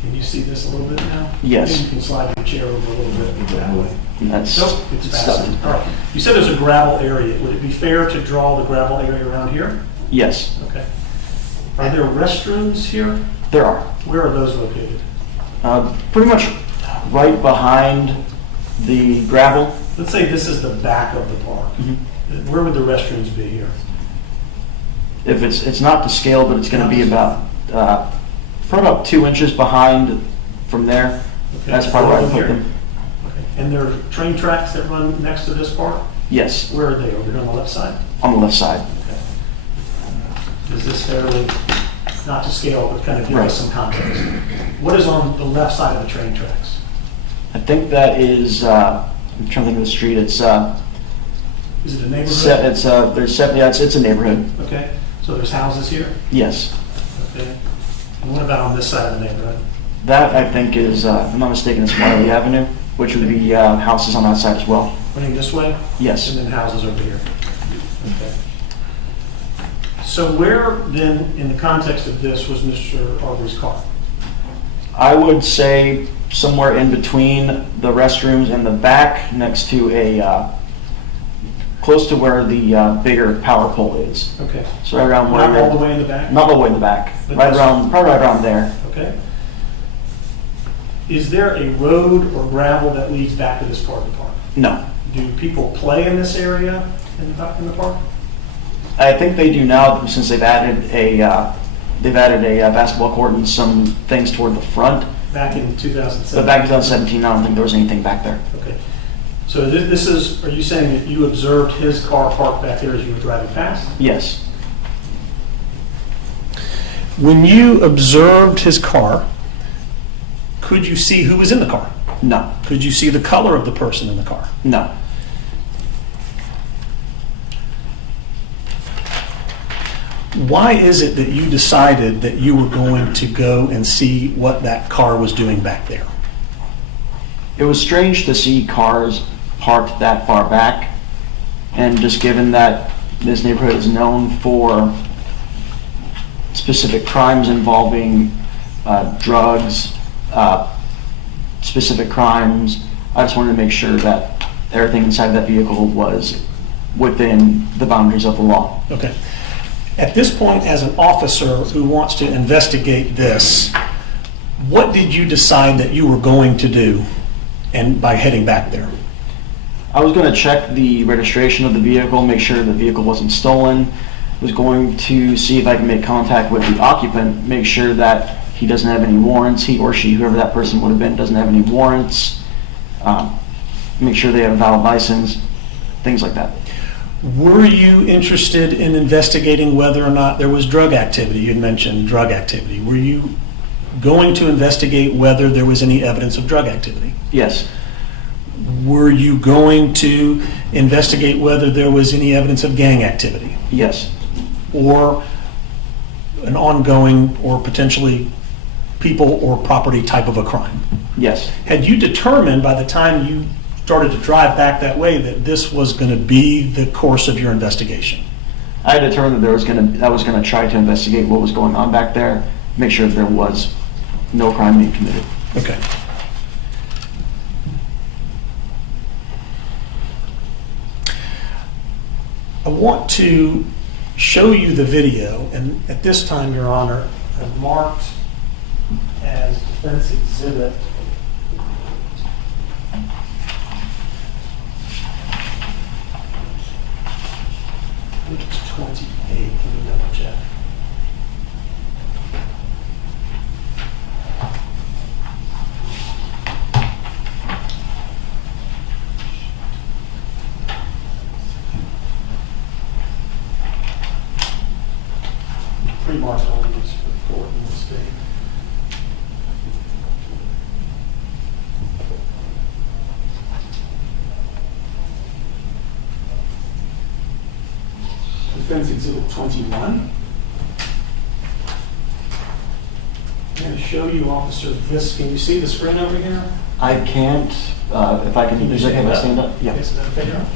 Can you see this a little bit now? Yes. Maybe you can slide your chair over a little bit that way. That's, Nope, it's fastened. All right. You said there's a gravel area. Would it be fair to draw the gravel area around here? yes, Okay. Are there restrooms here? there are. Where are those located? Pretty much right behind the gravel. Let's say this is the back of the park. Where would the restrooms be here? If it's not to scale, but it's going to be about probably about 2 inches behind from there. Okay, That's probably where I over put here. them. Okay. And there are train tracks that run next to this park? Yes, Where are they? Over here on the left side? on the left side. Okay. Is this fairly, not to scale, but kind of give Right. us some context? What is on the left side of the train tracks? I think that is. I'm trying to think of the street. It's Is it a neighborhood? it's a neighborhood. Okay. So there's houses here? Yes, Okay. And what about on this side of the neighborhood? that I think is. If I'm not mistaken, it's Wiley Avenue, which would be houses on that side as well. Running this way? Yes. And then houses over here? Okay. So where then, in the context of this, was Mr. Arbery's car? I would say somewhere in between the restrooms and the back, next to close to where the bigger power pole is. Okay. So right around where. Not all the way in the back? Not all the way in the back. But Right this- around, probably right around there. Okay. Is there a road or gravel that leads back to this part of the park? No. Do people play in this area in the park? I think they do now since they've added a basketball court and some things toward the front. Back in 2007? But back in 2017, I don't think there was anything back there. Okay. So this is, are you saying that you observed his car parked back there as you were driving past? Yes. When you observed his car, could you see who was in the car? No. Could you see the color of the person in the car? No. Why is it that you decided that you were going to go and see what that car was doing back there? It was strange to see cars parked that far back, and just given that this neighborhood is known for specific crimes involving drugs, specific crimes, I just wanted to make sure that everything inside of that vehicle was within the boundaries of the law. Okay. At this point, as an officer who wants to investigate this, what did you decide that you were going to do and by heading back there? I was going to check the registration of the vehicle, make sure the vehicle wasn't stolen. Was going to see if I can make contact with the occupant, make sure that he doesn't have any warrants, he or she, whoever that person would have been, doesn't have any warrants, make sure they have a valid license, things like that. Were you interested in investigating whether or not there was drug activity? You had mentioned drug activity. Were you going to investigate whether there was any evidence of drug activity? Yes. Were you going to investigate whether there was any evidence of gang activity? Yes. Or an ongoing or potentially people or property type of a crime? Yes. Had you determined by the time you started to drive back that way that this was going to be the course of your investigation? I determined that I was going to try to investigate what was going on back there, make sure that there was no crime being committed. Okay. I want to show you the video, and at this time, Your Honor, I've marked as defense exhibit I think it's 28. Let me double check. Pre-marked all these for court in the state. Defense Exhibit 21. I'm going to show you, officer, this. Can you see the screen over here? I can't, if I can, Can you is it stand if I up? stand up? Yeah. Yes, is that okay, Your Honor?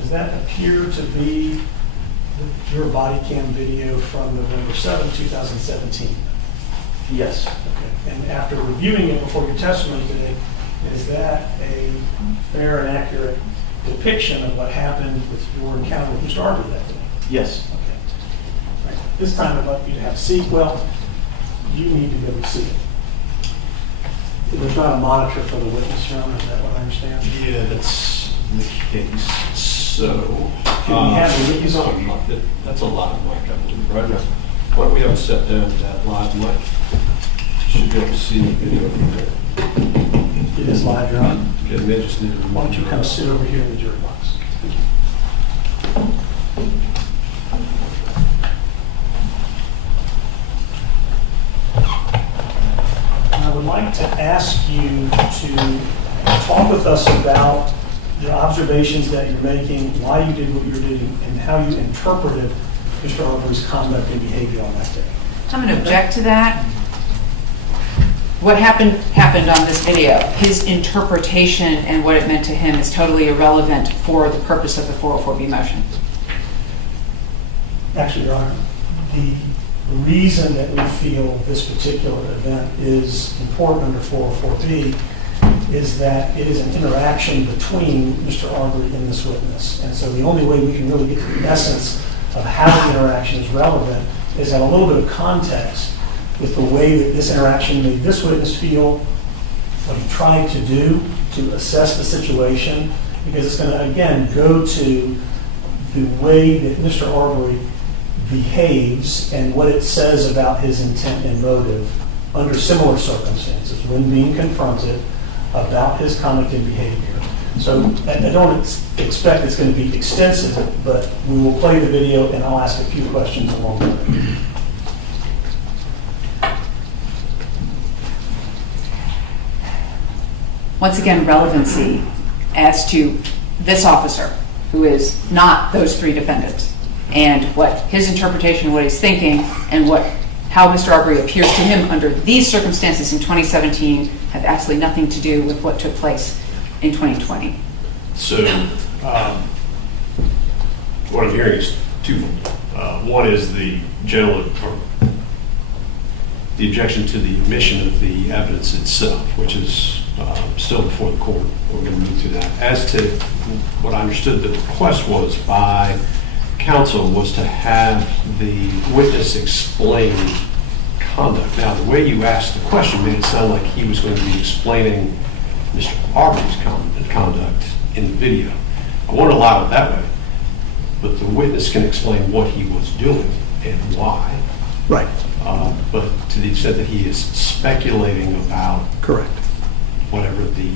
Does that appear to be your body cam video from November 7, 2017? Yes. Okay. And after reviewing it before your testimony today, is that a fair and accurate depiction of what happened with your encounter with Mr. Arbery that day? Yes. Okay. Right. This time I'd like you to have a seatbelt. You need to go to see it. There's not a monitor for the witness, Your Honor, is that what I understand? Yeah, that's the case. So, Can we have the witness on? That's a live mic up to the right now. Why don't we have it set down to that live mic? Should be able to see the video from there. It is live, Your Honor. Okay, they just need to. Why don't you come sit over here in the jury box? Thank you. I would like to ask you to talk with us about the observations that you're making, why you did what you're doing, and how you interpreted Mr. Arbery's conduct and behavior on that day. I'm going to object to that. What happened on this video. His interpretation and what it meant to him is totally irrelevant for the purpose of the 404B motion. Actually, Your Honor, the reason that we feel this particular event is important under 404B is that it is an interaction between Mr. Arbery and this witness. And so the only way we can really get to the essence of how the interaction is relevant is have a little bit of context with the way that this interaction made this witness feel, what he tried to do to assess the situation, because it's going to, again, go to the way that Mr. Arbery behaves and what it says about his intent and motive under similar circumstances when being confronted about his conduct and behavior. So I don't expect it's going to be extensive, but we will play the video and I'll ask a few questions along the way. Once again, relevancy as to this officer, who is not those three defendants, and what his interpretation, what he's thinking, and how Mr. Arbery appears to him under these circumstances in 2017 have absolutely nothing to do with what took place in 2020. So, what I'm hearing is twofold. One is the objection to the omission of the evidence itself, which is still before the court. We're going to move through that. As to what I understood the request was by counsel was to have the witness explain conduct. Now, the way you asked the question made it sound like he was going to be explaining Mr. Arbery's conduct in the video. I won't allow it that way, but the witness can explain what he was doing and why. Right. But to the extent that he is speculating about Correct. whatever the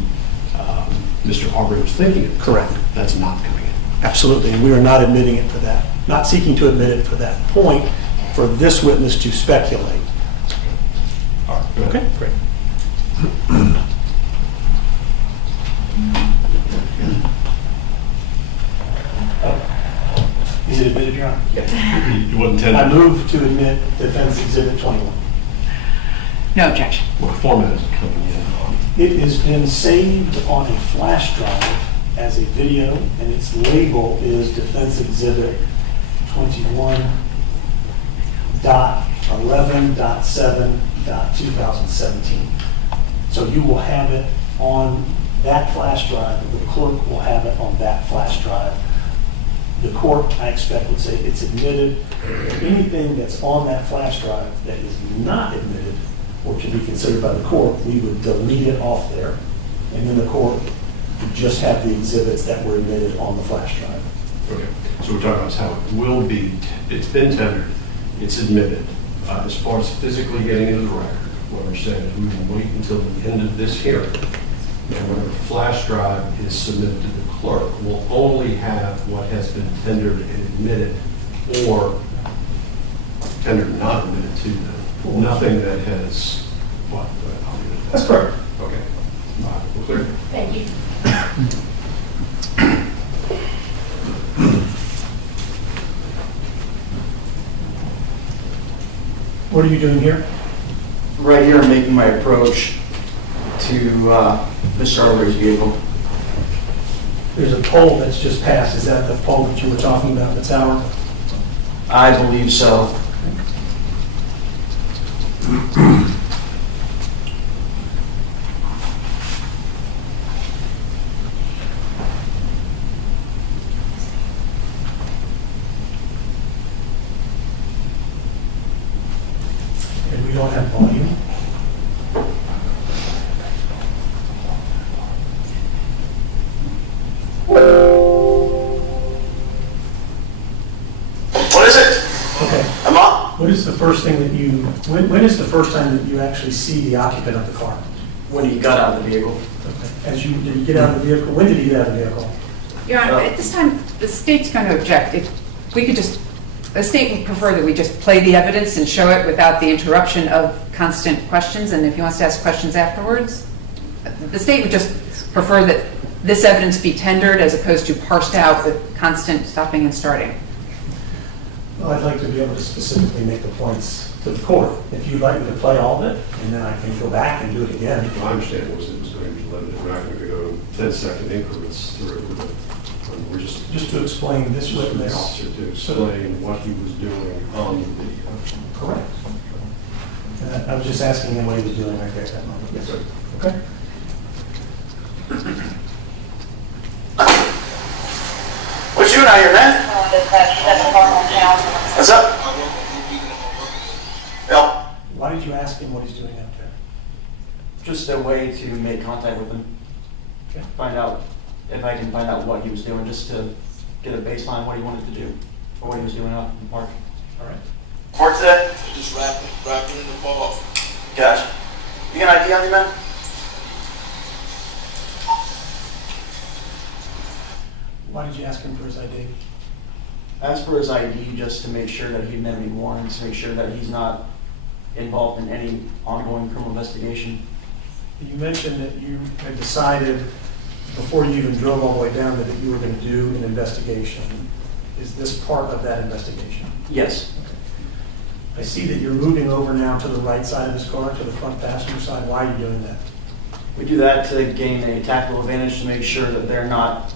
Mr. Arbery was thinking of, Correct. That's not coming in. Absolutely, and we are not admitting it for that, not seeking to admit it for that point, for this witness to speculate. All right, go ahead. Okay, great. Is it admitted, Your Honor? You wasn't intended. I move to admit Defense Exhibit 21. No objection. What format is it coming in? It has been saved on a flash drive as a video, and its label is Defense Exhibit 21.11.7.2017. So you will have it on that flash drive, and the clerk will have it on that flash drive. The court, I expect, would say it's admitted. Anything that's on that flash drive that is not admitted or can be considered by the court, we would delete it off there, and then the court would just have the exhibits that were admitted on the flash drive. Okay, so we're talking about how it will be, it's been tendered, it's admitted. As far as physically getting into the record, what we're saying is we will wait until the end of this hearing, and whenever flash drive is submitted to the clerk, we'll only have what has been tendered and admitted, or tendered and not admitted to them. Nothing that has, what? I'll leave it at that. That's correct. Okay, all right, we're clear. Thank you. What are you doing here? Right here, I'm making my approach to Mr. Arbery's vehicle. There's a pole that's just passed. Is that the pole that you were talking about, the tower? I believe so. And we don't have volume. What is it? Okay. I'm up. What is the first thing that you, when is the first time that you actually see the occupant of the car? When he got out of the vehicle. Okay. Did he get out of the vehicle? When did he get out of the vehicle? Your Honor, at this time, the state's going to object. If we could just, the state would prefer that we just play the evidence and show it without the interruption of constant questions, and if he wants to ask questions afterwards, the state would just prefer that this evidence be tendered as opposed to parsed out with constant stopping and starting. Well, I'd like to be able to specifically make the points to the court. If you'd like me to play all of it, and then I can go back and do it again. My understanding was it was going to be limited. We're not going to go 10-second increments through. We're just to explain this for the witness. officer to explain what he was doing on the video. Correct. I was just asking him what he was doing right there at that moment. Yes, sir. Okay. What you doing out here, man? What's up? Yep. Why did you ask him what he's doing out there? Just a way to make contact with him. Okay. Find out, if I can find out what he was doing, just to get a baseline what he wanted to do, or what he was doing out in the park. All right. Work today? Just rapping in the ball. Gotcha. You got an ID on you, man? Why did you ask him for his ID? As for his ID, just to make sure that he didn't have any warrants, make sure that he's not involved in any ongoing criminal investigation. You mentioned that you had decided before you even drove all the way down there, that you were going to do an investigation. Is this part of that investigation? Yes. I see that you're moving over now to the right side of this car, to the front passenger side. Why are you doing that? We do that to gain a tactical advantage, to make sure that they're not,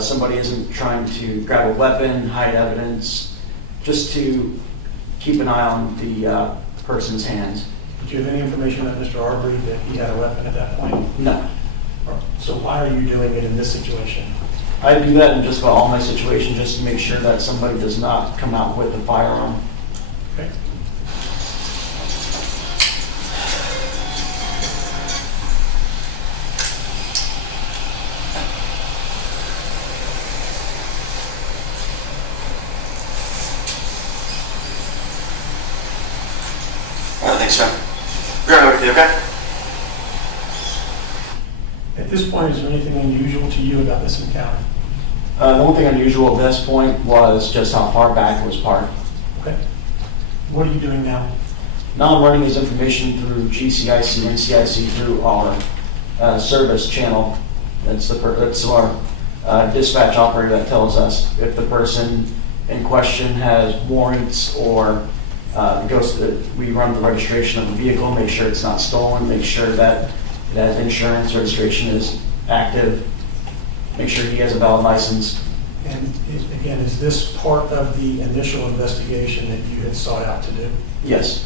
somebody isn't trying to grab a weapon, hide evidence, just to keep an eye on the person's hands. Did you have any information about Mr. Arbery that he had a weapon at that point? No. So why are you doing it in this situation? I do that in just about all my situations, just to make sure that somebody does not come out with a firearm. Okay. Thanks, man. We're right over with you, okay? At this point, is there anything unusual to you about this encounter? The only thing unusual at this point was just how far back it was parked. Okay. What are you doing now? Now I'm running his information through GCIC and CIC through our service channel. That's our dispatch operator that tells us if the person in question has warrants or we run the registration of the vehicle, make sure it's not stolen, make sure that insurance registration is active, make sure he has a valid license. And again, is this part of the initial investigation that you had sought out to do? Yes.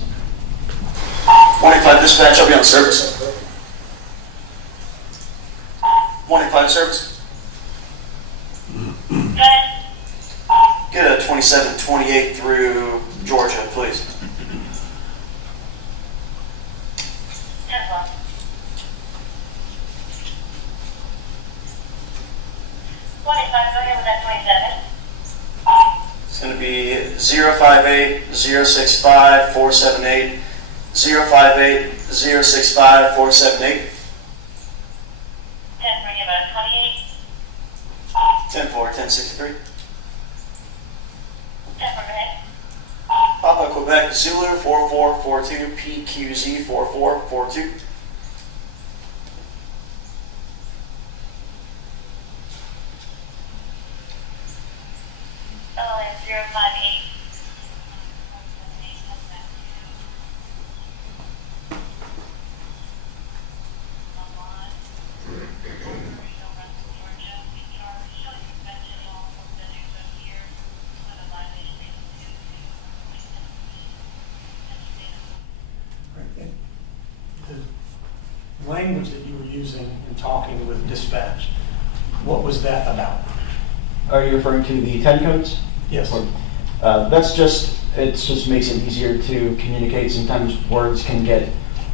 185 dispatch, I'll be on service. 185 service. Get a 2728 through Georgia, please. 25, go ahead with that 27. It's going to be 058 065 478 058 065 478. 10 for you, about 28. 10 4 1063. 10 for ahead. Papa Quebec Zulu 4442 PQZ 4442. Oh, and 058. The language that you were using in talking with dispatch, what was that about? Are you referring to the 10 codes? Yes. That's just, it just makes it easier to communicate. Sometimes words can get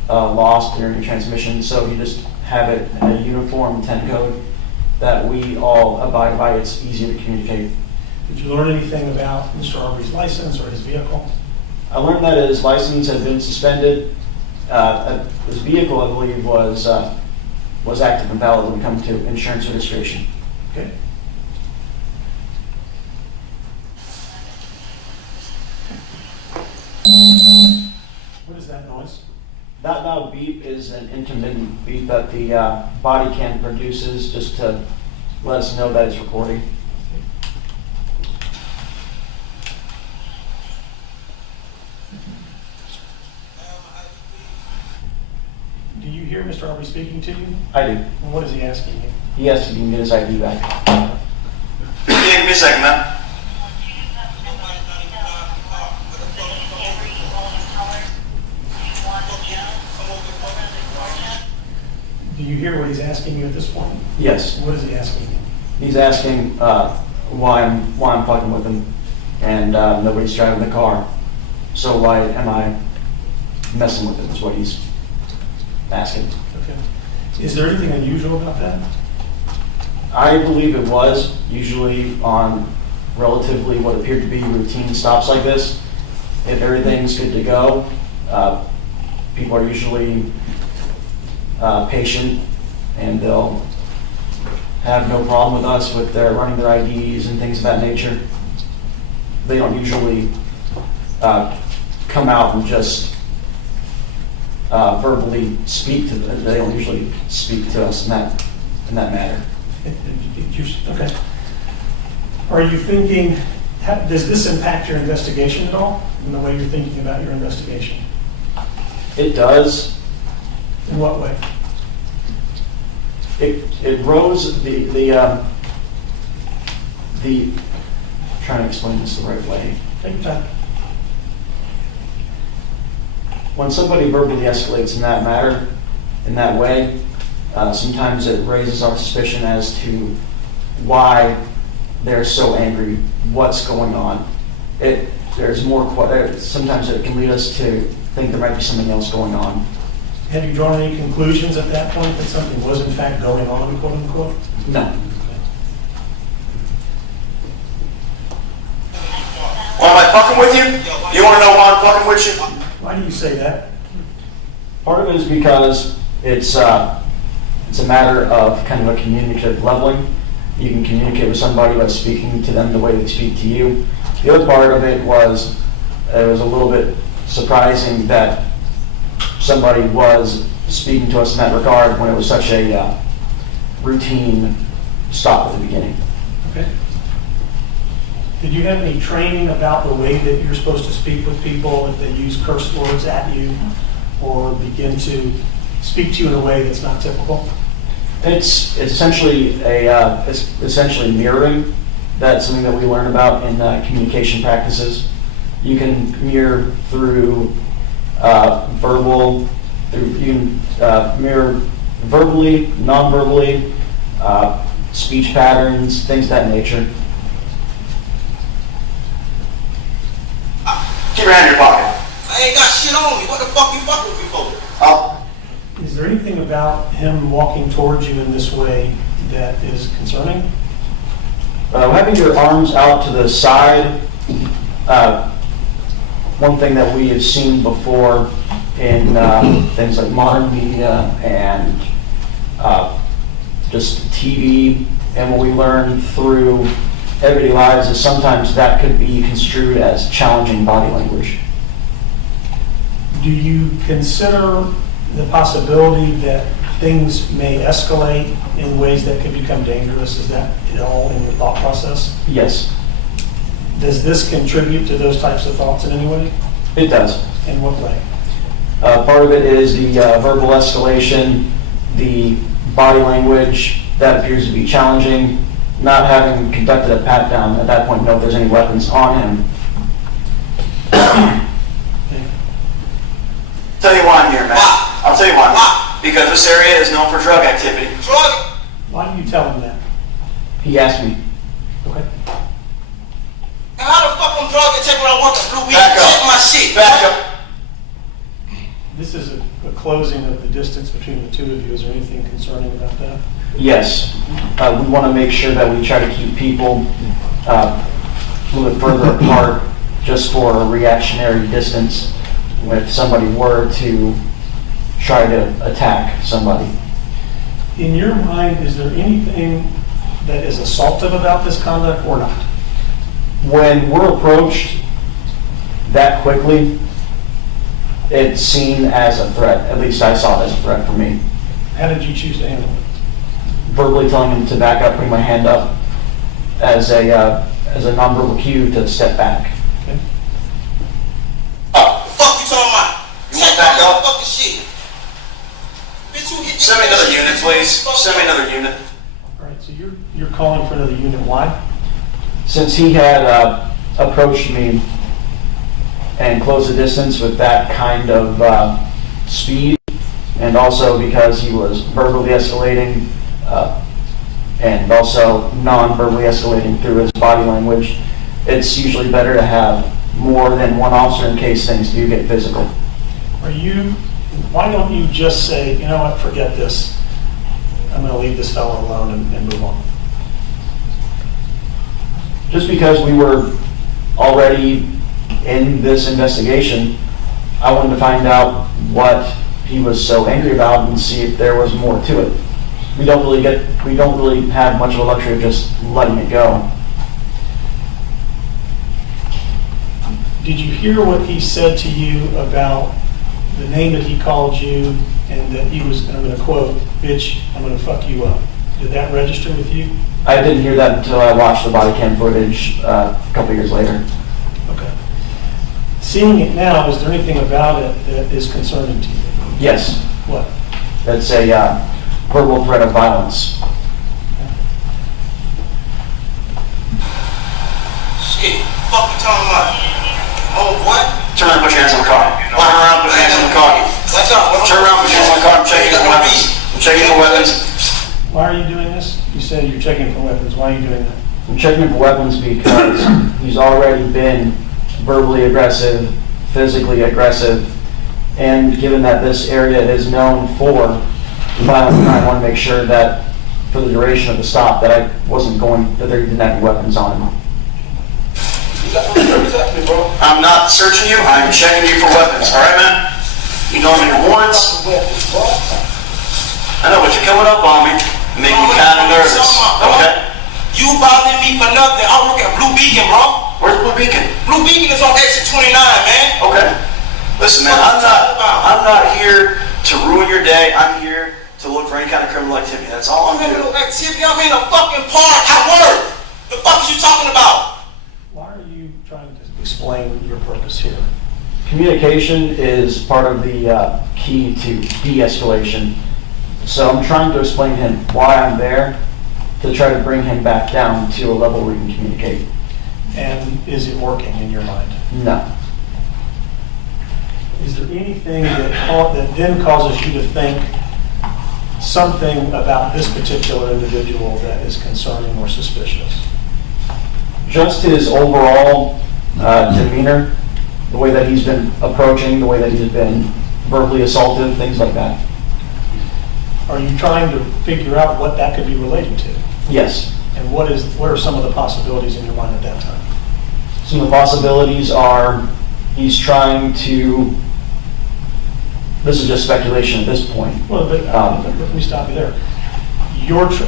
lost during the transmission, so you just have it in a uniform 10 code that we all abide by. It's easier to communicate. Did you learn anything about Mr. Arbery's license or his vehicle? I learned that his license had been suspended. His vehicle, I believe, was active and valid when it comes to insurance registration. Okay. What is that noise? That loud beep is an intermittent beep that the body cam produces just to let us know that it's recording. Do you hear Mr. Arbery speaking to you? I do. And what is he asking you? He has to get his ID back. Yeah, give me a second, man. Do you hear what he's asking you at this point? Yes. What is he asking you? He's asking why I'm fucking with him, and nobody's driving the car. So why am I messing with him? Is what he's asking. Okay. Is there anything unusual about that? I believe it was. Usually on relatively what appeared to be routine stops like this, if everything's good to go, people are usually patient, and they'll have no problem with us with their running their IDs and things of that nature. They don't usually come out and just verbally speak to them. They don't usually speak to us in in that matter. Okay. Are you thinking, does this impact your investigation at all, in the way you're thinking about your investigation? It does. In what way? It rose trying to explain this the right way. Take your time. When somebody verbally escalates in that matter, in that way, sometimes it raises our suspicion as to why they're so angry, what's going on. Sometimes it can lead us to think there might be something else going on. Have you drawn any conclusions at that point that something was in fact going on, quote unquote? No. Why am I fucking with you? You want to know why I'm fucking with you? Why do you say that? Part of it is because it's a matter of kind of a communicative leveling. You can communicate with somebody by speaking to them the way they speak to you. The other part of it was a little bit surprising that somebody was speaking to us in that regard when it was such a routine stop at the beginning. Okay. Did you have any training about the way that you're supposed to speak with people if they use curse words at you or begin to speak to you in a way that's not typical? It's essentially mirroring. That's something that we learn about in communication practices. You can mirror through mirror verbally, non-verbally, speech patterns, things of that nature. Keep your hand in your pocket. I ain't got shit on me. What the fuck you fucking with me for? Is there anything about him walking towards you in this way that is concerning? Having your arms out to the side, one thing that we have seen before in things like modern media and just TV, and what we learn through everyday lives is sometimes that could be construed as challenging body language. Do you consider the possibility that things may escalate in ways that could become dangerous? Is that at all in your thought process? Yes. Does this contribute to those types of thoughts in any way? It does. In what way? Part of it is the verbal escalation, the body language that appears to be challenging, not having conducted a pat-down at that point, know if there's any weapons on him. Tell you why I'm here, man. I'll tell you why. Because this area is known for drug activity. Drug? Why do you tell him that? He asked me. Okay. And how the fuck I'm drug and take what I want to blue weed? Back up. Take my shit. Back up. This is a closing of the distance between the two of you. Is there anything concerning about that? Yes. We want to make sure that we try to keep people a little bit further apart just for a reactionary distance if somebody were to try to attack somebody. In your mind, is there anything that is assaultive about this conduct or not? When we're approached that quickly, it's seen as a threat. At least I saw it as a threat for me. How did you choose to handle it? Verbally telling him to back up, putting my hand up as a nonverbal cue to step back. Okay. Fuck you talking about? You want back up? Fucking shit. Bitch, you hit. Send me another unit, please. Send me another unit. All right, so you're calling for another unit. Why? Since he had approached me and closed the distance with that kind of speed, and also because he was verbally escalating and also non-verbally escalating through his body language, it's usually better to have more than one officer in case things do get physical. Why don't you just say, you know what, forget this. I'm going to leave this fellow alone and move on. Just because we were already in this investigation, I wanted to find out what he was so angry about and see if there was more to it. We don't really have much of a luxury of just letting it go. Did you hear what he said to you about the name that he called you and that he was, I'm going to quote, bitch, I'm going to fuck you up? Did that register with you? I didn't hear that until I watched the body cam footage a couple years later. Okay. Seeing it now, is there anything about it that is concerning to you? Yes, What? that's a verbal threat of violence. Shit, fuck you talking about? Oh, what? Turn around, put your hands on the car. Turn around, put your hands on the car. What's up? Turn around, put your hands on the car. I'm checking for weapons. I'm checking for weapons. Why are you doing this? You said you're checking for weapons. Why are you doing that? I'm checking for weapons because he's already been verbally aggressive, physically aggressive, and given that this area is known for violent crime, I want to make sure that for the duration of the stop that that there didn't have any weapons on him. I'm not searching you. I'm checking you for weapons. All right, man? You know how many warrants? I know, but you're coming up on me. Make me kind of nervous. Okay? You bothering me for nothing. I work at Blue Beacon, bro. Where's Blue Beacon? Blue Beacon is on exit 29, man. Okay. Listen, man, I'm not here to ruin your day. I'm here to look for any kind of criminal activity. That's all I'm doing. Criminal activity? I'm in a fucking park. I work. The fuck is you talking about? Why are you trying to explain your purpose here? Communication is part of the key to de-escalation. So I'm trying to explain to him why I'm there to try to bring him back down to a level where we can communicate. And is it working in your mind? No. Is there anything that then causes you to think something about this particular individual that is concerning or suspicious? Just his overall demeanor, the way that he's been approaching, the way that he's been verbally assaulted, things like that. Are you trying to figure out what that could be related to? Yes. And what are some of the possibilities in your mind at that time? Some of the possibilities are he's trying to, this is just speculation at this point. Well, but let me stop you there.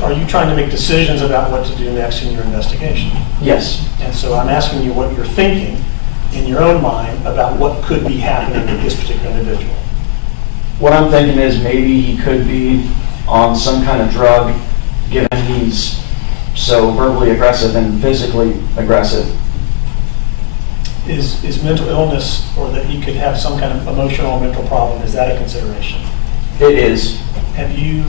Are you trying to make decisions about what to do next in your investigation? Yes. And so I'm asking you what you're thinking in your own mind about what could be happening with this particular individual. What I'm thinking is maybe he could be on some kind of drug, given he's so verbally aggressive and physically aggressive. Is mental illness, or that he could have some kind of emotional or mental problem, is that a consideration? It is. Have you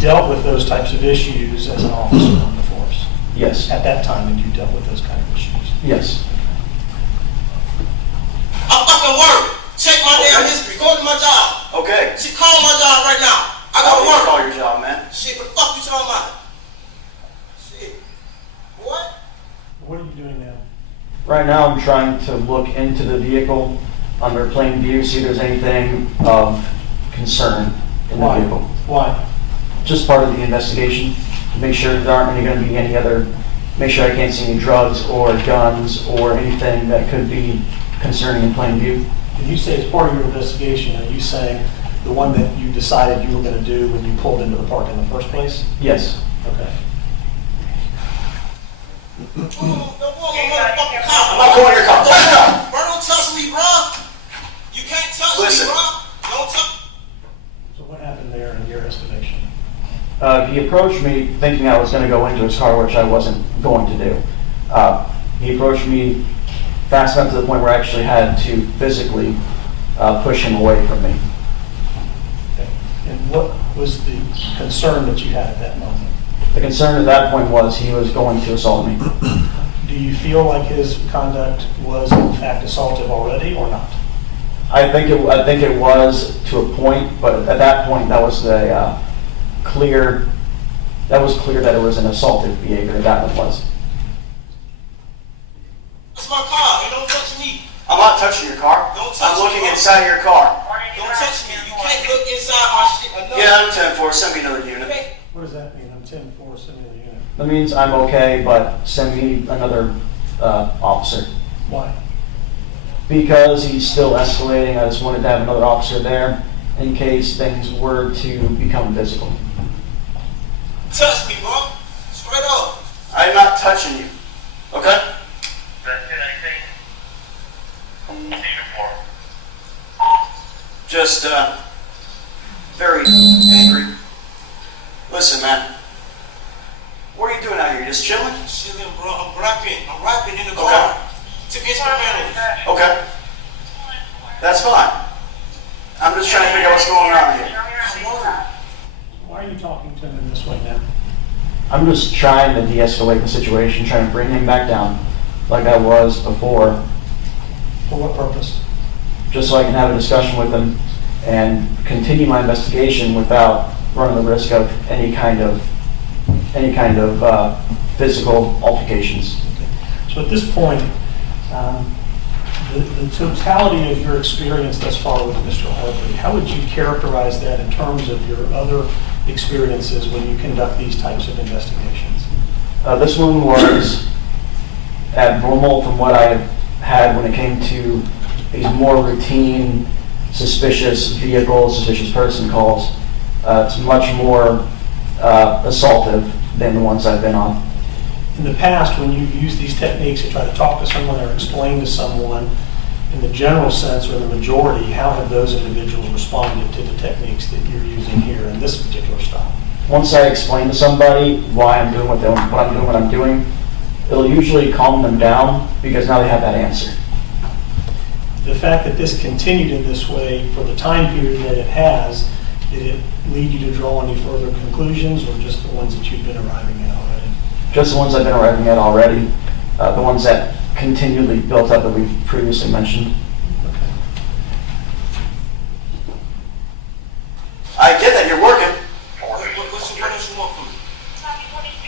dealt with those types of issues as an officer on the force? Yes. At that time, had you dealt with those kind of issues? Yes. I fucking work. Check my damn history. Go to my job. Okay. She call my job right now. I How gotta do you work. call your job, man? Shit, what the fuck you talking about? Shit. What? What are you doing now? Right now I'm trying to look into the vehicle under plain view, see if there's anything of concern in the vehicle. Why? Just part of the investigation, to make sure there aren't going to be any other, make sure I can't see any drugs or guns or anything that could be concerning in plain view. When you say it's part of your investigation, are you saying the one that you decided you were going to do when you pulled into the park in the first place? Yes. Okay. I'm not going to your car. Bro, don't touch me, bro. You can't touch Listen. me, bro. Don't touch. So what happened there in your estimation? He approached me thinking I was going to go into his car, which I wasn't going to do. He approached me fast enough to the point where I actually had to physically push him away from me. Okay. And what was the concern that you had at that moment? The concern at that point was he was going to assault me. Do you feel like his conduct was in fact assaultive already or not? I think it was to a point, but at that point that was clear that it was an assaultive behavior. That one was. It's my car. You don't touch me. I'm not touching your car. Don't touch I'm looking me, bro. inside your car. Don't touch me. You can't look inside my shit. Yeah, I'm 10-4. Send me another unit. What does that mean? I'm 10-4, send me the unit. That means I'm okay, but send me another officer. Why? Because he's still escalating. I just wanted to have another officer there in case things were to become physical. Touch me, bro. Straight up. I'm not touching you. Okay? Just very angry. Listen, man. Just chilling? Chilling, bro. I'm rapping in the car. To instrumentals. Okay. That's fine. I'm just trying to figure out what's going on here. Why are you talking to him in this way now? I'm just trying to de-escalate the situation, trying to bring him back down like I was before, For what purpose? just so I can have a discussion with him and continue my investigation without running the risk of any kind of physical altercations. So at this point, the totality of your experience thus far with Mr. Arbery, how would you characterize that in terms of your other experiences when you conduct these types of investigations? This one was abnormal from what I had when it came to these more routine, suspicious vehicle, suspicious person calls. It's much more assaultive than the ones I've been on. In the past, when you've used these techniques to try to talk to someone or explain to someone, in the general sense or the majority, how have those individuals responded to the techniques that you're using here in this particular style? Once I explain to somebody why I'm doing what I'm doing, it'll usually calm them down because now they have that answer. The fact that this continued in this way for the time period that it has, did it lead you to draw any further conclusions or just the ones that you've been arriving at already? Just the ones I've been arriving at already, the ones that continually built up that we've previously mentioned. I get that you're working. What else you want from me?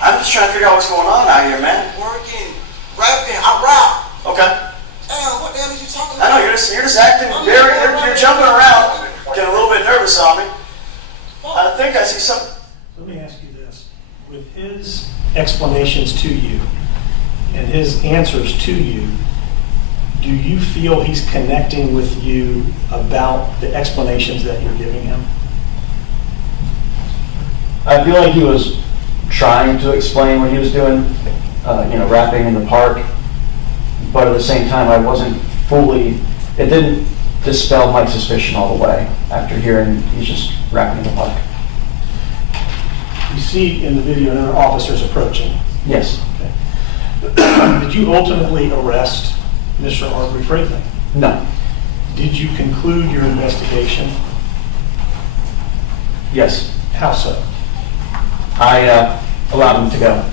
I'm just trying to figure out what's going on out here, man. Working, rapping, I rap. Okay. Damn, what the hell are you talking I about? know, you're just acting you're jumping around, getting a little bit nervous on me. I think I see something. Let me ask you this. With his explanations to you and his answers to you, do you feel he's connecting with you about the explanations that you're giving him? I feel like he was trying to explain what he was doing, rapping in the park, but at the same time I wasn't fully, it didn't dispel my suspicion all the way after hearing he's just rapping in the park. You see in the video another officer's approaching. Yes. Okay. Did you ultimately arrest Mr. Arbery for anything? No. Did you conclude your investigation? Yes. How so? I allowed him to go.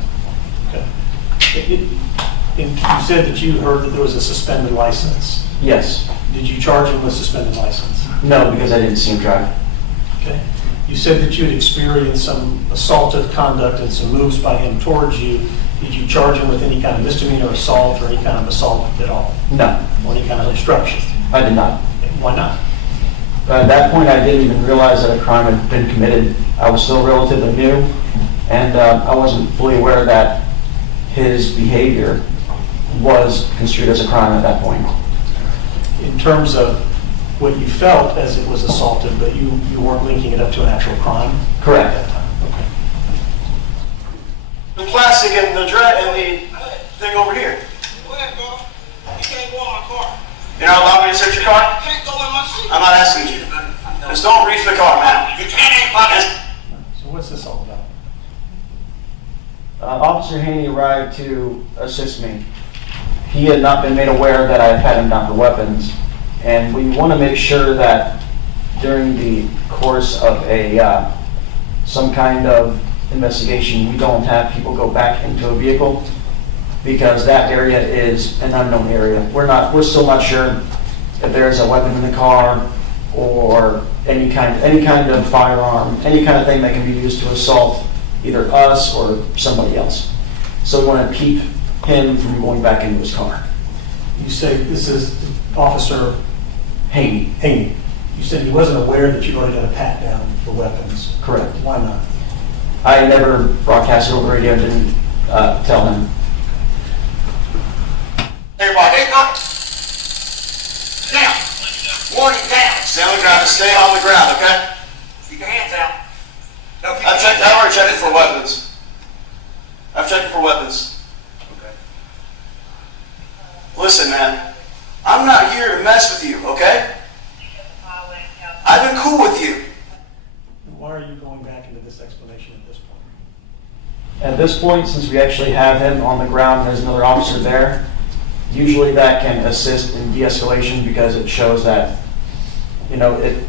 Okay. And you said that you heard that there was a suspended license. Yes. Did you charge him with suspended license? No, because I didn't see him drive. Okay. You said that you had experienced some assaultive conduct and some moves by him towards you. Did you charge him with any kind of misdemeanor assault or any kind of assault at all? No. Or any kind of obstruction? I did not. Why not? At that point, I didn't even realize that a crime had been committed. I was still relatively new, and I wasn't fully aware that his behavior was construed as a crime at that point. In terms of what you felt as it was assaulted, but you weren't linking it up to an actual crime? Correct. At that time. Okay. The plastic and the thing over here. Go ahead, bro. You can't go on my car. You're not allowing me to search your car? You can't go in my seat. I'm not asking you. Just don't reach the car, man. You can't. So what's this all about? Officer Haney arrived to assist me. He had not been made aware that I had had him down for weapons, and we want to make sure that during the course of some kind of investigation, we don't have people go back into a vehicle, because that area is an unknown area. We're still not sure if there's a weapon in the car or any kind of firearm, any kind of thing that can be used to assault either us or somebody else. So we want to keep him from going back into his car. You say this is Officer Haney. Haney. You said he wasn't aware that you'd already done a pat down for weapons. Correct. Why not? I never broadcasted over the radio, didn't tell him. Everybody, down. Warning, down. Stay on the ground. Stay on the ground, okay? Keep your hands out. No, keep I've already checked for weapons. I've checked for weapons. Okay. Listen, man. I'm not here to mess with you, okay? I've been cool with you. Why are you going back into this explanation at this point? At this point, since we actually have him on the ground and there's another officer there, usually that can assist in de-escalation because it shows that, you know, it's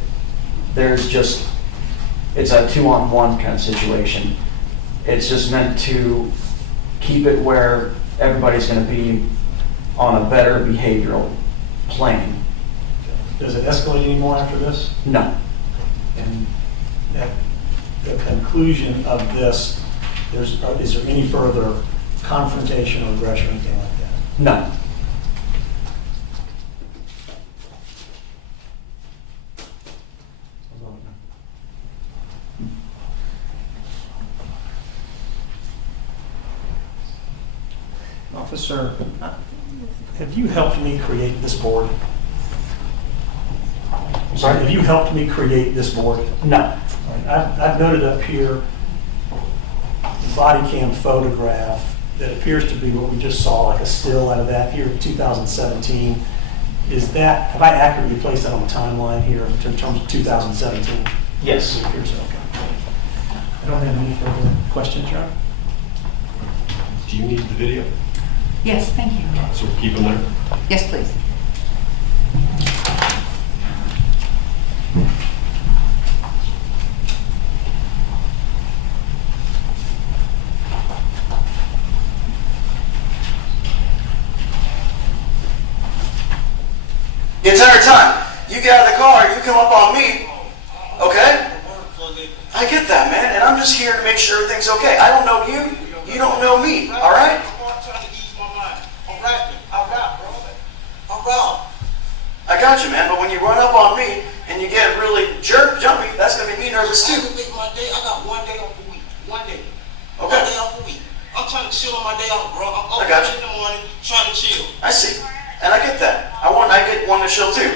a 2-on-1 kind of situation. It's just meant to keep it where everybody's going to be on a better behavioral plane. Does it escalate anymore after this? No. And at the conclusion of this, is there any further confrontation or aggression or anything like that? No. Officer, have you helped me create this board? Sorry? Have you helped me create this board? No. All right, I've noted up here the body cam photograph that appears to be what we just saw, like a still out of that here in 2017. Have I accurately placed that on the timeline here in terms of 2017? Yes. It appears okay. I don't have any further questions, Your Honor. Do you need the video? Yes, thank you. So we'll keep them there? Yes, please. The entire time. You get out of the car, you come up on me, okay? I get that, man, and I'm just here to make sure everything's okay. I don't know you, you don't know me, all right? I got you, man, but when you run up on me and you get really jumpy, that's going to make me nervous too. I got 1 day off a week. 1 day. Okay. 1 day off a week. I'm trying to chill on my day off, bro. I'm I got up you. in the morning trying to chill. I see, and I get that. I get one to chill too.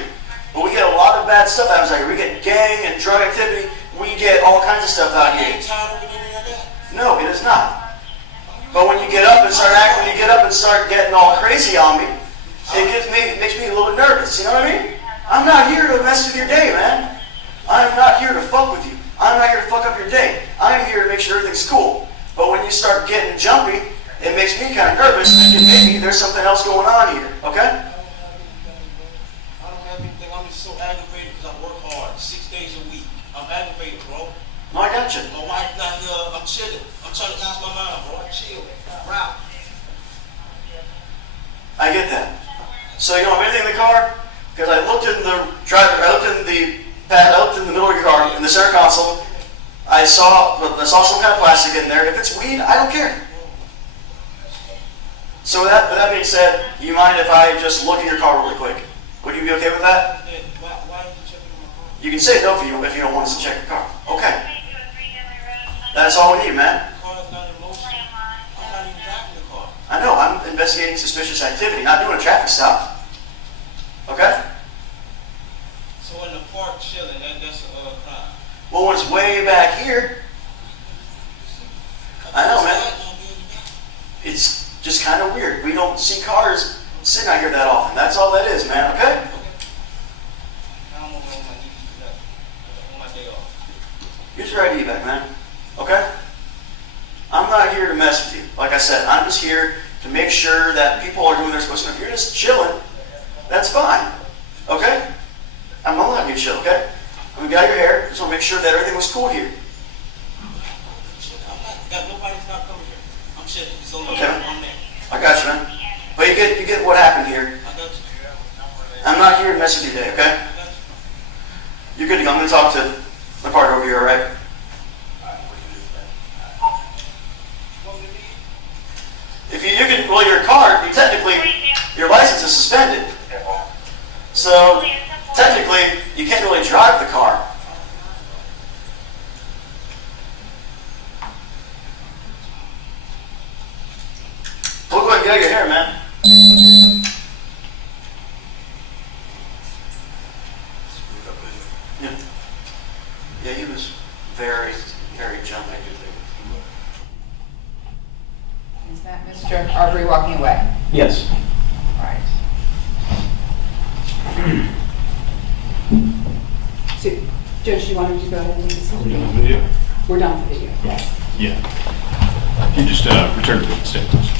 But we get a lot of bad stuff out here. We get gang and drug activity. We get all kinds of stuff out here. Ain't tired of any of that. No, it is not. But when you get up and start getting all crazy on me, it makes me a little bit nervous. You know what I mean? I'm not here to mess with your day, man. I'm not here to fuck with you. I'm not here to fuck up your day. I'm here to make sure everything's cool. But when you start getting jumpy, it makes me kind of nervous, thinking maybe there's something else going on here. Okay? I don't have anything. I'm just so aggravated because I work hard 6 days a week. I'm aggravated, bro. No, I got you. My wife not here. I'm chilling. I'm trying to ease my mind, bro. Chill. Route. I get that. So you don't have anything in the car? Because I looked in the driver, I looked in the pad, I looked in the middle of your car, in the center console. I saw some kind of plastic in there. If it's weed, I don't care. So with that being said, do you mind if I just look in your car really quick? Would you be okay with that? Yeah, why are you checking my car? You can say no if you don't want us to check your car. Okay. That's all we need, man. The car is not in motion. I'm not even driving the car. I know, I'm investigating suspicious activity, not doing a traffic stop. Okay? So in the park chilling, that's a crime. Well, when it's way back here, I know, man. It's just kind of weird. We don't see cars sitting out here that often. That's all that is, man, okay? I don't know when I need to do that. On my day off. Here's your ID back, man. Okay? I'm not here to mess with you. Like I said, I'm just here to make sure that people are doing their supposed to. If you're just chilling, that's fine. Okay? I'm not letting you chill, okay? I'm gonna get out your hair. Just want to make sure that everything was cool here. Nobody's not coming here. I'm chilling. It's only Okay. on there. I got you, man. But you get what happened here. I got you. I'm not here to mess with your day, okay? You're good to go. I'm gonna talk to my partner over here, all right? If you can, well, your car, your license is suspended. So, technically, you can't really drive the car. We'll go ahead and get out your hair, man. Yeah. Yeah, he was very, very jumpy. Is that Mr. Arbery walking away? Yes. All right. So, Judge, do you want him to go ahead and leave this? Are we doing the video? We're done with the video. Yes. Yeah. You just return to the stand, please.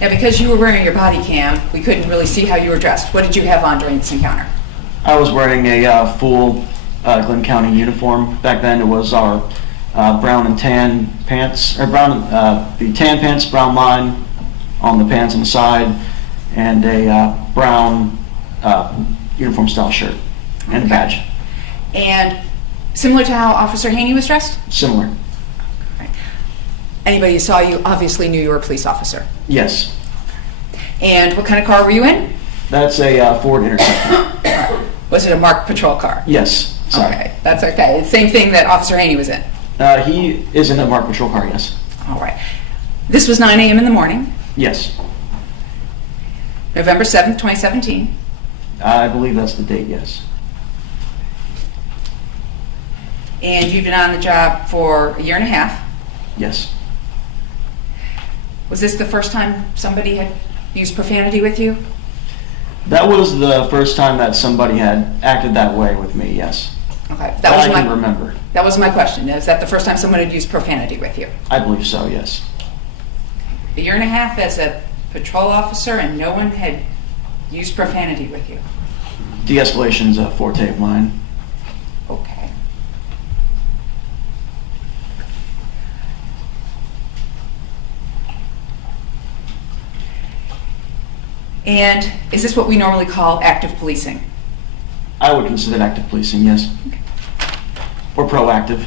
Now, because you were wearing your body cam, we couldn't really see how you were dressed. What did you have on during this encounter? I was wearing a full Glenn County uniform. Back then, it was our brown and tan pants, or the tan pants, brown line on the pants on the side, and a brown uniform style shirt and a badge. And similar to how Officer Haney was dressed? Similar. Right. Anybody who saw you obviously knew you were a police officer. Yes. And what kind of car were you in? That's a Ford Interceptor. Was it a marked patrol car? Yes. Sorry. Okay, that's okay. Same thing that Officer Haney was in. He is in a marked patrol car, yes. All right. This was 9 a.m. in the morning, Yes. November 7th, 2017. I believe that's the date, yes. And you've been on the job for a year and a half. Yes. Was this the first time somebody had used profanity with you? That was the first time that somebody had acted that way with me, yes. Okay. That I can remember. That was my question. Is that the first time someone had used profanity with you? I believe so, yes. A year and a half as a patrol officer and no one had used profanity with you? De-escalation's a forte of mine. Okay. And is this what we normally call active policing? I would consider it active policing, yes. Okay. Or proactive.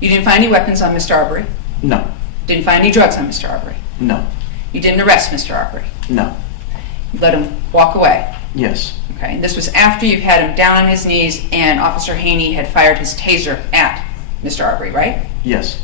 You didn't find any weapons on Mr. Arbery? No. Didn't find any drugs on Mr. Arbery? No. You didn't arrest Mr. Arbery? No. You let him walk away? Yes. Okay, and this was after you had him down on his knees and Officer Haney had fired his taser at Mr. Arbery, right? Yes.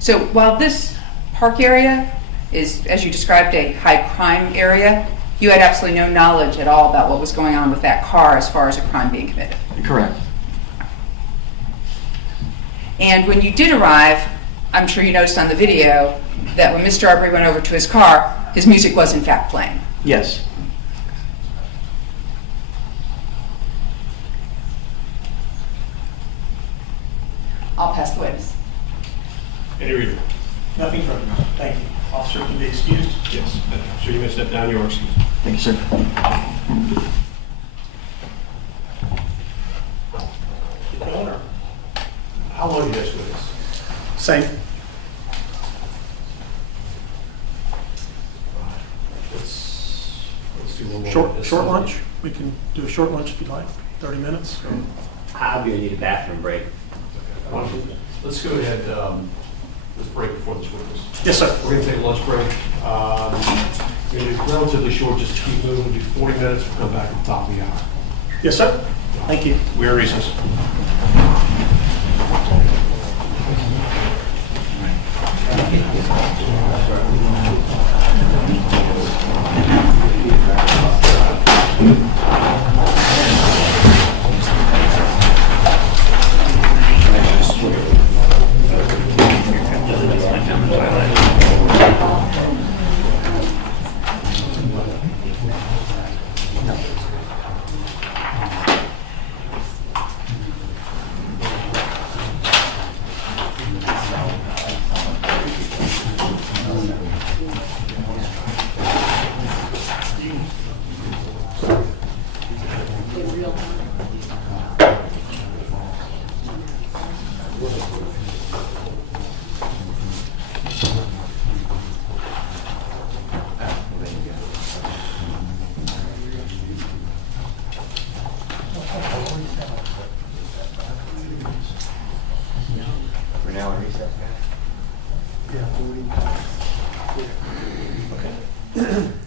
So while this park area is, as you described, a high crime area, you had absolutely no knowledge at all about what was going on with that car as far as a crime being committed. Correct. And when you did arrive, I'm sure you noticed on the video that when Mr. Arbery went over to his car, his music was in fact playing. Yes. I'll pass the witness. Any reason? Nothing further. Thank you. Officer can be excused. Yes. Sir, you may step down. You are excused. Thank you, sir. How long you guys with this? Same. Let's do one more. Short lunch. We can do a short lunch if you'd like. 30 minutes. I'm going to need a bathroom break. Let's go ahead, let's break before this witness. Yes, sir. We're going to take a lunch break. It's relatively short, just keep moving, we'll do 40 minutes, we'll come back at the top of the hour. Yes, sir. Thank you. We are recessed. Yeah, 40. Yeah. Okay.